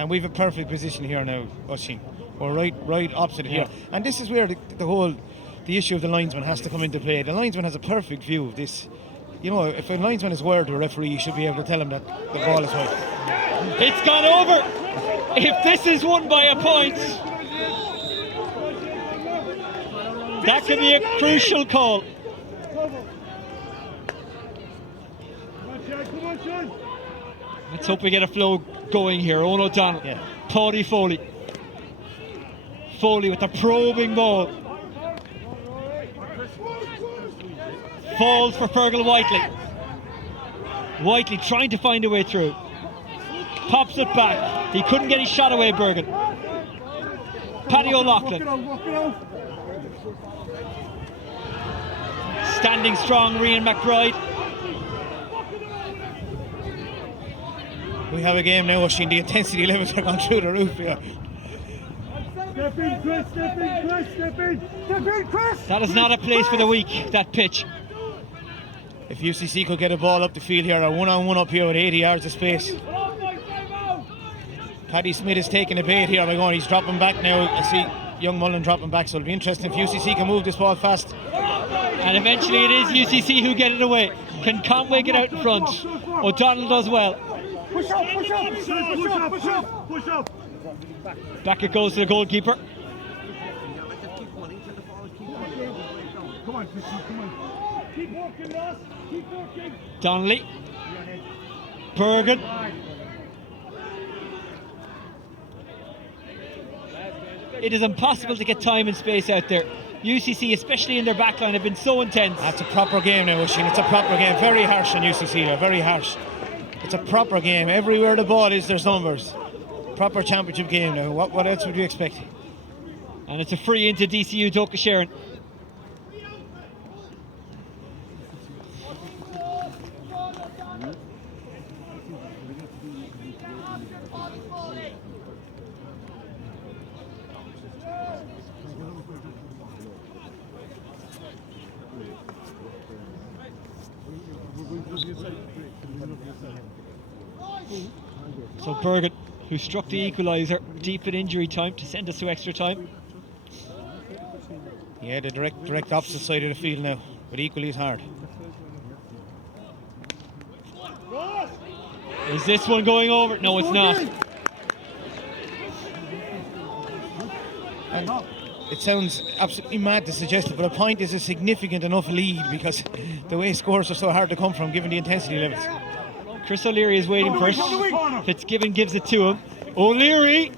And we've a perfect position here now, Oisín. We're right opposite here, and this is where the issue of the linesman has to come into play. The linesman has a perfect view of this. You know, if a linesman is wired to a referee, you should be able to tell him that the ball is wide. It's gone over. If this is won by a point, that could be a crucial call. Let's hope we get a flow going here. Owen O'Donnell, Paddy Foley. Foley with the probing ball. Falls for Fergal Whiteley. Whiteley trying to find a way through. Pops it back. He couldn't get his shot away, Bergen. Paddy O'Loughlin. Standing strong, Rian McBride. We have a game now, Oisín. The intensity levels are gone through the roof here. Step in, Chris, step in, Chris, step in, step in, Chris! That is not a place for the weak, that pitch. If UCC could get a ball up the field here, a one-on-one up here with 80 yards of space. Paddy Smith is taking a bait here by going, he's dropping back now. I see young Mullen dropping back, so it'll be interesting if UCC can move this ball fast. And eventually it is UCC who get it away. Can Conway get out in front? O'Donnell does well. Push up, push up, push up, push up, push up, push up. Back it goes to the goalkeeper. Come on, come on. Keep walking, Ross. Keep walking. Donnelly. Bergen. It is impossible to get time and space out there. UCC, especially in their backline, have been so intense. That's a proper game now, Oisín. It's a proper game. Very harsh on UCC there, very harsh. It's a proper game. Everywhere the ball is, there's numbers. Proper championship game now. What else would you expect? And it's a free into DCU Dochas. So Bergen, who struck the equaliser deep in injury time to send us to extra time. Yeah, the direct opposite side of the field now, but equally as hard. Is this one going over? No, it's not. And it sounds absolutely mad to suggest it, but a point is a significant enough lead because the way scores are so hard to come from given the intensity levels. Chris O'Leary is waiting for it. Fitzgibbon gives it to him. O'Leary!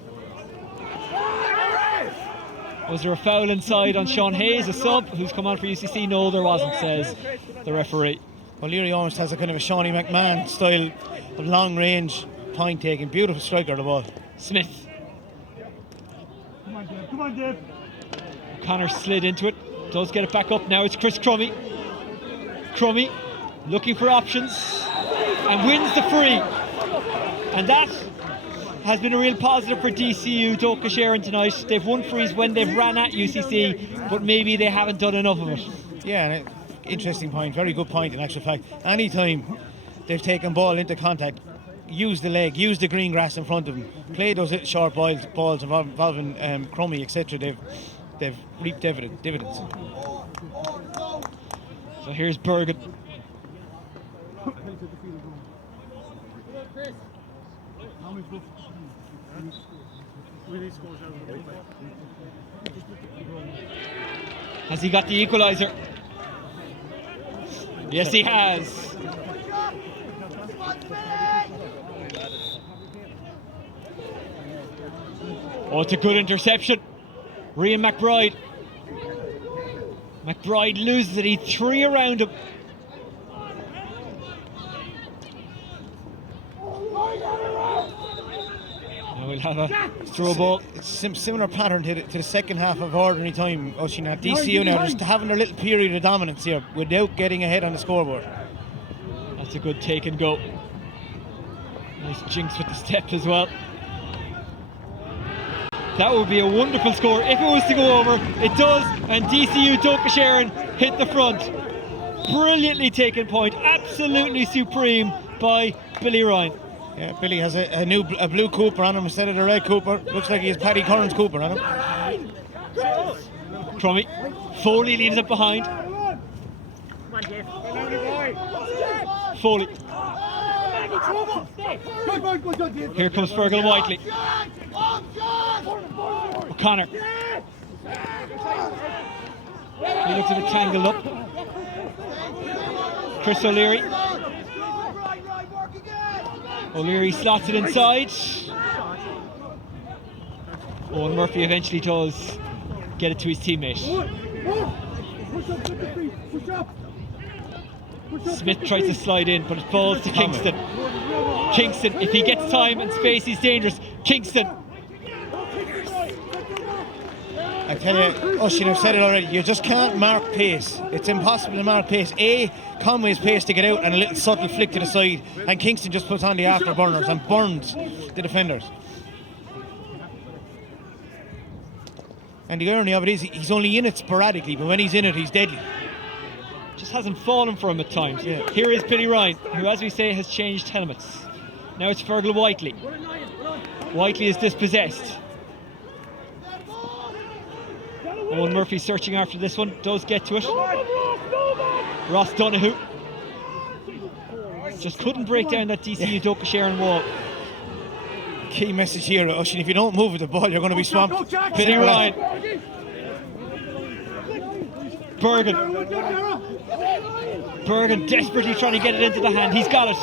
Was there a foul inside on Sean Hayes, a sub, who's come on for UCC? No, there wasn't, says the referee. O'Leary almost has a kind of a Shawnee McMahon style of long range point taking. Beautiful striker of the ball. Smith. Come on, Dave. Come on, Dave. O'Connor slid into it. Does get it back up now. It's Chris Crummy. Crummy looking for options and wins the free. And that has been a real positive for DCU Dochas tonight. They've won frees when they've ran at UCC, but maybe they haven't done enough of it. Yeah, and interesting point, very good point in actual fact. Anytime they've taken ball into contact, use the leg, use the green grass in front of them, play those short balls involving Crummy, etc. They've reaped dividends. So here's Bergen. Has he got the equaliser? Yes, he has. Oh, it's a good interception. Rian McBride. McBride loses it. He had three around him. Now we'll have a throw ball. It's a similar pattern to the second half of ordinary time. Oisín at DCU now, just having their little period of dominance here without getting ahead on the scoreboard. That's a good take and go. Nice jinx with the step as well. That would be a wonderful score if it was to go over. It does, and DCU Dochas hit the front. Brilliantly taken point, absolutely supreme by Billy Ryan. Yeah, Billy has a blue Cooper on him instead of the red Cooper. Looks like he has Paddy Curran's Cooper on him. Crummy, Foley leads it behind. Foley. Here comes Fergal Whiteley. O'Connor. He looks a bit tangled up. Chris O'Leary. O'Leary slots it inside. Owen Murphy eventually does get it to his teammate. Smith tries to slide in, but it falls to Kingston. Kingston, if he gets time and space, he's dangerous. Kingston. I tell you, Oisín, I've said it already, you just can't mark pace. It's impossible to mark pace. Conway's pace to get out and a little subtle flick to the side, and Kingston just puts on the afterburners and burns the defenders. And the irony of it is, he's only in it sporadically, but when he's in it, he's deadly. Just hasn't fallen for him at times. Yeah. Here is Billy Ryan, who, as we say, has changed helmets. Now it's Fergal Whiteley. Whiteley is dispossessed. Owen Murphy searching after this one, does get to it. Ross Donoghue just couldn't break down that DCU Dochas wall. Key message here, Oisín, if you don't move with the ball, you're going to be swamped. Billy Ryan. Bergen desperately trying to get it into the hand. He's got it.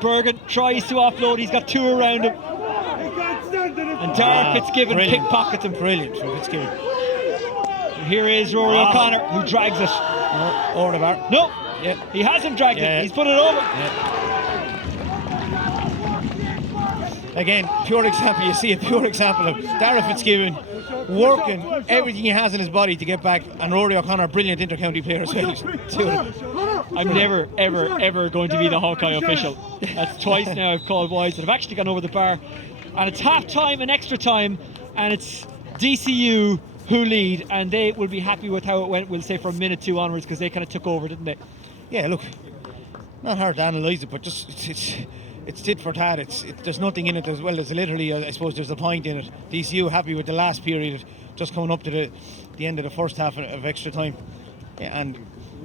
Bergen tries to offload. He's got two around him. And Darragh Fitzgibbon pickpockets him. Brilliant from Fitzgibbon. And here is Rory O'Connor, who drags it. Over the bar. No, Yeah. he hasn't dragged it. He's put it over. Yeah. Again, pure example. You see a pure example of Darragh Fitzgibbon working everything he has in his body to get back, and Rory O'Connor, brilliant inter-county player as well. I'm never, ever going to be the Hawkeye official. That's twice now I've called wise that have actually gone over the bar. And it's half time and extra time, and it's DCU who lead, and they will be happy with how it went, we'll say, from minute 2 onwards, because they kind of took over, didn't they? Yeah, look, not hard to analyse it, but just it's tit for tat. There's nothing in it as well. There's literally, I suppose, there's a point in it. DCU happy with the last period, just coming up to the end of the first half of extra time. Yeah, and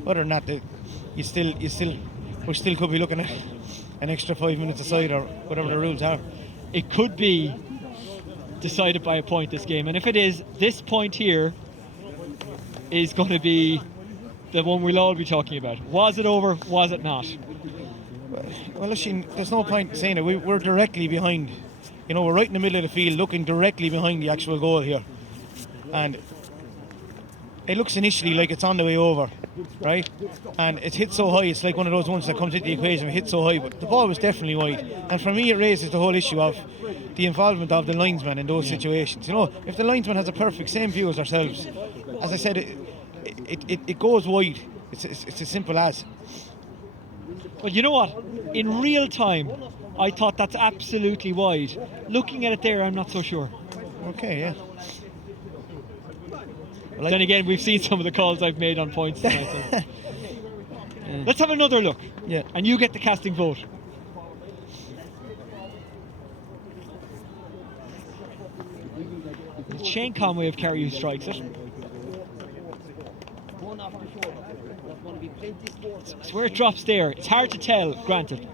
other than that, we still could be looking at an extra 5 minutes aside, or whatever the rules are. It could be decided by a point, this game, and if it is, this point here is going to be the one we'll all be talking about. Was it over? Was it not? Well, Oisín, there's no point saying it. We're directly behind. You know, we're right in the middle of the field, looking directly behind the actual goal here, and it looks initially like it's on the way over, right? And it's hit so high, it's like one of those ones that comes into the equation, hit so high, but the ball was definitely wide. And for me, it raises the whole issue of the involvement of the linesman in those situations. You know, if the linesman has a perfect same view as ourselves, as I said, it goes wide. It's as simple as. Well, you know what? In real time, I thought that's absolutely wide. Looking at it there, I'm not so sure. Okay, yeah. Well, then again, we've seen some of the calls I've made on points tonight. So. Let's have another look. Yeah. And you get the casting vote. It's Shane Conway of Kerry who strikes it. It's where it drops there. It's hard to tell, granted.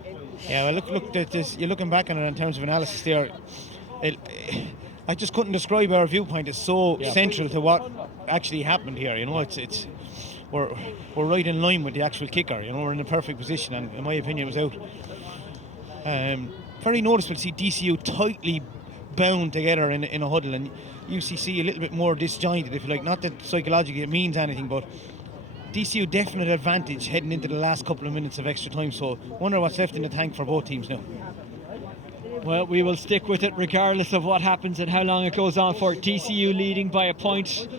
Yeah, well, look at this. You're looking back on it in terms of analysis there. I just couldn't describe our viewpoint. It's so central to what actually happened here. You know, we're right in line with the actual kicker. You know, we're in a perfect position, and in my opinion, it was out. Very noticeable to see DCU tightly bound together in a huddle, and UCC a little bit more disjointed, if you like. Not that psychologically it means anything, but DCU definite advantage heading into the last couple of minutes of extra time. So wonder what's left in the tank for both teams now. Well, we will stick with it regardless of what happens and how long it goes on for. DCU leading by a point.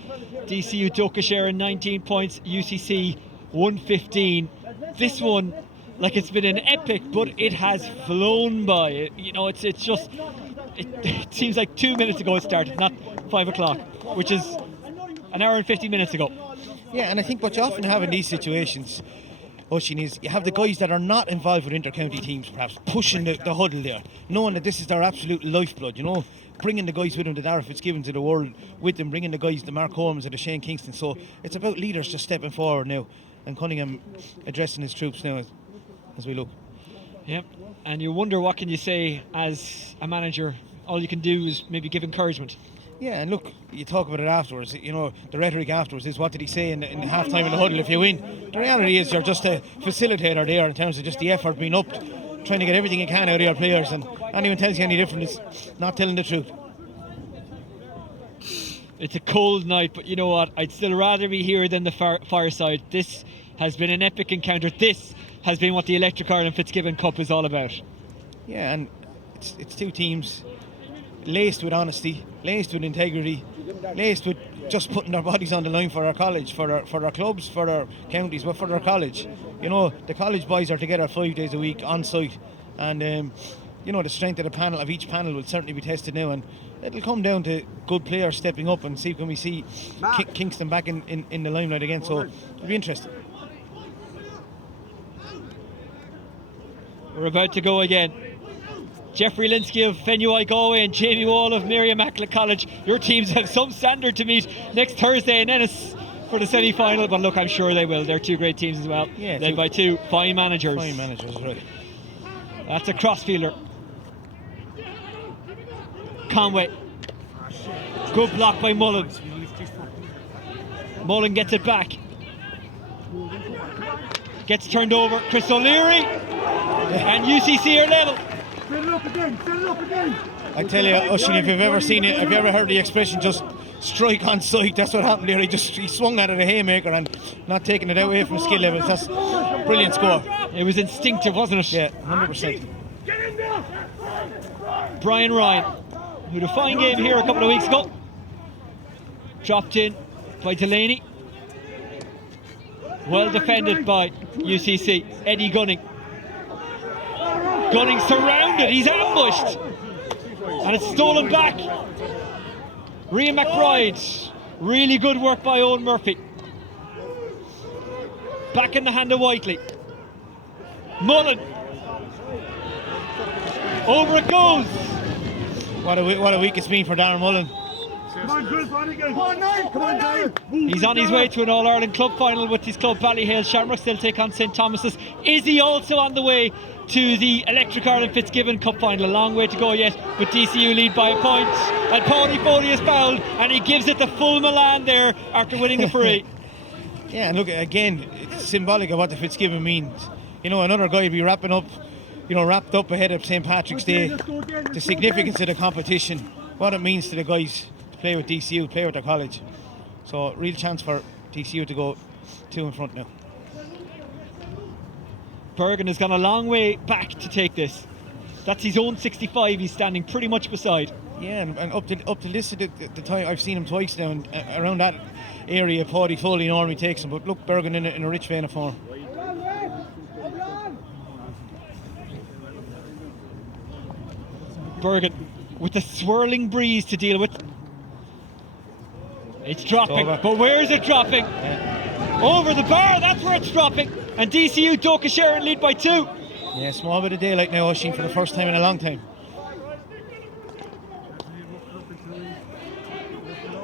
DCU Dochas 19 points, UCC 115. This one, like, it's been an epic, but it has flown by. You know, it's just it seems like 2 minutes ago it started, not 5 o'clock, which is an hour and 50 minutes ago. Yeah, and I think what you often have in these situations, Oisin, is you have the guys that are not involved with inter-county teams perhaps pushing the huddle there, knowing that this is their absolute lifeblood, you know, bringing the guys with them, the Dara Fitzgibbon to the world with them, bringing the guys, the Mark Holmes and the Shane Kingston. So it's about leaders just stepping forward now, and Cunningham addressing his troops now as we look. Yep, and you wonder what can you say as a manager. All you can do is maybe give encouragement. Yeah, and look, you talk about it afterwards, you know, the rhetoric afterwards is what did he say in the half-time in the huddle if you win. The reality is you're just a facilitator there in terms of just the effort being up, trying to get everything you can out of your players, and anyone tells you any different is not telling the truth. It's a cold night, but you know what, I'd still rather be here than the fireside. This has been an epic encounter. This has been what the Electric Ireland Fitzgibbon Cup is all about. Yeah, and it's two teams laced with honesty, laced with integrity, laced with just putting their bodies on the line for our college, for our clubs, for our counties, but for their college. You know, the college boys are together 5 days a week on site, and you know, the strength of the panel, of each panel, will certainly be tested now, and it'll come down to good players stepping up and see can we see Kingston back in the limelight again. So it'll be interesting. We're about to go again. Jeffrey Linsky of NUI Galway and Jamie Wall of Mary Immaculate College. Your teams have some standard to meet next Thursday in Ennis for the semi-final, but look, I'm sure they will. They're two great teams as well. Yeah, led by two fine managers. Fine managers, right. That's a crossfielder. Conway. Good block by Mullen. Mullen gets it back. Gets turned over. Chris O'Leary. And UCC are level. Set it up again. I tell you, Oisin, if you've ever seen it, have you ever heard the expression just strike on sight? That's what happened there. He swung at it a haymaker and not taking it away from skill levels. That's a brilliant score. It was instinctive, wasn't it? Yeah, 100%. Brian Ryan, who had a fine game here a couple of weeks ago. Dropped in by Delaney. Well defended by UCC. Eddie Gunning. Gunning surrounded, he's ambushed. And it's stolen back. Rian McBride. Really good work by Owen Murphy. Back in the hand of Whiteley. Mullen. Over it goes. What a week it's been for Darren Mullen. Come on, Chris, on again. Come on, Darren. He's on his way to an All-Ireland club final with his club Ballyhale. Shamrock still take on St Thomas's. Is he also on the way to the Electric Ireland Fitzgibbon Cup final? A long way to go yet, but DCU lead by a point. And Paulie Foley is fouled, and he gives it the full Milan there after winning the free. Yeah, and look, again, it's symbolic of what the Fitzgibbon means. You know, another guy will be wrapped up ahead of St Patrick's Day. The significance of the competition, what it means to the guys to play with DCU, play with their college. So, real chance for DCU to go two in front now. Bergen has gone a long way back to take this. That's his own 65 he's standing pretty much beside. Yeah, and up to this the time, I've seen him twice now, and around that area, Paulie Foley normally takes him, but look, Bergen in a rich vein of form. Bergen with the swirling breeze to deal with. It's dropping, but where is it dropping? Yeah. Over the bar, that's where it's dropping. And DCU Dochas lead by 2. Yeah, small bit of daylight now, Oisin, for the first time in a long time.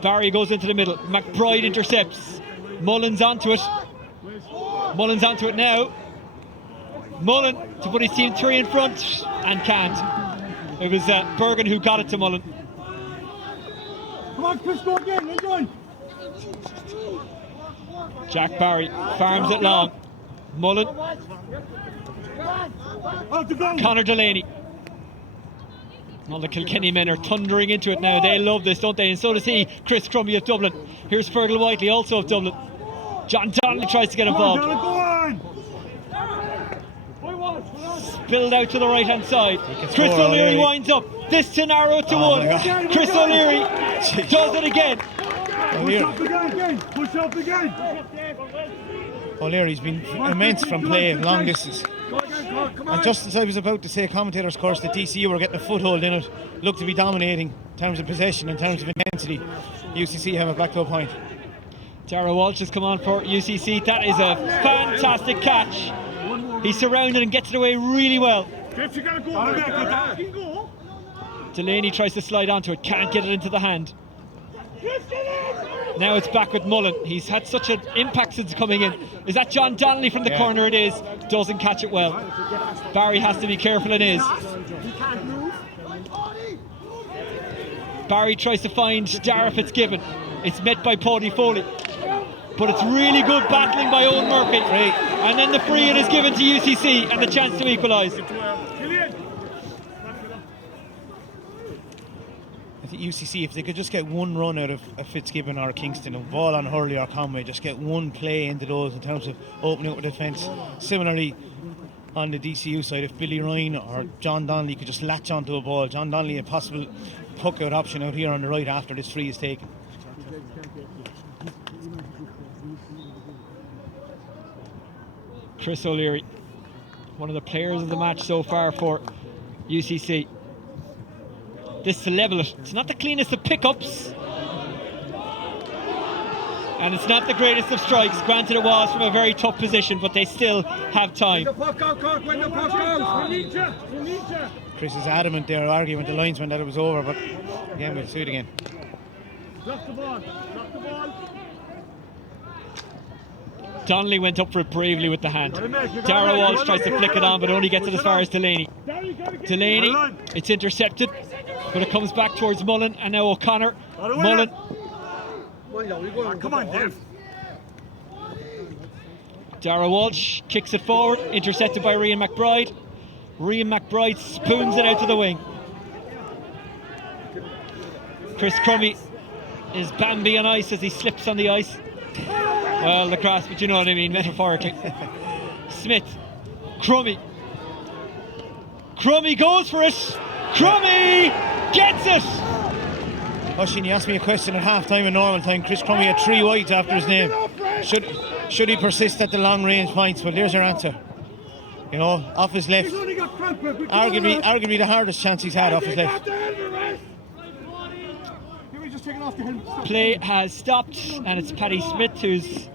Barry goes into the middle. McBride intercepts. Mullen's onto it. Mullen's onto it now. Mullen to put his team 3 in front and can't. It was Bergen who got it to Mullen. Come on, Chris, go again. Enjoy. Jack Barry farms it long. Mullen. Conor Delaney. All the Kilkenny men are thundering into it now. They love this, don't they? And so does he, Chris Crummy of Dublin. Here's Fergal Whiteley, also of Dublin. John Donnelly tries to get involved. Spilled out to the right hand side. Chris O'Leary winds up. This to narrow to 1. Chris O'Leary does it again. Push up again. O'Leary's been immense from play, long distance. And just as I was about to say, commentators' course, the DCU were getting a foothold in it, looked to be dominating in terms of possession, in terms of intensity. UCC have it back to a point. Dara Walsh has come on for UCC. That is a fantastic catch. He's surrounded and gets it away really well. Delaney tries to slide onto it, can't get it into the hand. Now it's back with Mullen. He's had such an impact since coming in. Is that John Donnelly from the corner? It is. Doesn't catch it well. Barry has to be careful in his. Barry tries to find Dara Fitzgibbon. It's met by Paddy Foley. But it's really good battling by Owen Murphy. And then the free in is given to UCC and the chance to equalise. I think UCC, if they could just get one run out of Fitzgibbon or Kingston, a ball on Hurley or Conway, just get one play into those in terms of opening up the defence. Similarly, on the DCU side, if Billy Ryan or John Donnelly could just latch onto a ball, John Donnelly a possible puck out option out here on the right after this free is taken. Chris O'Leary, one of the players of the match so far for UCC. This to level it. It's not the cleanest of pickups. And it's not the greatest of strikes. Granted, it was from a very tough position, but they still have time. Chris is adamant there, arguing with the linesman that it was over, but again, we'll see it again. Drop the ball. Donnelly went up for it bravely with the hand. Dara Walsh tries to flick it on, but only gets it as far as Delaney. Delaney, it's intercepted, but it comes back towards Mullen, and now O'Connor. Mullen. Come on, Dave. Dara Walsh kicks it forward, intercepted by Rian McBride. Rian McBride spoons it out to the wing. Chris Crummy is Bambi on ice as he slips on the ice. Well, lacrosse, but you know what I mean, metaphorically. Smith, Crummy goes for it. Crummy gets it. Oisin, you asked me a question at half time in normal time. Chris Crummy had 3 whites after his name. Should he persist at the long range points? Well, there's your answer. You know, off his left. Arguably the hardest chance he's had off his left. Play has stopped, and it's Paddy Smith who's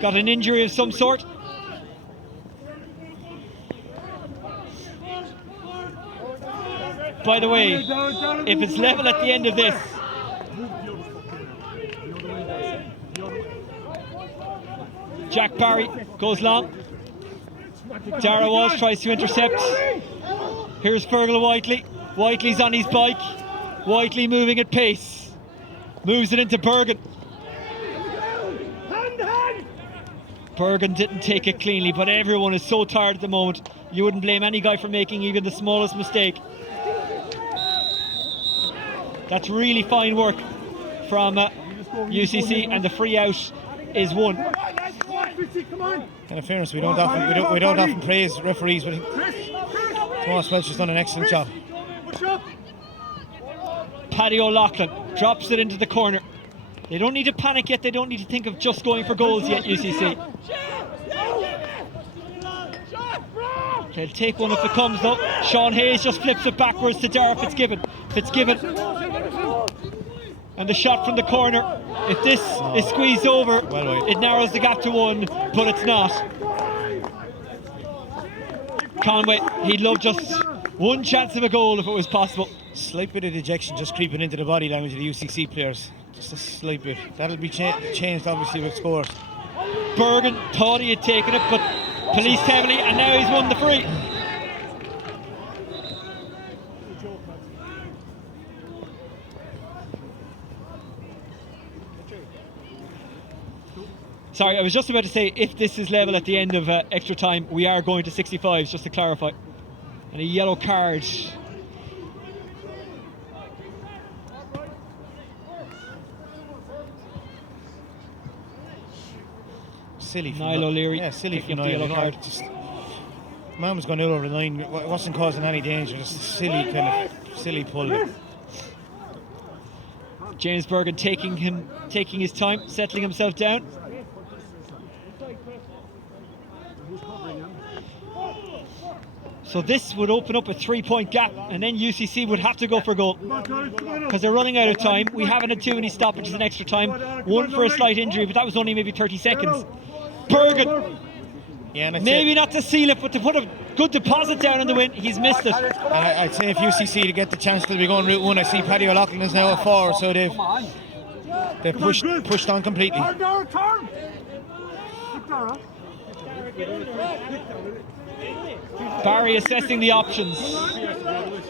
got an injury of some sort. By the way, if it's level at the end of this, Jack Barry goes long. Dara Walsh tries to intercept. Here's Fergal Whiteley. Whiteley's on his bike. Whiteley moving at pace. Moves it into Bergen. Bergen didn't take it cleanly, but everyone is so tired at the moment. You wouldn't blame any guy for making even the smallest mistake. That's really fine work from UCC, and the free out is won. In fairness, we don't often praise referees, but Thomas Welch has done an excellent job. Paddy O'Loughlin drops it into the corner. They don't need to panic yet. They don't need to think of just going for goals yet, UCC. They'll take one if it comes though. Sean Hayes just flips it backwards to Dara Fitzgibbon. And the shot from the corner. If this is squeezed over, it narrows the gap to 1, but it's not. Conway, he'd love just one chance of a goal if it was possible. Slight bit of dejection just creeping into the body language of the UCC players. Just a slight bit. That'll be changed obviously with scores. Bergen thought he had taken it, but policed heavily, and now he's won the free. Sorry, I was just about to say, if this is level at the end of extra time, we are going to 65s, just to clarify. And a yellow card. Silly from Niall O'Leary. Yeah, silly from the yellow card. Man was going out over the line. It wasn't causing any danger. Just a silly pull. James Bergen taking his time, settling himself down. So this would open up a 3-point gap, and then UCC would have to go for a goal because they're running out of time. We haven't had too many stoppages in extra time. One for a slight injury, but that was only maybe 30 seconds. Bergen, Yeah, and maybe not to seal it, but to put a good deposit down in the win. He's missed it. And I'd say if UCC to get the chance to be going route one, I see Paddy O'Loughlin is now at 4, so they've pushed on completely. Barry assessing the options.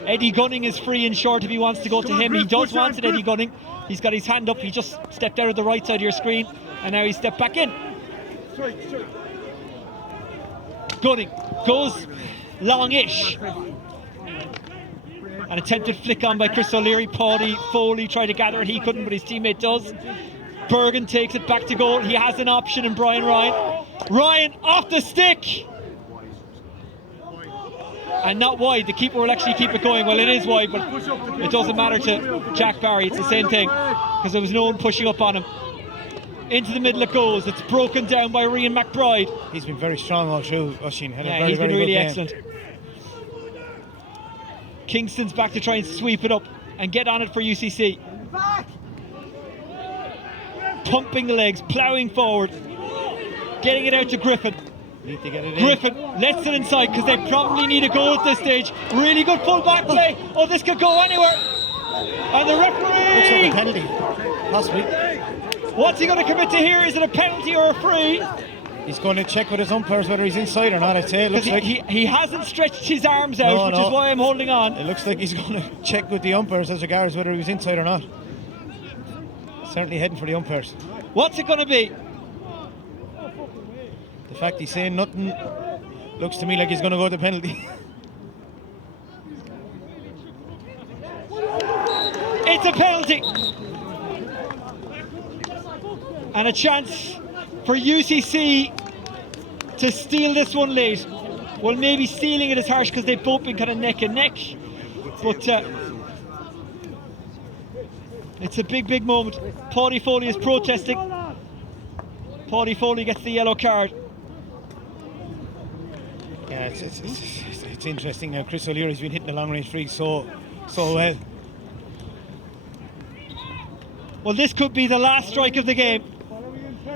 Eddie Gunning is free and short if he wants to go to him. He does want it, Eddie Gunning. He's got his hand up. He just stepped out of the right side of your screen, and now he stepped back in. Gunning goes longish. An attempted flick on by Chris O'Leary. Paddy Foley tried to gather it. He couldn't, but his teammate does. Bergen takes it back to goal. He has an option in Brian Ryan. Ryan off the stick. And not wide. The keeper will actually keep it going. Well, it is wide, but it doesn't matter to Jack Barry. It's the same thing because there was no one pushing up on him. Into the middle it goes. It's broken down by Rian McBride. He's been very strong all through, Oisín. He's been really excellent. Kingston's back to try and sweep it up and get on it for UCC. Pumping the legs, ploughing forward, getting it out to Griffin. Need to get it Griffin lets it inside because they probably need a goal at this stage. Really good full back play. Oh, this could go anywhere. And the referee. Looks like a penalty, possibly. What's he going to commit to here? Is it a penalty or a free? He's going to check with his umpires whether he's inside or not. I'd say it looks like he hasn't stretched his arms out, which is why I'm holding on. It looks like he's going to check with the umpires as regards whether he was inside or not. Certainly heading for the umpires. What's it going to be? The fact he's saying nothing looks to me like he's going to go to penalty. It's a penalty. And a chance for UCC to steal this one late. Well, maybe stealing it is harsh because they've both been kind of neck and neck. But it's a big moment. Paddy Foley is protesting. Paddy Foley gets the yellow card. Yeah, it's interesting now. Chris O'Leary's been hitting the long range free so well. Well, this could be the last strike of the game.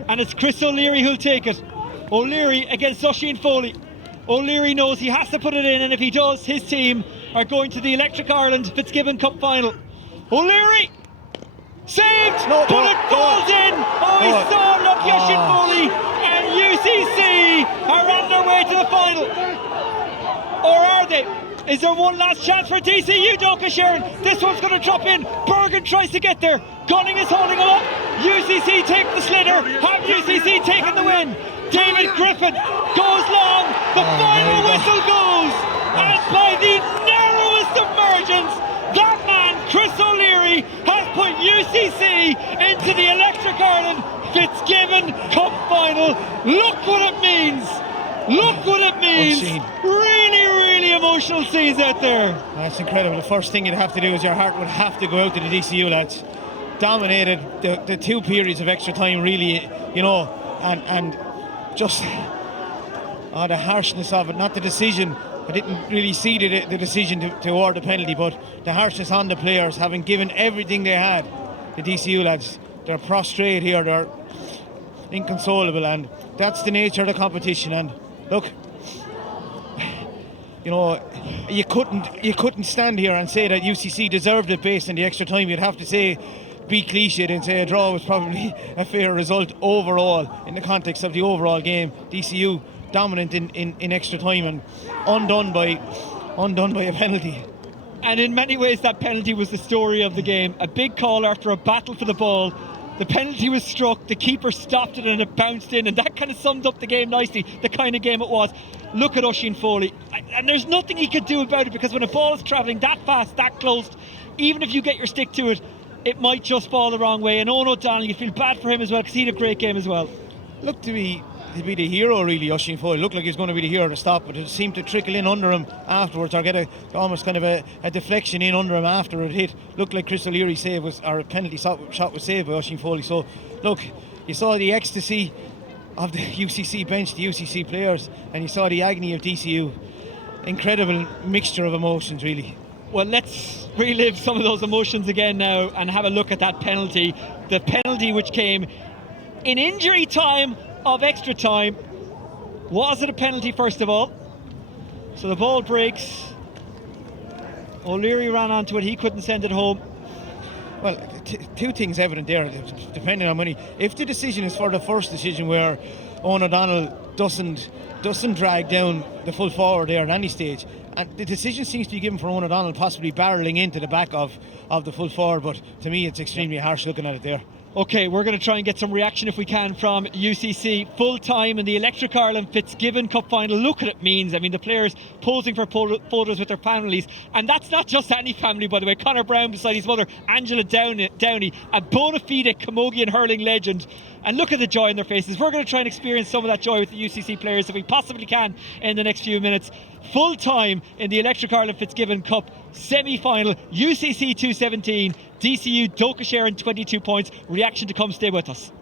And it's Chris O'Leary who'll take it. O'Leary against Oisín Foley. O'Leary knows he has to put it in, and if he does, his team are going to the Electric Ireland Fitzgibbon Cup final. O'Leary! Saved! But it falls in! Oh, he's so unlucky, Oisín Foley! And UCC are on their way to the final. Or are they? Is there one last chance for DCU, Dochas? This one's going to drop in. Bergen tries to get there. Gunning is holding him up. UCC take the sliotar. Have UCC taken the win? David Griffin goes long. The final whistle goes. And by the narrowest of margins, that man, Chris O'Leary, has put UCC into the Electric Ireland Fitzgibbon Cup final. Look what it means. Look what it means. Really emotional scenes out there. That's incredible. The first thing you'd have to do is your heart would have to go out to the DCU lads. Dominated the 2 periods of extra time, really, you know, and just the harshness of it, not the decision. I didn't really see the decision to award the penalty, but the harshness on the players, having given everything they had. The DCU lads, they're prostrate here, they're inconsolable, and that's the nature of the competition. And look, you know, you couldn't stand here and say that UCC deserved it based on the extra time. You'd have to say, be cliched and say a draw was probably a fair result overall in the context of the overall game. DCU dominant in extra time and undone by a penalty. And in many ways that penalty was the story of the game. A big call after a battle for the ball. The penalty was struck, the keeper stopped it and it bounced in, and that kind of summed up the game nicely, the kind of game it was. Look at Oisín Foley, and there's nothing he could do about it, because when a ball is travelling that fast, that close, even if you get your stick to it, it might just fall the wrong way. And Owen O'Donnell, you feel bad for him as well, because he had a great game as well. Looked to be the hero, really, Oisín Foley. Looked like he was going to be the hero to stop, but it seemed to trickle in under him afterwards, or get almost kind of a deflection in under him after it hit. Looked like Chris O'Leary's save was, or a penalty shot was saved by Oisín Foley. So, look, you saw the ecstasy of the UCC bench, the UCC players, and you saw the agony of DCU. incredible mixture of emotions, really. Well, let's relive some of those emotions again now and have a look at that penalty. The penalty which came in injury time of extra time. Was it a penalty, first of all? So the ball breaks. O'Leary ran onto it. He couldn't send it home. Well, two things evident there, depending on money. If the decision is for the first decision where Owen O'Donnell doesn't drag down the full forward there at any stage, and the decision seems to be given for Owen O'Donnell possibly barrelling into the back of the full forward, but to me it's extremely harsh looking at it there. Okay, we're going to try and get some reaction if we can from UCC. Full time in the Electric Ireland Fitzgibbon Cup final. Look what it means. I mean, the players posing for photos with their families. And that's not just any family, by the way. Conor Brown beside his mother, Angela Downey, a bona fide Camogian hurling legend. And look at the joy in their faces. We're going to try and experience some of that joy with the UCC players if we possibly can in the next few minutes. Full time in the Electric Ireland Fitzgibbon Cup semi-final. UCC 217, DCU Dochas 22 points. Reaction to come. Stay with us.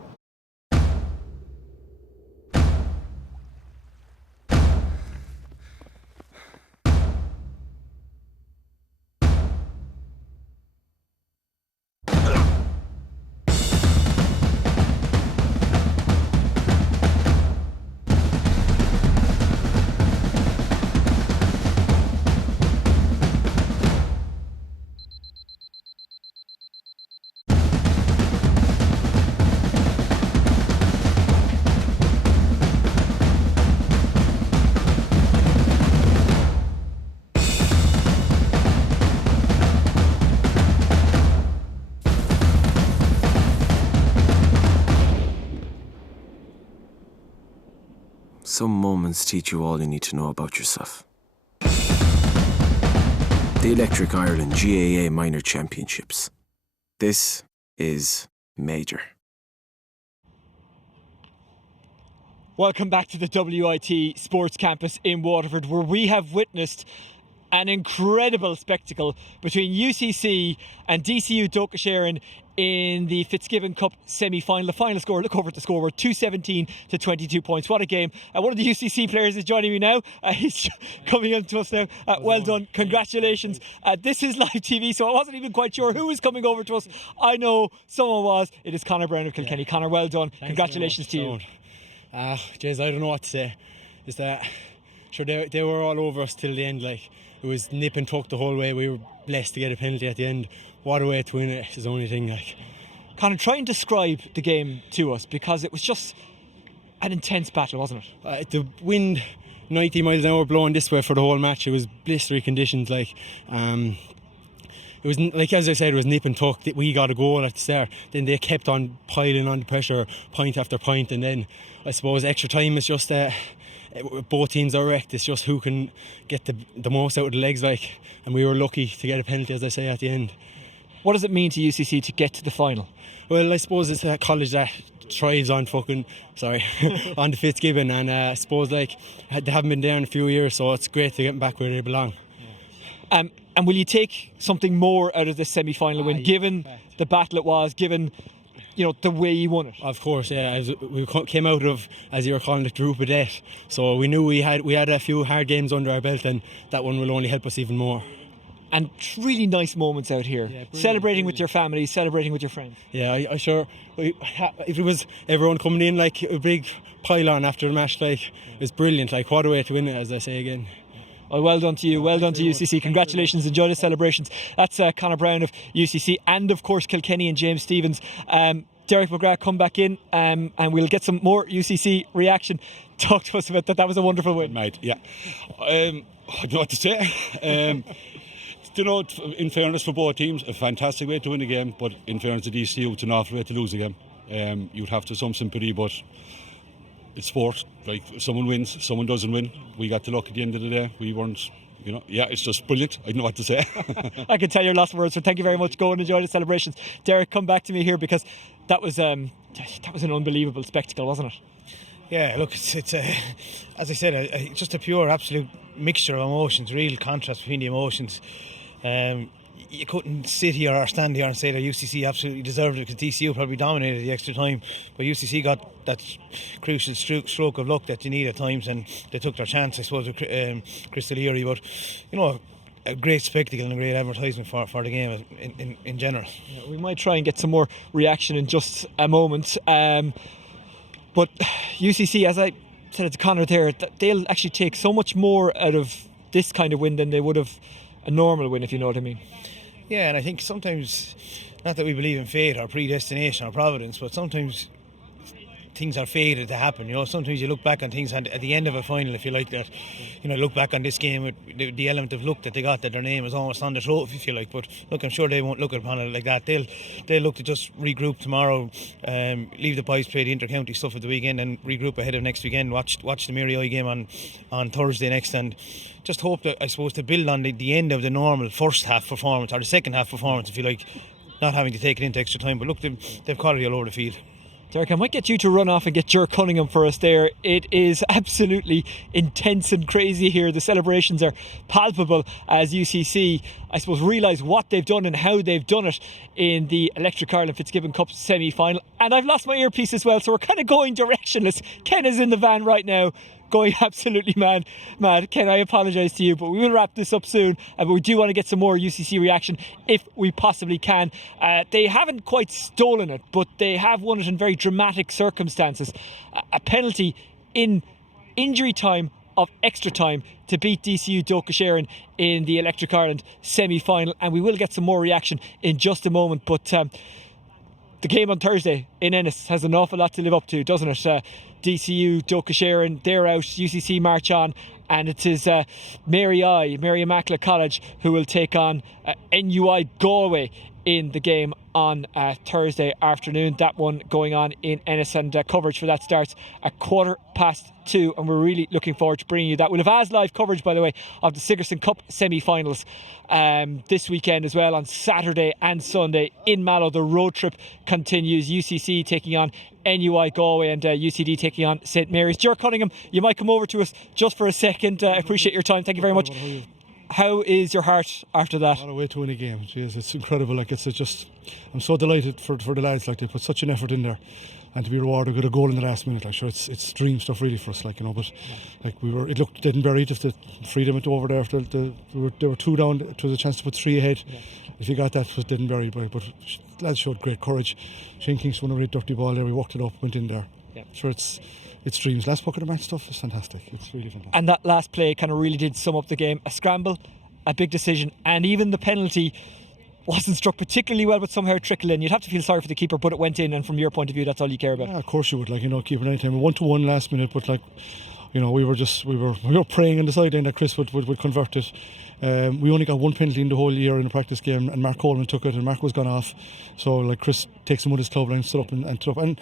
Some moments teach you all you need to know about yourself. The Electric Ireland GAA Minor Championships. This is major. Welcome back to the WIT Sports Campus in Waterford, where we have witnessed an incredible spectacle between UCC and DCU Dochas in the Fitzgibbon Cup semi-final. The final score, look over at the scoreboard, 217 to 22 points. What a game. One of the UCC players is joining me now. He's coming on to us now. Well done. Congratulations. This is live TV, so I wasn't even quite sure who was coming over to us. I know someone was. It is Conor Brown of Kilkenny. Yeah. Conor, well done. Thanks. Congratulations to you. Jeez, I don't know what to say. Is that sure they were all over us till the end. Like, it was nip and tuck the whole way. We were blessed to get a penalty at the end. What a way to win it is the only thing. Like, Conor, try and describe the game to us, because it was just an intense battle, wasn't it? The wind 90 miles an hour blowing this way for the whole match. It was blistery conditions. Like, it was like, as I said, it was nip and tuck. We got a goal at the start, then they kept on piling on the pressure, point after point, and then I suppose extra time is just both teams are wrecked. It's just who can get the most out of the legs, like, and we were lucky to get a penalty, as I say, at the end. What does it mean to UCC to get to the final? Well, I suppose it's a college that thrives on on the Fitzgibbon, and I suppose like they haven't been there in a few years, so it's great to get back where they belong. And will you take something more out of this semi-final win, given the battle it was, given the way you won it? Of course, yeah. We came out of, as you were calling it, group of death, so we knew we had a few hard games under our belt, and that one will only help us even more. And really nice moments out here, celebrating with your family, celebrating with your friends. Yeah, I sure. If it was everyone coming in like a big pile-on after the match, like, it was brilliant. Like, what a way to win it, as I say again. Well done to you, well done to UCC. Congratulations, enjoy the celebrations. That's Conor Brown of UCC, and of course Kilkenny and James Stevens. Derek McGrath, come back in, and we'll get some more UCC reaction. Talk to us about that. That was a wonderful win. Mate, yeah. I don't know what to say. In fairness for both teams, a fantastic way to win a game, but in fairness to DCU, it's an awful way to lose a game. You'd have to some sympathy, but it's sport. Like, someone wins, someone doesn't win. We got the luck at the end of the day. We weren't, it's just brilliant. I don't know what to say. I can tell you're lost for words, so thank you very much. Go and enjoy the celebrations. Derek, come back to me here, because that was an unbelievable spectacle, wasn't it? Yeah, look, it's as I said, just a pure, absolute mixture of emotions, real contrast between the emotions. you couldn't sit here or stand here and say that UCC absolutely deserved it, because DCU probably dominated the extra time, but UCC got that crucial stroke of luck that you need at times, and they took their chance, I suppose, with Crystal Erie. But a great spectacle and a great advertisement for the game in general. Yeah, we might try and get some more reaction in just a moment, but UCC, as I said to Conor there, they'll actually take so much more out of this kind of win than they would have a normal win, if you know what I mean. Yeah, and I think sometimes, not that we believe in fate or predestination or providence, but sometimes things are fated to happen. Sometimes you look back on things at the end of a final, if you like, that look back on this game with the element of luck that they got, that their name is almost on the trophy, if you like. But look, I'm sure they won't look upon it like that. They'll look to just regroup tomorrow, leave the boys play the inter-county stuff at the weekend, and regroup ahead of next weekend. Watch the Mary game on Thursday next, and just hope that, I suppose, to build on the end of the normal first half performance, or the second half performance, if you like, not having to take it into extra time. But look, they've quality all over the field. Derek, I might get you to run off and get Ger Cunningham for us there. It is absolutely intense and crazy here. The celebrations are palpable as UCC, I suppose, realise what they've done and how they've done it in the Electric Ireland Fitzgibbon Cup semi-final. And I've lost my earpiece as well, so we're kind of going directionless. Ken is in the van right now, going absolutely mad. Ken, I apologise to you, but we will wrap this up soon. But we do want to get some more UCC reaction if we possibly can. They haven't quite stolen it, but they have won it in very dramatic circumstances. A penalty in injury time of extra time to beat DCU Dochas in the Electric Ireland semi-final, and we will get some more reaction in just a moment. But the game on Thursday in Ennis has an awful lot to live up to, doesn't it? DCU, Dochas, they're out, UCC march on, and it is Mary Immaculate College who will take on NUI Galway in the game on Thursday afternoon. That one going on in Ennis, and coverage for that starts at 2:15, and we're really looking forward to bringing you that. We'll have as live coverage, by the way, of the Sigerson Cup semi-finals this weekend as well, on Saturday and Sunday in Mallow. The road trip continues, UCC taking on NUI Galway and UCD taking on St Mary's. Ger Cunningham, you might come over to us just for a second. I appreciate your time, thank you very much. How is your heart after that? What a way to win a game. Jeez, it's incredible. I'm so delighted for the lads. They put such an effort in there, and to be rewarded with a goal in the last minute. It's dream stuff really for us. But it looked dead and buried if the freedom over there. They were 2 down. It was a chance to put 3 ahead. Yeah. If you got that, it was dead and buried. But lads showed great courage. Shane Kingston won a really dirty ball there. We walked it up, went in there. Yeah. Sure, it's dreams. Last puck of the match stuff is fantastic. It's really fantastic. And that last play kind of really did sum up the game. A scramble, a big decision, and even the penalty wasn't struck particularly well, but somehow trickled in. You'd have to feel sorry for the keeper, but it went in, and from your point of view, that's all you care about. Yeah, of course you would. Keeper anytime. 1-1 last minute, but we were praying on the sideline that Chris would convert it. We only got 1 penalty in the whole year in a practice game, and Mark Coleman took it, and Mark was gone off. So Chris takes him with his club line, stood up and stood up, and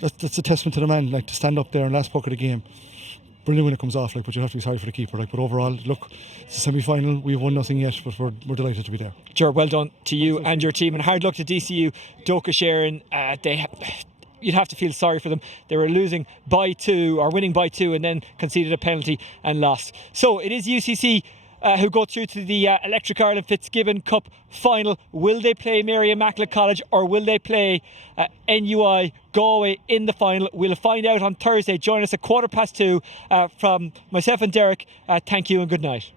that's a testament to the man. To stand up there in last puck of the game, brilliant when it comes off. But you have to be sorry for the keeper. But overall, look, it's a semi-final. We've won nothing yet, but we're delighted to be there. Ger, well done to you and your team, and hard luck to DCU Dochas. You'd have to feel sorry for them. They were losing by 2 or winning by 2, and then conceded a penalty and lost. So it is UCC who go through to the Electric Ireland Fitzgibbon Cup final. Will they play Mary Immaculate College, or will they play NUI Galway in the final? We'll find out on Thursday. Join us at 2:15 from myself and Derek. Thank you and good night.